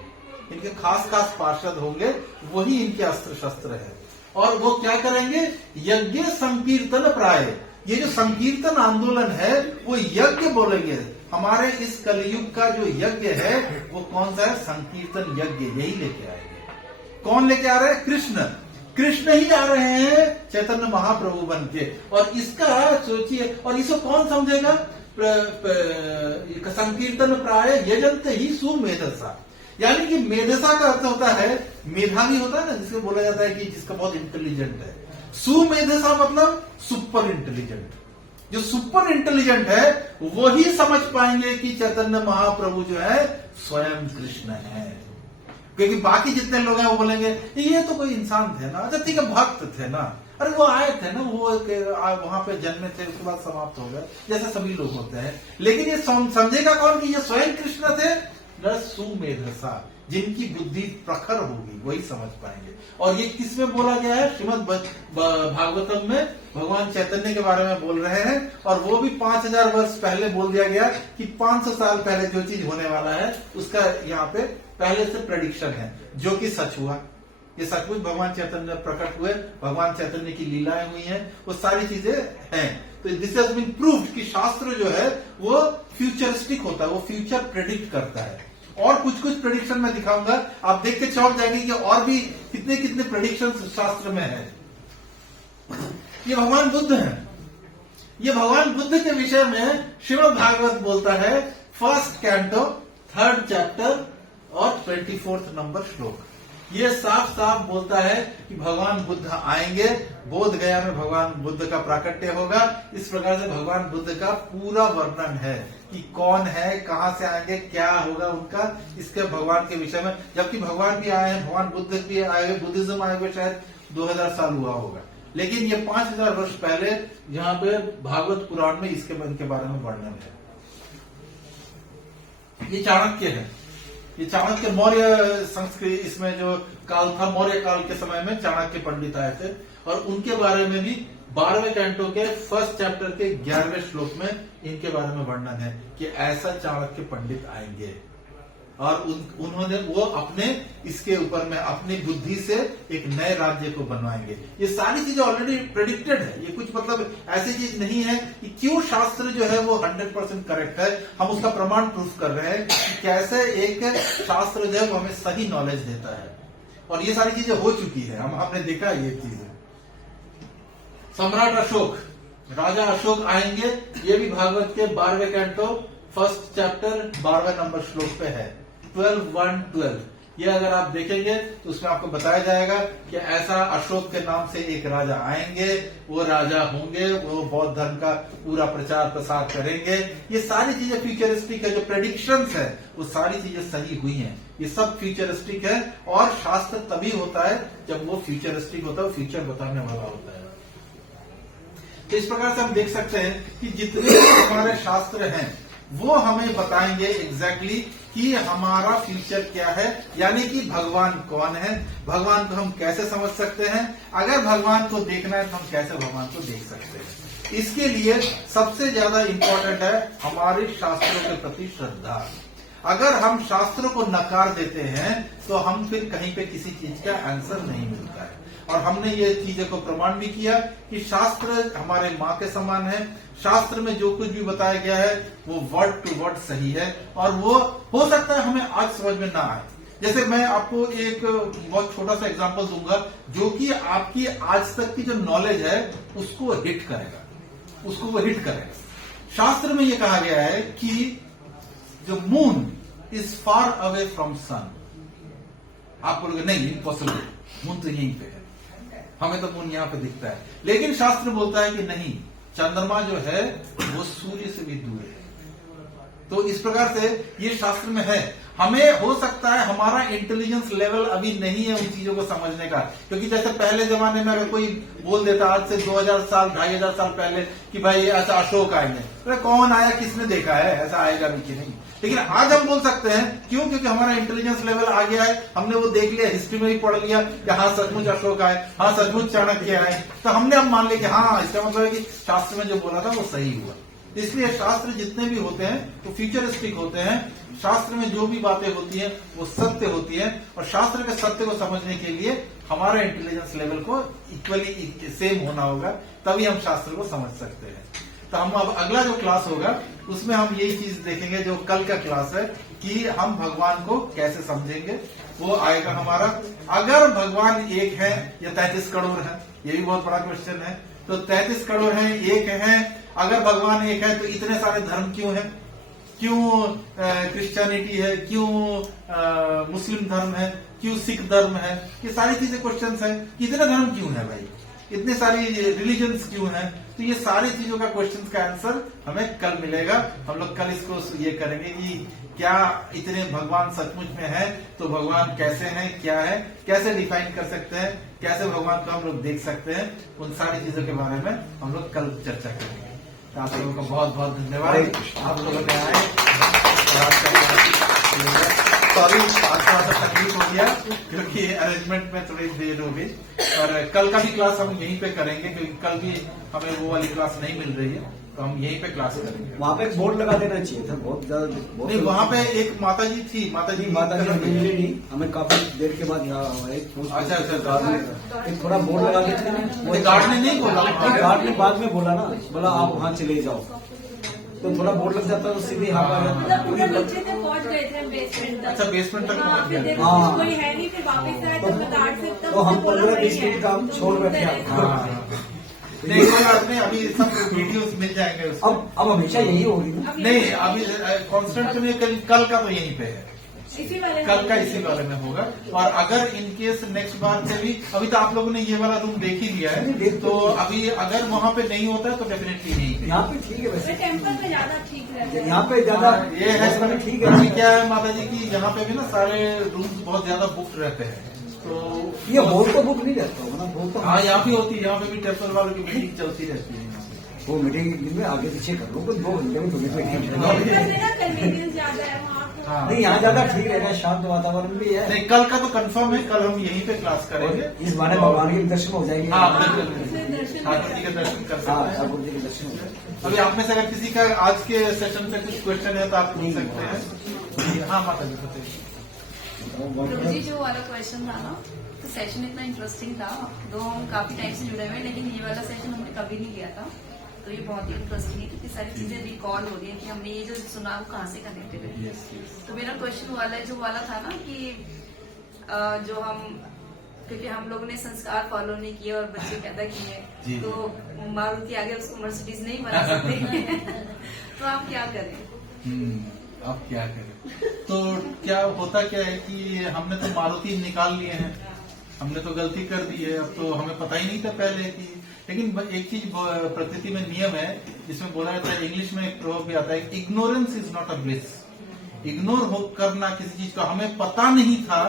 इनके खास पार्षद होंगे, वही इनके अस्त्र शस्त्र है। और वो क्या करेंगे? यज्ञ संकीर्तन प्राय। ये जो संकीर्तन आंदोलन है वो यज्ञ बोलेंगे। हमारे इस कलयुग का जो यज्ञ है वो कौन सा है? संकीर्तन यज्ञ, यही लेके आएंगे। कौन लेके आ रहे हैं? कृष्ण ही आ रहे हैं चैतन्य महाप्रभु बन के। और इसका सोचिए, और इसको कौन समझेगा? संकीर्तन प्राय यजंत ही सुमेधसा। यानी कि मेधसा का अर्थ होता है मेधावी होता है ना, जिसको बोला जाता है कि जिसका बहुत इंटेलिजेंट है। सुमेधसा मतलब सुपर इंटेलिजेंट। जो सुपर इंटेलिजेंट है वही समझ पाएंगे कि चैतन्य महाप्रभु जो है स्वयं कृष्ण है। क्योंकि बाकी जितने लोग हैं वो बोलेंगे ये तो कोई इंसान थे ना, अच्छा ठीक है भक्त थे ना, अरे वो आए थे ना, वो वहां पे जन्मे थे, उसके बाद समाप्त हो गए, जैसे सभी लोग होते हैं। लेकिन ये समझेगा कौन कि ये स्वयं कृष्ण थे? सुमेधसा, जिनकी बुद्धि प्रखर होगी वही समझ पाएंगे। और ये किसमें बोला गया है? श्रीमद् भागवतम में भगवान चैतन्य के बारे में बोल रहे हैं, और वो भी 5000 वर्ष पहले बोल दिया गया कि 500 साल पहले जो चीज होने वाला है उसका यहाँ पे पहले से प्रेडिक्शन है, जो कि सच हुआ। ये सचमुच भगवान चैतन्य प्रकट हुए, भगवान चैतन्य की लीलाएं हुई हैं, वो सारी चीजें हैं। तो दिस हैज बीन प्रूव्ड कि शास्त्र जो है वो फ्यूचरिस्टिक होता है, वो फ्यूचर प्रेडिक्ट करता है। और कुछ कुछ प्रेडिक्शन मैं दिखाऊंगा, आप देख के चौंक जाएंगे कि और भी कितने कितने प्रेडिक्शन शास्त्र में है। ये भगवान बुद्ध हैं। ये भगवान बुद्ध के विषय में श्रीमद् भागवत बोलता है, 1st कैंटो 3rd चैप्टर और 24th नंबर श्लोक। ये साफ साफ बोलता है कि भगवान बुद्ध आएंगे, बोध गया में भगवान बुद्ध का प्राकट्य होगा। इस प्रकार से भगवान बुद्ध का पूरा वर्णन है कि कौन है, कहां से आएंगे, क्या होगा उनका, इसके भगवान के विषय में। जबकि भगवान भी आए हैं, भगवान बुद्ध भी आए हुए, बुद्धिज्म आए हुए शायद 2000 साल हुआ होगा, लेकिन ये 5000 वर्ष पहले जहां पे भागवत पुराण में इसके बारे में वर्णन है। ये चाणक्य है, ये चाणक्य मौर्य संस्कृत, इसमें जो काल था मौर्य काल के समय में चाणक्य पंडित आए थे, और उनके बारे में भी 12वें कैंटो के 1st चैप्टर के 11वें श्लोक में इनके बारे में वर्णन है कि ऐसा चाणक्य पंडित आएंगे, और उन्होंने वो अपने इसके ऊपर में अपनी बुद्धि से एक नए राज्य को बनवाएंगे। ये सारी चीजें ऑलरेडी प्रेडिक्टेड है, ये कुछ मतलब ऐसी चीज नहीं है कि क्यों शास्त्र जो है वो 100% करेक्ट है। हम उसका प्रमाण प्रूफ कर रहे हैं कि कैसे एक शास्त्र जो है वो हमें सही नॉलेज देता है, और ये सारी चीजें हो चुकी है, हमने देखा ये चीजें। सम्राट अशोक, राजा अशोक आएंगे, ये भी भागवत के 12वें कैंटो 1st चैप्टर 12वें नंबर श्लोक पे है, 12:1-12। ये अगर आप देखेंगे तो उसमें आपको बताया जाएगा कि ऐसा अशोक के नाम से एक राजा आएंगे, वो राजा होंगे, वो बौद्ध धर्म का पूरा प्रचार प्रसार करेंगे। ये सारी चीजें फ्यूचरिस्टिक है, जो प्रेडिक्शंस है वो सारी चीजें सही हुई हैं। ये सब फ्यूचरिस्टिक है, और शास्त्र तभी होता है जब वो फ्यूचरिस्टिक होता है, फ्यूचर बताने वाला होता है। तो इस प्रकार से हम देख सकते हैं कि जितने भी हमारे शास्त्र हैं वो हमें बताएंगे एग्जैक्टली कि हमारा फ्यूचर क्या है, यानी कि भगवान कौन है, भगवान को हम कैसे समझ सकते हैं, अगर भगवान को देखना है तो हम कैसे भगवान को देख सकते हैं। इसके लिए सबसे ज्यादा इंपॉर्टेंट है हमारे शास्त्रों के प्रति श्रद्धा। अगर हम शास्त्रों को नकार देते हैं तो हम फिर कहीं पे किसी चीज का आंसर नहीं मिलता है। और हमने ये चीजों को प्रमाण भी किया कि शास्त्र हमारे माँ के समान है। शास्त्र में जो कुछ भी बताया गया है वो वर्ड टू वर्ड सही है, और वो हो सकता है हमें आज समझ में ना आए। जैसे मैं आपको एक बहुत छोटा सा एग्जांपल दूंगा जो कि आपकी आज तक की जो नॉलेज है उसको हिट करेगा, उसको वो हिट करेगा। शास्त्र में ये कहा गया है कि जो moon is far away from sun. आप बोलोगे नहीं इम्पॉसिबल, मून तो यहीं पे है, हमें तो मून यहां पे दिखता है। लेकिन शास्त्र बोलता है कि नहीं, चंद्रमा जो है वो सूर्य से भी दूर है। तो इस प्रकार से ये शास्त्र में है। हमें हो सकता है हमारा इंटेलिजेंस लेवल अभी नहीं है उन चीजों को समझने का, क्योंकि जैसे पहले जमाने में अगर कोई बोल देता आज से 2000 साल 2500 साल पहले कि भाई ऐसा अशोक आएंगे, तो कौन आया, किसने देखा है, ऐसा आएगा भी कि नहीं। लेकिन आज हम बोल सकते हैं, क्यों? क्योंकि हमारा इंटेलिजेंस लेवल आ गया है, हमने वो देख लिया, हिस्ट्री में भी पढ़ लिया कि हाँ सचमुच अशोक आए, हाँ सचमुच चाणक्य आए, तो हमने अब मान लिया कि हाँ इसका मतलब है कि शास्त्र में जो बोला था वो सही हुआ। इसलिए शास्त्र जितने भी होते हैं वो फ्यूचरिस्टिक होते हैं। शास्त्र में जो भी बातें होती हैं वो सत्य होती हैं, और शास्त्र के सत्य को समझने के लिए हमारा इंटेलिजेंस लेवल को इक्वली सेम होना होगा, तभी हम शास्त्र को समझ सकते हैं। तो हम अब अगला जो क्लास होगा उसमें हम यही चीज देखेंगे जो कल का क्लास है, कि हम भगवान को कैसे समझेंगे, वो आएगा हमारा। अगर भगवान एक है या 33 करोड़ है, ये भी बहुत बड़ा क्वेश्चन है। तो 33 करोड़ है, एक है, अगर भगवान एक है तो इतने सारे धर्म क्यों है? क्यों क्रिश्चियनिटी है, क्यों मुस्लिम धर्म है, क्यों सिख धर्म है? ये सारी चीजें क्वेश्चन है, इतने धर्म क्यों है भाई? इतनी सारी रिलीजन्स क्यों हैं, तो ये सारी चीजों का क्वेश्चन का आंसर हमें कल मिलेगा। हम लोग कल इसको ये करेंगे कि क्या इतने भगवान सचमुच में है, तो भगवान कैसे हैं, क्या है, कैसे डिफाइन कर सकते हैं, कैसे भगवान को हम लोग देख सकते हैं, उन सारी चीजों के बारे में हम लोग कल चर्चा करेंगे। तो आप लोगों का बहुत बहुत धन्यवाद, आप लोगों ने आए। सॉरी आज थोड़ा सा तकलीफ हो गया क्योंकि अरेंजमेंट में थोड़ी देर हो गई, और कल का भी क्लास हम यहीं पे करेंगे क्योंकि कल भी हमें वो वाली क्लास नहीं मिल रही है, तो हम यहीं पे क्लास करेंगे। वहाँ पे एक बोर्ड लगा देना चाहिए था, बहुत ज्यादा नहीं, वहाँ पे एक माता जी थी, माता जी मिली नहीं हमें, काफी देर के बाद यहाँ एक अच्छा एक थोड़ा बोर्ड लगा देते हैं। वो गार्ड ने नहीं बोला, गार्ड ने बाद में बोला ना, बोला आप वहाँ चले जाओ, तो थोड़ा बोर्ड लग जाता तो सीधे पूरे नीचे तक पहुंच गए थे बेसमेंट तक। अच्छा बेसमेंट तक हाँ, पहुंच फिर गए। देखो कुछ कोई है नहीं, फिर वापस आए तो गार्ड से तो हम 15-20 मिनट काम छोड़ बैठे आपको। नहीं कोई बात नहीं, अभी सब वीडियोस मिल जाएंगे उसमें। अब हमेशा यही होगी ना? नहीं अभी कांस्टेंट तो नहीं, कल का तो यहीं पे है, इसी वाले कल का इसी वाले में होगा। और अगर इन केस नेक्स्ट बार से भी, अभी तो आप लोगों ने ये वाला रूम देख ही लिया है, तो अभी अगर वहाँ पे नहीं होता है तो डेफिनेटली नहीं है। यहाँ पे ठीक है वैसे, टेम्पल पे ज्यादा ठीक रहता है। यहाँ पे ज्यादा ये है ठीक अभी है। क्या है माता जी की, यहाँ पे भी ना सारे रूम्स बहुत ज्यादा बुक्ड रहते हैं, तो ये बोर्ड तो बुक नहीं रहता होगा ना? बोर्ड तो हाँ यहाँ भी होती है, यहाँ पे भी टेम्पल वालों की मीटिंग चलती रहती है। वो मीटिंग में आगे पीछे कर लो, 2 घंटे में कन्वीनियंस ज्यादा है वहाँ पे। हाँ। नहीं यहाँ ज्यादा ठीक रहेगा, शांत वातावरण भी है। नहीं कल का तो कंफर्म है, कल हम यहीं पे क्लास करेंगे। इस बारे भगवान के दर्शन हो जाएंगे। हाँ बिल्कुल, ठाकुर जी के दर्शन कर हाँ, सकते हैं। ठाकुर जी के दर्शन हो जाएंगे। अभी आप में से अगर किसी का आज के सेशन पे कुछ क्वेश्चन है तो आप पूछ सकते हैं। हाँ माता जी बताइए। प्रभु जी जो वाला क्वेश्चन था ना, तो सेशन इतना इंटरेस्टिंग था, दो हम काफी टाइम से जुड़े हुए हैं, लेकिन ये वाला सेशन हमने कभी नहीं लिया था, तो ये बहुत ही इंटरेस्टिंग है क्योंकि सारी चीजें रिकॉल हो रही है कि हमने ये जो सुना वो कहाँ से कनेक्टेड है। तो मेरा क्वेश्चन वाला जो वाला था ना कि जो हम, क्योंकि हम लोगों ने संस्कार फॉलो नहीं किए और बच्चे पैदा किए, तो मारुति आगे उसको मर्सिडीज नहीं बना सकते तो आप क्या करें? अब क्या करें, तो क्या होता क्या है कि हमने तो मारुति निकाल लिए हैं, हमने तो गलती कर दी है, अब तो हमें पता ही नहीं था पहले कि, लेकिन एक चीज प्रकृति में नियम है जिसमें बोला जाता है, इंग्लिश में एक प्रयोग भी आता है, ignorance is not a bliss. Ignore हो करना किसी चीज का, हमें पता नहीं था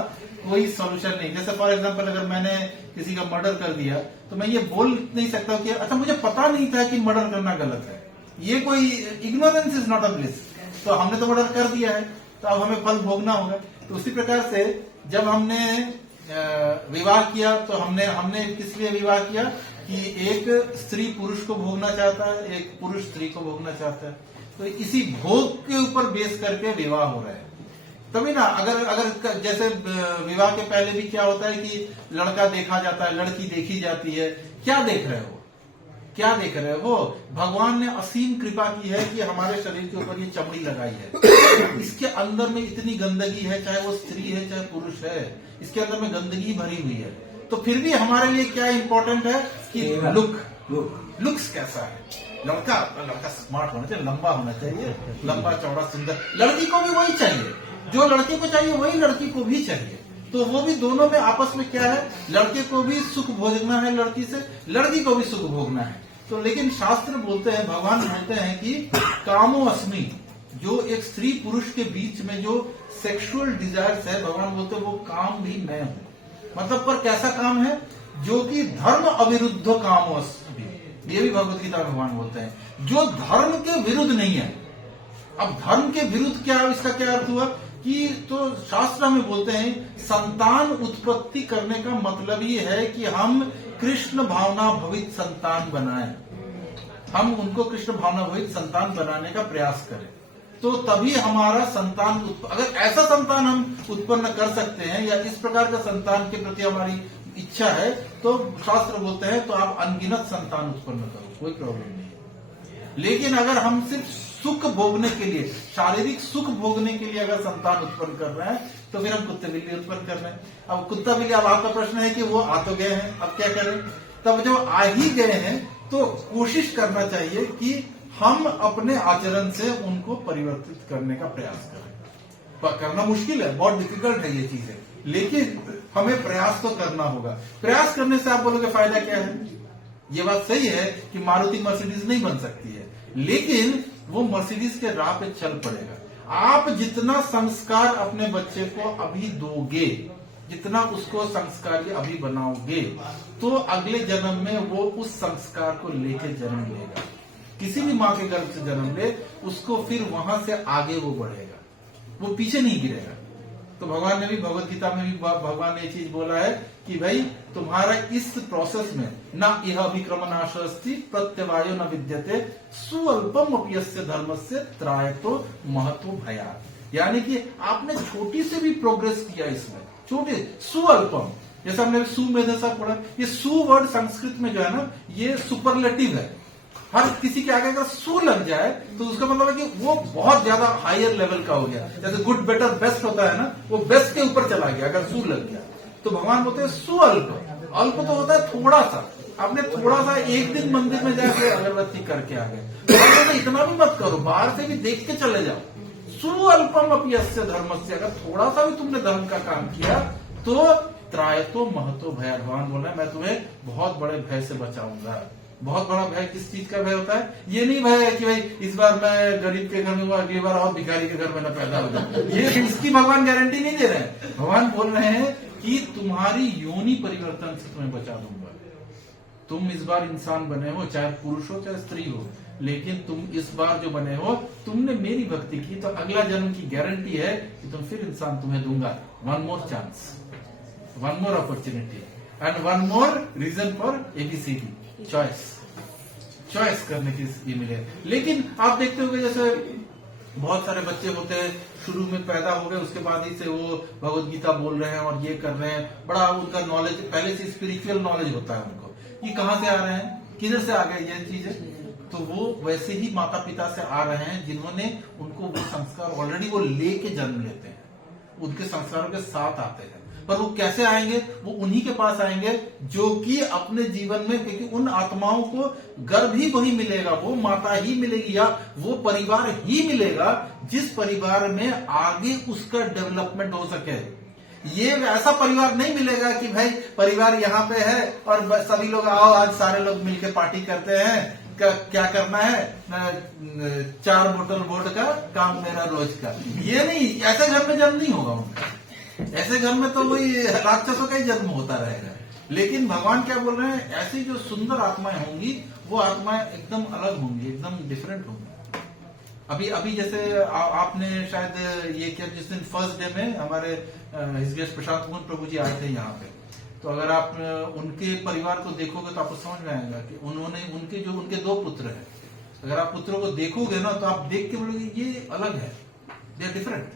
कोई सोल्यूशन नहीं। जैसे फॉर एग्जांपल अगर मैंने किसी का मर्डर कर दिया तो मैं ये बोल नहीं सकता कि अच्छा मुझे पता नहीं था कि मर्डर करना गलत है, ये कोई ignorance is not a bliss. तो हमने तो मर्डर कर दिया है, तो अब हमें फल भोगना होगा। तो उसी प्रकार से जब हमने विवाह किया तो हमने किस लिए विवाह किया कि एक स्त्री पुरुष को भोगना चाहता है, एक पुरुष स्त्री को भोगना चाहता है, तो इसी भोग के ऊपर बेस करके विवाह हो रहा है। तभी ना अगर जैसे विवाह के पहले भी क्या होता है कि लड़का देखा जाता है, लड़की देखी जाती है, क्या देख रहे हो, क्या देख रहे हो? भगवान ने असीम कृपा की है कि हमारे शरीर के ऊपर ये चमड़ी लगाई है, इसके अंदर में इतनी गंदगी है, चाहे वो स्त्री है चाहे पुरुष है, इसके अंदर में गंदगी भरी हुई है। तो फिर भी हमारे लिए क्या इंपॉर्टेंट है कि लुक्स कैसा है। लड़का स्मार्ट होना चाहिए, लंबा होना चाहिए, लंबा चौड़ा सुंदर। लड़की को भी वही चाहिए, जो लड़के को चाहिए वही लड़की को भी चाहिए। तो वो भी दोनों में आपस में क्या है, लड़के को भी सुख भोगना है लड़की से, लड़की को भी सुख भोगना है। तो लेकिन शास्त्र बोलते हैं, भगवान बोलते हैं कि कामो अस्मि, जो एक स्त्री पुरुष के बीच में जो सेक्सुअल डिजायर्स है, भगवान बोलते हैं वो काम भी मैं हूं। मतलब पर कैसा काम है, जो कि धर्म अविरुद्ध कामो अस्मि, ये भी भगवत गीता भगवान बोलते हैं, जो धर्म के विरुद्ध नहीं है। अब धर्म के विरुद्ध क्या, इसका क्या अर्थ हुआ कि तो शास्त्र हमें बोलते हैं संतान उत्पत्ति करने का मतलब ये है कि हम कृष्ण भावना भवित संतान बनाएं, हम उनको कृष्ण भावना भवित संतान बनाने का प्रयास करें, तो तभी हमारा संतान, अगर ऐसा संतान हम उत्पन्न कर सकते हैं या इस प्रकार का संतान के प्रति हमारी इच्छा है, तो शास्त्र बोलते हैं तो आप अनगिनत संतान उत्पन्न करो, कोई प्रॉब्लम नहीं है। लेकिन अगर हम सिर्फ सुख भोगने के लिए, शारीरिक सुख भोगने के लिए अगर संतान उत्पन्न कर रहे हैं, तो फिर हम कुत्ते बिल्ली उत्पन्न कर रहे हैं। अब कुत्ता बिल्ली, अब आपका प्रश्न है कि वो आ तो गए हैं, अब क्या करें? तब जब आ ही गए हैं तो कोशिश करना चाहिए कि हम अपने आचरण से उनको परिवर्तित करने का प्रयास करें। करना मुश्किल है, बहुत डिफिकल्ट है ये चीजें, लेकिन हमें प्रयास तो करना होगा। प्रयास करने से आप बोलोगे फायदा क्या है? ये बात सही है कि मारुति मर्सिडीज नहीं बन सकती है, लेकिन वो मर्सिडीज के राह पे चल पड़ेगा। आप जितना संस्कार अपने बच्चे को अभी दोगे, जितना उसको संस्कारी अभी बनाओगे, तो अगले जन्म में वो उस संस्कार को लेके जन्म लेगा। किसी भी माँ के गर्भ से जन्म ले, उसको फिर वहां से आगे वो बढ़ेगा, वो पीछे नहीं गिरेगा। तो भगवान ने भी भगवत गीता में भी भगवान ने ये चीज बोला है कि भाई तुम्हारा इस प्रोसेस में न यह अभिक्रमनाशस्ति प्रत्यवायो न विद्यते सुअल्पम अपयस्य धर्मस्य त्रायतो महतो भयात्। यानी कि आपने छोटी से भी प्रोग्रेस किया इसमें, छोटे सुअल्पम, जैसे हमने सु में सब पढ़ा, ये सु वर्ड संस्कृत में जो है ना, ये सुपरलेटिव है। हर किसी के आगे अगर सु लग जाए तो उसका मतलब है कि वो बहुत ज्यादा हायर लेवल का हो गया। जैसे गुड बेटर बेस्ट होता है ना, वो बेस्ट के ऊपर चला गया अगर सु लग गया। तो भगवान बोलते हैं सुअल्प। अल्प तो होता है थोड़ा सा, आपने थोड़ा सा एक दिन मंदिर में जाके अगरबत्ती करके आ गए, तो इतना भी मत करो, बाहर से भी देख के चले जाओ। सुअल्पम अपयस्य धर्मस्य, अगर थोड़ा सा भी तुमने धर्म का काम किया तो त्रायतो महतो भय। भगवान बोल रहे हैं मैं तुम्हें बहुत बड़े भय से बचाऊंगा। बहुत बड़ा भय किस चीज का भय होता है? ये नहीं भय है कि भाई इस बार मैं गरीब के घर में हुआ, अगली बार और भिखारी के घर में न पैदा हो जाए, ये इसकी भगवान गारंटी नहीं दे रहे हैं। भगवान बोल रहे हैं कि तुम्हारी योनि परिवर्तन से तुम्हें बचा दूंगा। तुम इस बार इंसान बने हो, चाहे पुरुष हो चाहे स्त्री हो, लेकिन तुम इस बार जो बने हो, तुमने मेरी भक्ति की, तो अगला जन्म की गारंटी है कि तुम फिर इंसान तुम्हें दूंगा। One more chance, one more opportunity and one more reason for ABCD, choice करने की ये मिले। लेकिन आप देखते होंगे जैसे बहुत सारे बच्चे होते हैं, शुरू में पैदा हो गए, उसके बाद ही से वो भगवत गीता बोल रहे हैं और ये कर रहे हैं, बड़ा उनका नॉलेज पहले से स्पिरिचुअल नॉलेज होता है उनको, ये कहाँ से आ रहे हैं, किधर से आ गए ये चीजें। तो वो वैसे ही माता पिता से आ रहे हैं जिन्होंने उनको वो संस्कार ऑलरेडी वो लेके जन्म लेते हैं, उनके संस्कारों के साथ आते हैं। पर वो कैसे आएंगे? वो उन्हीं के पास आएंगे जो कि अपने जीवन में, क्योंकि उन आत्माओं को गर्भ ही वही मिलेगा, वो माता ही मिलेगी या वो परिवार ही मिलेगा जिस परिवार में आगे उसका डेवलपमेंट हो सके। ये ऐसा परिवार नहीं मिलेगा कि भाई परिवार यहाँ पे है और सभी लोग आओ आज सारे लोग मिलकर पार्टी करते हैं, क्या करना है, 4 बोतल वोट का काम मेरा रोज का। ये नहीं, ऐसे घर में जन्म नहीं होगा उनका। ऐसे घर में तो वही राक्षसों का ही जन्म होता रहेगा। लेकिन भगवान क्या बोल रहे हैं, ऐसी जो सुंदर आत्माएं होंगी वो आत्माएं एकदम अलग होंगी, एकदम डिफरेंट होंगी। अभी जैसे आपने शायद ये किया, जिस दिन फर्स्ट डे में हमारे हिज गेस्ट प्रशांत मोहन प्रभु जी आए थे यहाँ पे, तो अगर आप उनके परिवार को देखोगे तो आपको समझ में आएगा कि उन्होंने उनके 2 पुत्र हैं। अगर आप पुत्रों को देखोगे ना तो आप देख के बोलोगे ये अलग है, दे आर डिफरेंट,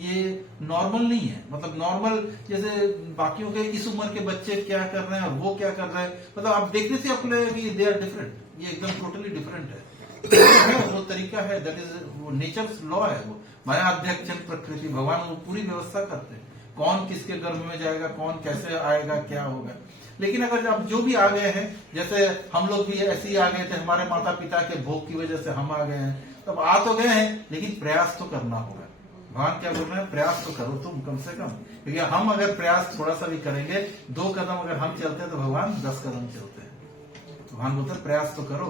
ये नॉर्मल नहीं है। मतलब नॉर्मल जैसे बाकियों के इस उम्र के बच्चे क्या कर रहे हैं और वो क्या कर रहे हैं, मतलब आप देखने से आपको लगेगा कि दे आर डिफरेंट, ये एकदम टोटली डिफरेंट है। वो तरीका है, दैट इज वो नेचर्स लॉ है, वो माया अध्यक्ष प्रकृति। भगवान वो पूरी व्यवस्था करते हैं, कौन किसके गर्भ में जाएगा, कौन कैसे आएगा, क्या होगा। लेकिन अगर आप जो भी आ गए हैं, जैसे हम लोग भी ऐसे ही आ गए थे, हमारे माता पिता के भोग की वजह से हम आ गए हैं, तब आ तो गए हैं, लेकिन प्रयास तो करना होगा। भगवान क्या बोल रहे हैं, प्रयास तो करो तुम कम से कम, क्योंकि हम अगर प्रयास थोड़ा सा भी करेंगे, 2 कदम अगर हम चलते हैं तो भगवान 10 कदम चलते हैं। तो भगवान बोलते हैं प्रयास तो करो।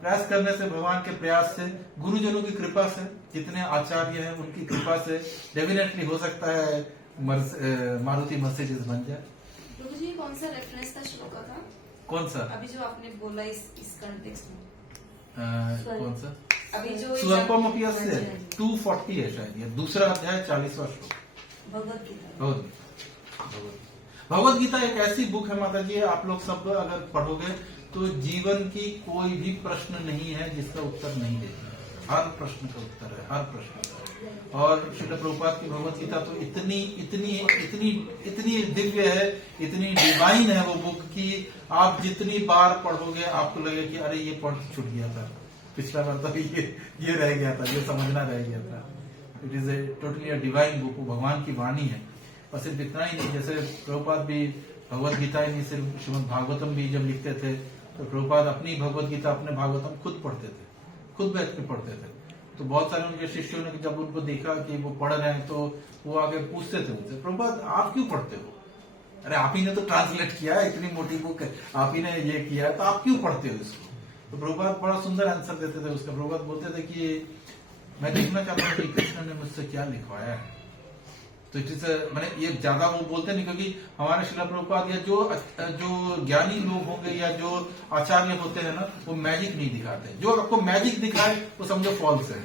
प्रयास करने से, भगवान के प्रयास से, गुरुजनों की कृपा से, जितने आचार्य हैं उनकी कृपा से डेफिनेटली हो सकता है मारुति मर्सिडीज बन जाए। प्रभु जी कौन सा रेफरेंस था श्लोक का? कौन सा? अभी जो आपने बोला इस कॉन्टेक्स्ट में कौन सा? अभी जो स्वल्पम अपयस्य 240 है शायद, ये दूसरा अध्याय 40वां श्लोक भगवत गीता। भगवत गीता एक ऐसी बुक है माता जी, आप लोग सब अगर पढ़ोगे तो जीवन की कोई भी प्रश्न नहीं है जिसका उत्तर नहीं देती, हर प्रश्न का उत्तर है, हर प्रश्न का। और श्रील प्रभुपाद की भगवत गीता तो इतनी इतनी इतनी इतनी दिव्य है, इतनी डिवाइन है वो बुक की आप जितनी बार पढ़ोगे आपको लगेगा कि अरे ये पढ़ छूट गया था, पिछला बार तो ये रह गया था, ये समझना रह गया था। It is a totally a divine book, भगवान की वाणी है। और सिर्फ इतना ही नहीं, जैसे प्रभुपाद भी भगवत गीता ही नहीं, सिर्फ श्रीमद् भागवतम भी जब लिखते थे तो प्रभुपाद अपनी भगवत गीता, अपने भागवतम खुद पढ़ते थे, खुद बैठ के पढ़ते थे। तो बहुत सारे उनके शिष्यों ने जब उनको देखा कि वो पढ़ रहे हैं तो वो आगे पूछते थे उनसे, प्रभुपाद आप क्यों पढ़ते हो? अरे आप ही ने तो ट्रांसलेट किया है, इतनी मोटी बुक है, आप ही ने ये किया है, तो आप क्यों पढ़ते हो इसको? तो प्रभुपाद बड़ा सुंदर आंसर देते थे उसका। प्रभुपाद बोलते थे कि मैं देखना चाहता हूँ कि कृष्ण ने मुझसे क्या लिखवाया है। तो इट इज मैंने ये ज्यादा वो बोलते नहीं, क्योंकि हमारे श्रील प्रभुपाद या जो ज्ञानी लोग होंगे या जो आचार्य होते हैं ना, वो मैजिक नहीं दिखाते। जो आपको मैजिक दिखाए वो समझो फॉल्स है।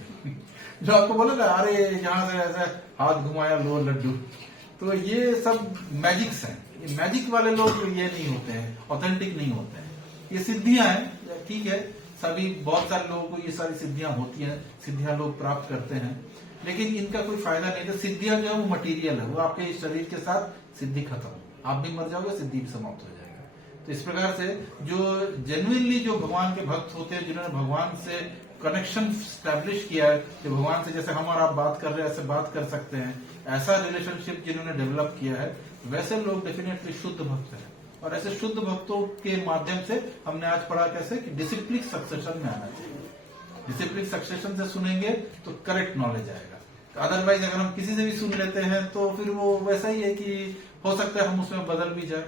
जो आपको बोले ना, अरे यहाँ से ऐसे हाथ घुमाया लो लड्डू, तो ये सब मैजिक्स हैं। ये मैजिक वाले लोग ये नहीं होते हैं, ऑथेंटिक नहीं होते हैं। ये सिद्धियां हैं, ठीक है, सभी बहुत सारे लोगों को ये सारी सिद्धियां होती हैं, सिद्धियां लोग प्राप्त करते हैं, लेकिन इनका कोई फायदा नहीं था। सिद्धियां जो है वो मटेरियल है, वो आपके इस शरीर के साथ सिद्धि खत्म, आप भी मर जाओगे, सिद्धि भी समाप्त हो जाएगा। तो इस प्रकार से जो जेन्युइनली जो भगवान के भक्त होते हैं, जिन्होंने भगवान से कनेक्शन स्टैब्लिश किया है, जो भगवान से जैसे हम और आप बात कर रहे हैं ऐसे बात कर सकते हैं, ऐसा रिलेशनशिप जिन्होंने डेवलप किया है, वैसे लोग डेफिनेटली शुद्ध भक्त हैं। और ऐसे शुद्ध भक्तों के माध्यम से हमने आज पढ़ा कैसे कि डिसिप्लिन सक्सेशन में आना चाहिए। डिसिप्लिन सक्सेशन से सुनेंगे तो करेक्ट नॉलेज आएगा। अदरवाइज अगर हम किसी से भी सुन लेते हैं तो फिर वो वैसा ही है कि हो सकता है हम उसमें बदल भी जाए।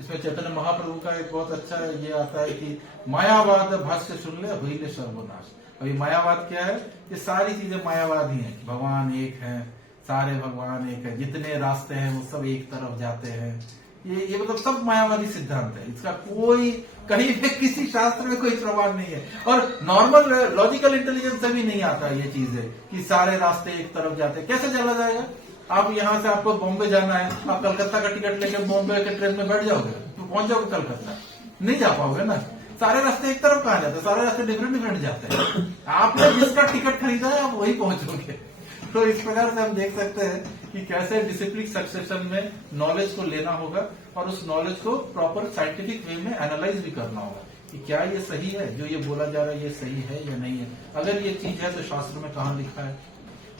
इसमें चैतन्य महाप्रभु का एक बहुत अच्छा ये आता है कि मायावाद भाष्य सुन ले हुई ले सर्वनाश। अभी मायावाद क्या है? ये सारी चीजें मायावाद ही है। भगवान एक है, सारे भगवान एक है, जितने रास्ते हैं वो सब एक तरफ जाते हैं। ये मतलब सब मायावादी सिद्धांत है। इसका कोई कहीं पे किसी शास्त्र में कोई प्रमाण नहीं है, और नॉर्मल लॉजिकल इंटेलिजेंस से भी नहीं आता ये चीजें कि सारे रास्ते एक तरफ जाते हैं। कैसे चला जाएगा? आप यहाँ से आपको बॉम्बे जाना है, आप कलकत्ता का टिकट लेके बॉम्बे के ट्रेन में बैठ जाओगे तो पहुंच जाओगे कलकत्ता, नहीं जा पाओगे ना। सारे रास्ते एक तरफ कहाँ जाते हैं? सारे रास्ते डिफरेंट डिफरेंट जाते हैं। आपने जिसका टिकट खरीदा है आप वही पहुंचोगे। तो इस प्रकार से हम देख सकते हैं कि कैसे डिसिप्लिन सक्सेशन में नॉलेज को लेना होगा और उस नॉलेज को प्रॉपर साइंटिफिक वे में एनालाइज भी करना होगा कि क्या ये सही है, जो ये बोला जा रहा है ये सही है या नहीं है। अगर ये चीज है तो शास्त्र में कहाँ लिखा है?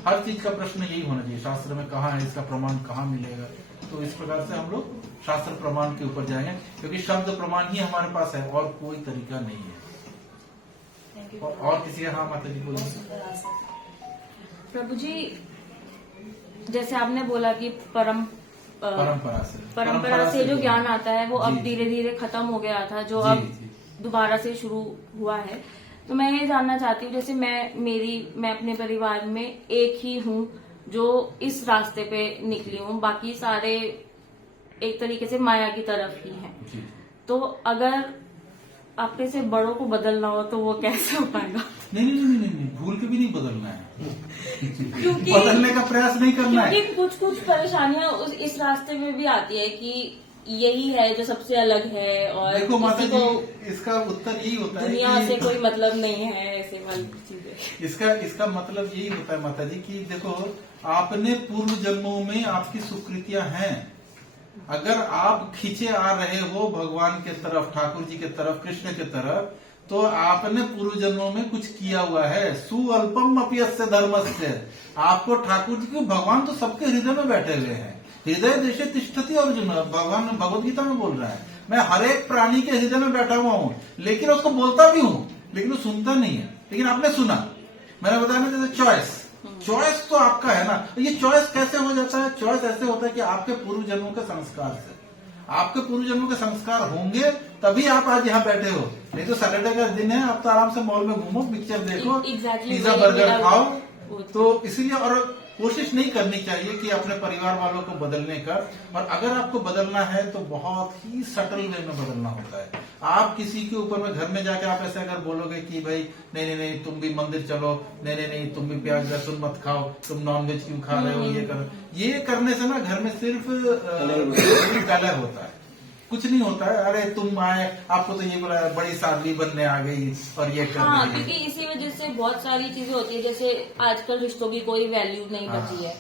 हर चीज का प्रश्न यही होना चाहिए, शास्त्र में कहाँ है, इसका प्रमाण कहाँ मिलेगा। तो इस प्रकार से हम लोग शास्त्र प्रमाण के ऊपर जाएंगे, क्योंकि शब्द प्रमाण ही हमारे पास है और कोई तरीका नहीं है। और किसी का? हाँ माता जी बोलिए। प्रभु जी, जैसे आपने बोला कि परंपरा से जो ज्ञान आता है वो अब धीरे धीरे खत्म हो गया था, जो अब दोबारा से शुरू हुआ है। तो मैं ये जानना चाहती हूँ, जैसे मैं अपने परिवार में एक ही हूँ जो इस रास्ते पे निकली हूँ, बाकी सारे एक तरीके से माया की तरफ ही हैं। तो अगर अपने से बड़ों को बदलना हो तो वो कैसे हो पाएगा? नहीं, भूल के भी नहीं बदलना है। क्योंकि बदलने का प्रयास नहीं करना है। क्योंकि कुछ परेशानियां इस रास्ते में भी आती है कि यही है जो सबसे अलग है, और देखो माता किसी को जी, इसका उत्तर यही होता है दुनिया कि से कोई मतलब नहीं है, ऐसे वाली चीजें। इसका मतलब यही होता है माता जी कि देखो, आपने पूर्व जन्मों में आपकी सुकृतियां हैं। अगर आप खींचे आ रहे हो भगवान के तरफ, ठाकुर जी के तरफ, कृष्ण के तरफ, तो आपने पूर्व जन्मों में कुछ किया हुआ है। सुअल्पम अपयस्य धर्मस्य। आपको ठाकुर जी को, भगवान तो सबके हृदय में बैठे हुए हैं। हृदय देशे तिष्ठति अर्जुन, भगवान भगवत गीता में बोल रहा है। मैं हर एक प्राणी के हृदय में बैठा हुआ हूँ, लेकिन उसको बोलता भी हूँ, लेकिन वो सुनता नहीं है। लेकिन आपने सुना, मैंने बताया ना, जैसे चॉइस तो आपका है ना। ये चॉइस कैसे हो जाता है? चॉइस ऐसे होता है कि आपके पूर्व जन्मों के संस्कार से, आपके पूर्व जन्मों के संस्कार होंगे तभी आप आज यहाँ बैठे हो। नहीं तो सैटरडे का दिन है, आप तो आराम से मॉल में घूमो, पिक्चर देखो, पिज्जा बर्गर खाओ। तो इसीलिए और कोशिश नहीं करनी चाहिए कि अपने परिवार वालों को बदलने का। और अगर आपको बदलना है तो बहुत ही सटल वे में बदलना होता है। आप किसी के ऊपर में घर में जाके आप ऐसे अगर बोलोगे कि भाई नहीं तुम भी मंदिर चलो, नहीं तुम भी प्याज लहसुन मत खाओ, तुम नॉनवेज क्यों खा रहे हो, ये करने से ना घर में सिर्फ कलह होता है, कुछ नहीं होता है। अरे तुम आए, आपको तो ये बोला बड़ी सादगी बनने आ गई और ये कर हाँ, क्योंकि इसी वजह से बहुत सारी चीजें होती है। जैसे आजकल रिश्तों की कोई वैल्यू नहीं बची है,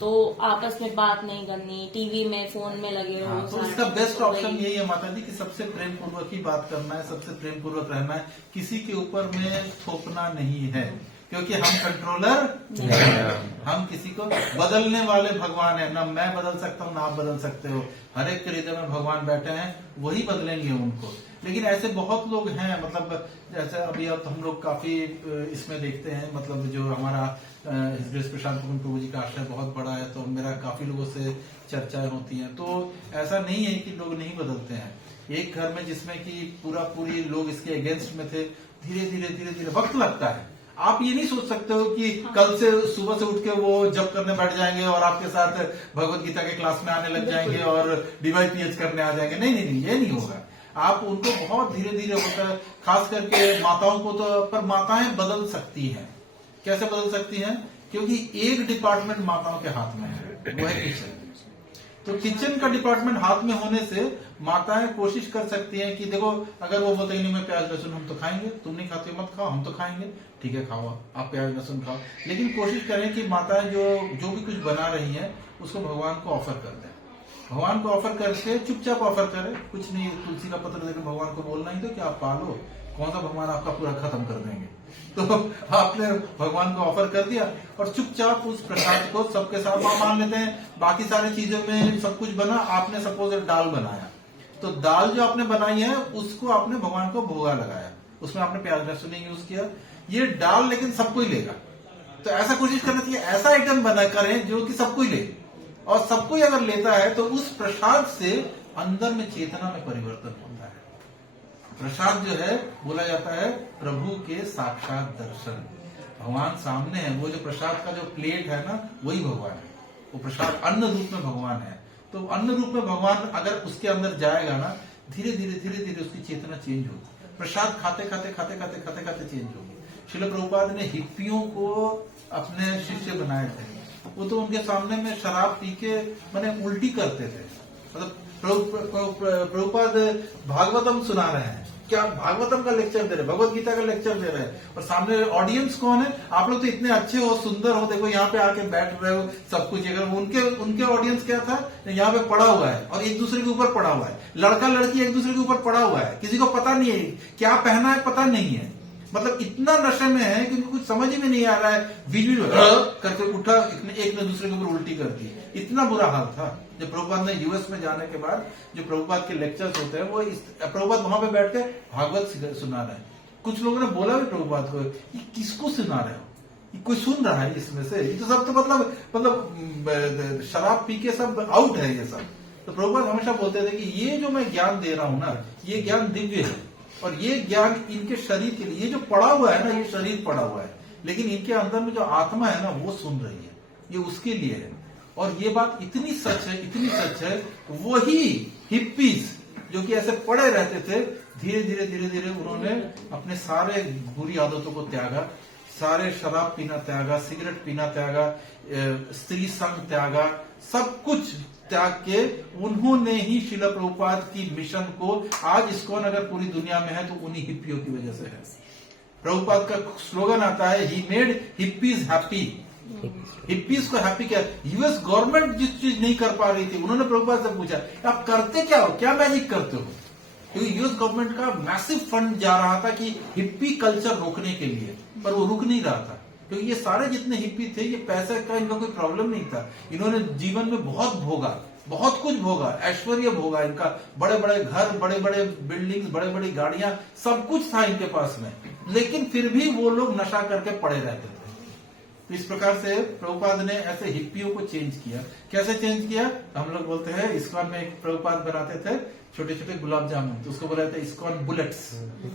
तो आपस में बात नहीं करनी, टीवी में फोन में लगे हो। तो इसका बेस्ट ऑप्शन यही है माता जी कि सबसे प्रेम पूर्वक ही बात करना है, सबसे प्रेम पूर्वक रहना है, किसी के ऊपर में थोपना नहीं है, क्योंकि हम कंट्रोलर नहीं है। हम किसी को बदलने वाले भगवान है ना, मैं बदल सकता हूँ ना आप बदल सकते हो। हर एक के हृदय में भगवान बैठे हैं, वही बदलेंगे उनको। लेकिन ऐसे बहुत लोग हैं, मतलब जैसे अभी अब हम लोग काफी इसमें देखते हैं, मतलब जो हमारा ग्रेस प्रशांत मुकुंद प्रभु जी का आश्रय बहुत बड़ा है, तो मेरा काफी लोगों से चर्चाएं होती हैं। तो ऐसा नहीं है कि लोग नहीं बदलते हैं। एक घर में जिसमें कि पूरी लोग इसके अगेंस्ट में थे, धीरे धीरे वक्त लगता है। आप ये नहीं सोच सकते हो कि कल से सुबह से उठ के वो जप करने बैठ जाएंगे और आपके साथ भगवत गीता के क्लास में आने लग जाएंगे और DYPH करने आ जाएंगे। नहीं, ये नहीं होगा। आप उनको बहुत धीरे धीरे होता है, खास करके माताओं को तो, पर माताएं बदल सकती हैं। कैसे बदल सकती हैं? क्योंकि एक डिपार्टमेंट माताओं के हाथ में है, वो है किचन। तो किचन का डिपार्टमेंट हाथ में होने से माताएं कोशिश कर सकती हैं कि देखो, अगर वो बोलते नहीं मैं प्याज लहसुन हम तो खाएंगे, तुम नहीं खाते मत खाओ, हम तो खाएंगे, ठीक है खाओ, आप प्याज लहसुन खाओ। लेकिन कोशिश करें कि माताएं जो भी कुछ बना रही हैं उसको भगवान को ऑफर कर दें। भगवान को ऑफर करके चुपचाप ऑफर करें, कुछ नहीं, तुलसी का पत्र देकर भगवान को बोलना ही तो कि आप पालो, कौन सा भगवान आपका पूरा खत्म कर देंगे। तो आपने भगवान को ऑफर कर दिया और चुपचाप उस प्रसाद को सबके साथ मान लेते हैं। बाकी सारी चीजों में सब कुछ बना, आपने सपोज दाल बनाया, तो दाल जो आपने बनाई है उसको आपने भगवान को भोगा लगाया, उसमें आपने प्याज लहसुन नहीं यूज किया। ये डाल लेकिन सबको ही लेगा, तो ऐसा कोशिश करना चाहिए, ऐसा आइटम बना करें जो कि सबको ही ले, और सबको ही अगर लेता है तो उस प्रसाद से अंदर में चेतना में परिवर्तन होता है। प्रसाद जो है, बोला जाता है प्रभु के साक्षात दर्शन, भगवान सामने है। वो जो प्रसाद का जो प्लेट है ना, वही भगवान है। वो प्रसाद अन्न रूप में भगवान है। तो अन्न रूप में भगवान अगर उसके अंदर जाएगा ना, धीरे धीरे उसकी चेतना चेंज होगी। प्रसाद खाते खाते चेंज होगी। श्रील प्रभुपाद ने हिप्पियों को अपने शिष्य बनाए थे। वो तो उनके सामने में शराब पी के मैंने उल्टी करते थे। मतलब प्रभुपाद भागवतम सुना रहे हैं, क्या भागवतम का लेक्चर दे रहे, भगवत गीता का लेक्चर दे रहे हैं, और सामने ऑडियंस कौन है? आप लोग तो इतने अच्छे हो, सुंदर हो, देखो यहाँ पे आके बैठ रहे हो, सब कुछ। अगर उनके ऑडियंस क्या था, यहाँ पे पड़ा हुआ है और एक दूसरे के ऊपर पड़ा हुआ है, लड़का लड़की एक दूसरे के ऊपर पड़ा हुआ है, किसी को पता नहीं है क्या पहना है, पता नहीं है। मतलब इतना नशे में है कि उनको कुछ समझ में नहीं आ रहा है, करके उठा, एक ने दूसरे के ऊपर उल्टी कर दी। इतना बुरा हाल था। जब प्रभुपाद ने यूएस में जाने के बाद जो प्रभुपाद के लेक्चर्स होते हैं, वो प्रभुपाद वहां पे बैठ के भागवत सुना रहे हैं। कुछ लोगों ने बोला भी प्रभुपाद को, ये किसको सुना रहे हो, ये कोई सुन रहा है इसमें से? ये तो सब तो मतलब शराब पी के सब आउट है ये सब। तो प्रभुपाद हमेशा बोलते थे कि ये जो मैं ज्ञान दे रहा हूं ना, ये ज्ञान दिव्य है, और ये ज्ञान इनके शरीर के लिए, ये जो पड़ा हुआ है ना, ये शरीर पड़ा हुआ है, लेकिन इनके अंदर में जो आत्मा है ना, वो सुन रही है, ये उसके लिए है। और ये बात इतनी सच है, वही हिप्पीज जो कि ऐसे पड़े रहते थे, धीरे धीरे उन्होंने अपने सारे बुरी आदतों को त्यागा, सारे शराब पीना त्यागा, सिगरेट पीना त्यागा, स्त्री संग त्यागा, सब कुछ त्याग के उन्होंने ही श्रील प्रभुपाद की मिशन को, आज इस्कॉन अगर पूरी दुनिया में है तो उन्हीं हिप्पियों की वजह से है। प्रभुपाद का स्लोगन आता है, he made hippies happy. Hippies को हैप्पी किया। यूएस गवर्नमेंट जिस चीज नहीं कर पा रही थी, उन्होंने प्रभुपाद से पूछा आप करते क्या हो, क्या मैजिक करते हो? क्योंकि यूएस गवर्नमेंट का मैसिव फंड जा रहा था कि हिप्पी कल्चर रोकने के लिए, पर वो रुक नहीं रहा था। क्योंकि ये सारे जितने हिप्पी थे, ये पैसे का इनका कोई प्रॉब्लम नहीं था। इन्होंने जीवन में बहुत भोगा, बहुत कुछ भोगा, ऐश्वर्य भोगा, इनका बड़े बड़े घर, बड़े बड़े बिल्डिंग्स, बड़े बड़ी गाड़ियां, सब कुछ था इनके पास में, लेकिन फिर भी वो लोग नशा करके पड़े रहते थे। तो इस प्रकार से प्रभुपाद ने ऐसे हिप्पियों को चेंज किया। कैसे चेंज किया? हम लोग बोलते हैं, इस्कॉन में एक प्रभुपाद बनाते थे छोटे छोटे गुलाब जामुन, तो उसको बोला जाता है इस्कॉन बुलेट्स।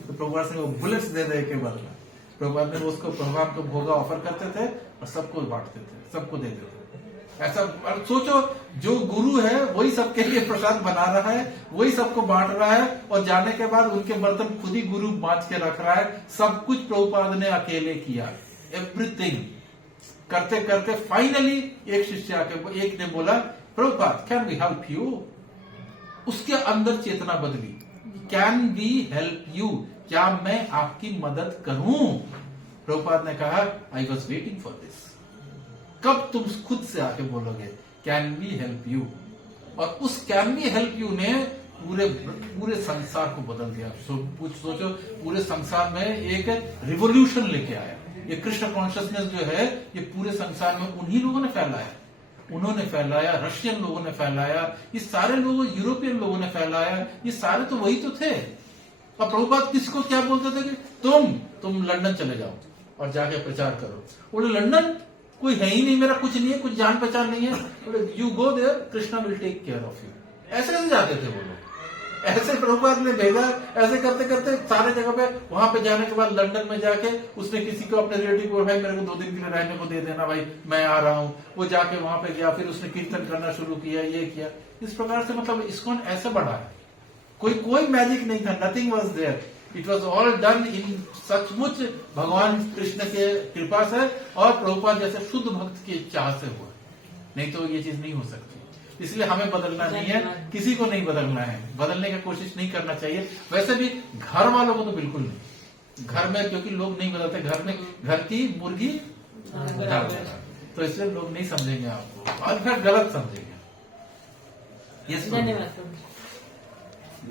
तो प्रभुपाद से वो बुलेट्स दे दे के बदला प्रभुपाद ने उसको, भगवान को भोगा ऑफर करते थे और सबको बांटते थे, सबको देते थे। ऐसा सोचो, जो गुरु है वही सबके लिए प्रसाद बना रहा है, वही सबको बांट रहा है, और जाने के बाद उनके बर्तन खुद ही गुरु बांट के रख रहा है। सब कुछ प्रभुपाद ने अकेले किया, एवरीथिंग करते करते फाइनली एक शिष्य आके, एक ने बोला Prabhupada can we help you? उसके अंदर चेतना बदली, कैन वी हेल्प यू, क्या मैं आपकी मदद करूं? प्रभुपाद ने कहा I was waiting for this. कब तुम खुद से आके बोलोगे कैन वी हेल्प यू? और उस कैन वी हेल्प यू ने पूरे संसार को बदल दिया। सोचो, पूरे संसार में एक रिवोल्यूशन लेके आया। ये कृष्ण कॉन्शियसनेस जो है, ये पूरे संसार में उन्हीं लोगों ने फैलाया। उन्होंने फैलाया, रशियन लोगों ने फैलाया, ये सारे लोग, यूरोपियन लोगों ने फैलाया, ये सारे तो वही तो थे। और प्रभुपाद किसको क्या बोलते थे कि तुम लंदन चले जाओ और जाके प्रचार करो। बोले लंदन कोई है ही नहीं, मेरा कुछ नहीं है, कुछ जान पहचान नहीं है, you go there, Krishna will take care of you. ऐसे कैसे जाते थे वो लोग? ऐसे प्रभुपाद ने भेजा। ऐसे करते करते सारे जगह पे, वहां पे जाने के बाद लंदन में जाके उसने किसी को, अपने रिलेटिव को, भाई मेरे को 2 दिन के लिए रहने को दे देना भाई, मैं आ रहा हूँ। वो जाके वहां पे गया, फिर उसने कीर्तन करना शुरू किया, ये किया। इस प्रकार से मतलब इस्कॉन ऐसे बढ़ा है। कोई मैजिक नहीं था, nothing was there, it was all done in सचमुच भगवान कृष्ण के कृपा से और प्रभुपाद जैसे शुद्ध भक्त की चाह से हुआ। नहीं तो ये चीज नहीं हो सकती। इसलिए हमें बदलना नहीं है, किसी को नहीं बदलना है, बदलने की कोशिश नहीं करना चाहिए। वैसे भी घर वालों को तो बिल्कुल नहीं, घर में क्योंकि लोग नहीं बदलते, घर में घर की मुर्गी घर, तो इसलिए लोग नहीं समझेंगे आपको और फिर गलत समझेंगे। यस, धन्यवाद।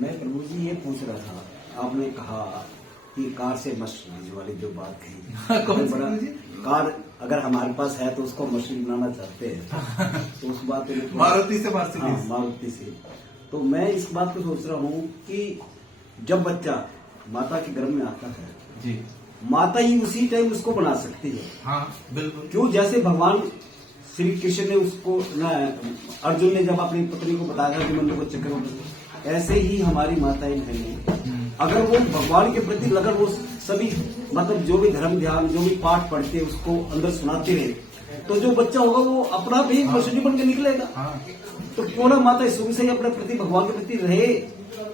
मैं प्रभु जी ये पूछ रहा था, आपने कहा कि कार से मशीन वाली जो बात कही, कौन सी बड़ा प्रभु जी? कार अगर हमारे पास है तो उसको मशीन बनाना चाहते हैं, तो उस बात को मारुति से मर्सिडीज। हाँ, मारुति से। तो मैं इस बात को सोच रहा हूँ कि जब बच्चा माता के गर्भ में आता है जी, माता ही उसी टाइम उसको बना सकती है। हाँ बिल्कुल। क्यों? जैसे भगवान श्री कृष्ण ने उसको अर्जुन ने जब अपनी पत्नी को बताया था कि मंडल को चक्र में, ऐसे ही हमारी माताएं बहनें अगर वो भगवान के प्रति लगन, वो सभी मतलब जो भी धर्म ध्यान, जो भी पाठ पढ़ते उसको अंदर सुनाते रहे, तो जो बच्चा होगा वो अपना भी मशीनी बन के निकलेगा। हाँ, तो क्यों ना माता शुरू से ही अपने प्रति भगवान के प्रति रहे।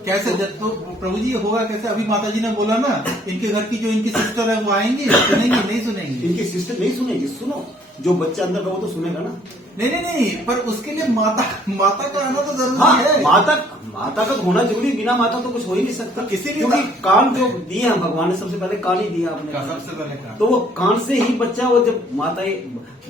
कैसे तो प्रभु जी ये होगा कैसे? अभी माता जी ने बोला ना, इनके घर की जो इनकी सिस्टर है वो आएंगी, सुनेंगी नहीं सुनेंगी? इनकी सिस्टर नहीं सुनेगी। सुनो, जो बच्चा अंदर का वो तो सुनेगा ना। नहीं, पर उसके लिए माता का आना तो जरूरी हाँ, है। माता का होना जरूरी, बिना माता तो कुछ हो ही नहीं सकता। इसीलिए क्योंकि कान जो दिए हैं भगवान ने, सबसे पहले कान ही दिया आपने। सबसे पहले कहा तो वो कान से ही बच्चा, वो जब माताएं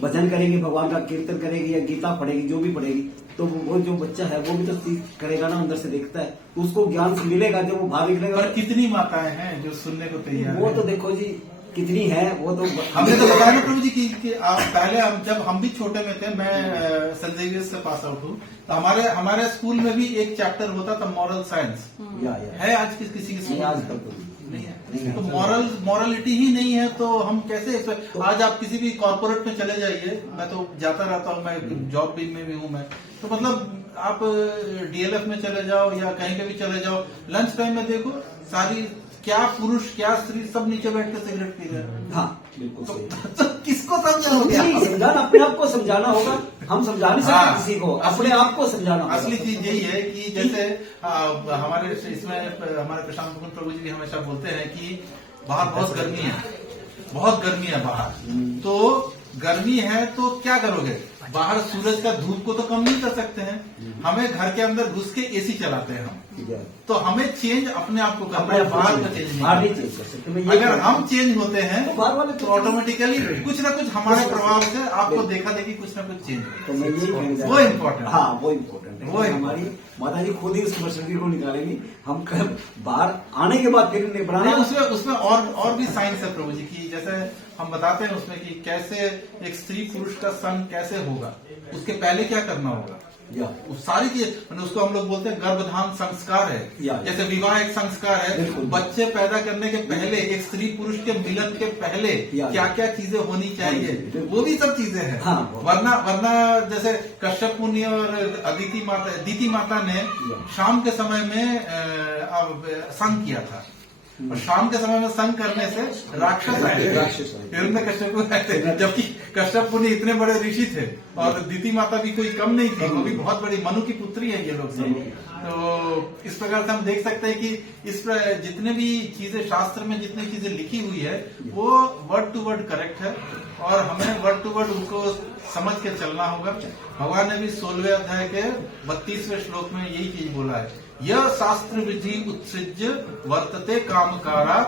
भजन करेगी, भगवान का कीर्तन करेगी या गीता पढ़ेगी, जो भी पढ़ेगी, तो वो जो बच्चा है वो भी तो सीख करेगा ना, अंदर से देखता है, तो उसको ज्ञान से मिलेगा। जब वो बाहर निकलेगा, पर कितनी माताएं हैं जो सुनने को तैयार वो हैं? तो देखो जी कितनी है, वो तो हमने तो बताया ना प्रभु जी कि आप पहले जब हम भी छोटे में थे, मैं सेंट जेवियर्स से पास आउट हूँ, तो हमारे स्कूल में भी एक चैप्टर होता था मॉरल साइंस। या है आज किसी के स्कूल आज में? तक तो नहीं है। नहीं तो है। मॉरलिटी ही नहीं है तो हम कैसे आज आप किसी भी कॉर्पोरेट में चले जाइए, मैं तो जाता रहता हूँ, मैं जॉब भी में भी हूँ मैं, तो मतलब आप डीएलएफ में चले जाओ या कहीं पे भी चले जाओ, लंच टाइम में देखो सारी क्या पुरुष क्या स्त्री सब नीचे बैठ के सिगरेट पी रहे हैं। हाँ बिल्कुल सही। तो किसको समझाओगे? समझाना अपने आप को समझाना होगा, हम समझा नहीं सकते हाँ, किसी को, अपने आप को समझाना होगा। असली चीज यही है कि जैसे हमारे इसमें हमारे प्रशांत मुकुंद प्रभु जी भी हमेशा बोलते हैं कि बाहर बहुत गर्मी है, बहुत गर्मी है बाहर, तो गर्मी है तो क्या करोगे? बाहर सूरज का धूप को तो कम नहीं कर सकते हैं, हमें घर के अंदर घुस के एसी चलाते हैं हम, तो हमें चेंज अपने आप को करना है, बाहर का चेंज नहीं चेंज कर सकते। अगर हम चेंज होते हैं तो बाहर वाले तो ऑटोमेटिकली कुछ ना कुछ हमारे प्रभाव से आपको देखा देखी कुछ ना कुछ चेंज तो मैं यही कहना चाहता वो हूं। इम्पोर्टेंट। हाँ वो इम्पोर्टेंट है। वो हमारी माता जी खुद ही उस मशीनरी को निकालेंगी, हम कल बाहर आने के बाद फिर नहीं बनाना। उसमें और भी साइंस है प्रभु जी की, जैसे हम बताते हैं उसमें कि कैसे एक स्त्री पुरुष का संग कैसे होगा, उसके पहले क्या करना होगा, वो सारी चीज उसको हम लोग बोलते हैं गर्भधान संस्कार है। जैसे विवाह एक संस्कार है, बच्चे पैदा करने के पहले एक स्त्री पुरुष के मिलन के पहले क्या क्या चीजें होनी चाहिए, वो भी सब चीजें हैं। हाँ, वरना जैसे कश्यप मुनि और दीति माता ने शाम के समय में संग किया था, और शाम के समय में संग करने से राक्षस आए, हिरण्य कश्यप को आए थे, जबकि कश्यप मुनि इतने बड़े ऋषि थे और दीति माता भी कोई कम नहीं थी, वो भी बहुत बड़ी मनु की पुत्री है ये लोग सब। तो इस प्रकार से हम देख सकते हैं कि इस जितने भी चीजें शास्त्र में जितनी चीजें लिखी हुई है वो वर्ड टू वर्ड करेक्ट है, और हमें वर्ड टू वर्ड उनको समझ के चलना होगा। भगवान ने भी 16वें अध्याय के 32वें श्लोक में यही चीज बोला है, यह शास्त्र विधि उत्सृज्य वर्तते कामकारा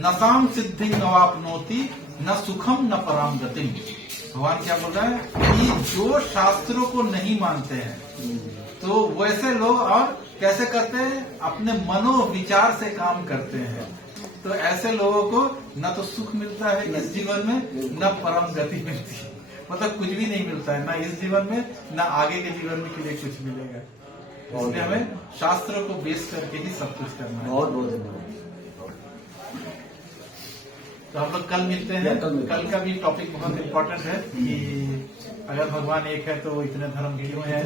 नसाम सिद्धि नवापनोति न सुखम न पराम गतिम। भगवान क्या बोल रहा है कि जो शास्त्रों को नहीं मानते हैं तो वैसे लोग और कैसे करते हैं, अपने मनोविचार से काम करते हैं, तो ऐसे लोगों को न तो सुख मिलता है इस जीवन में, न परम गति मिलती है, मतलब कुछ भी नहीं मिलता है, न इस जीवन में न आगे के जीवन में के लिए कुछ मिलेगा। इसलिए हमें शास्त्र को बेस करके ही सब कुछ करना है। बहुत बहुत धन्यवाद। तो हम लोग कल मिलते हैं। कल का भी टॉपिक बहुत इम्पोर्टेंट है कि अगर भगवान एक है तो इतने धर्म क्यों है।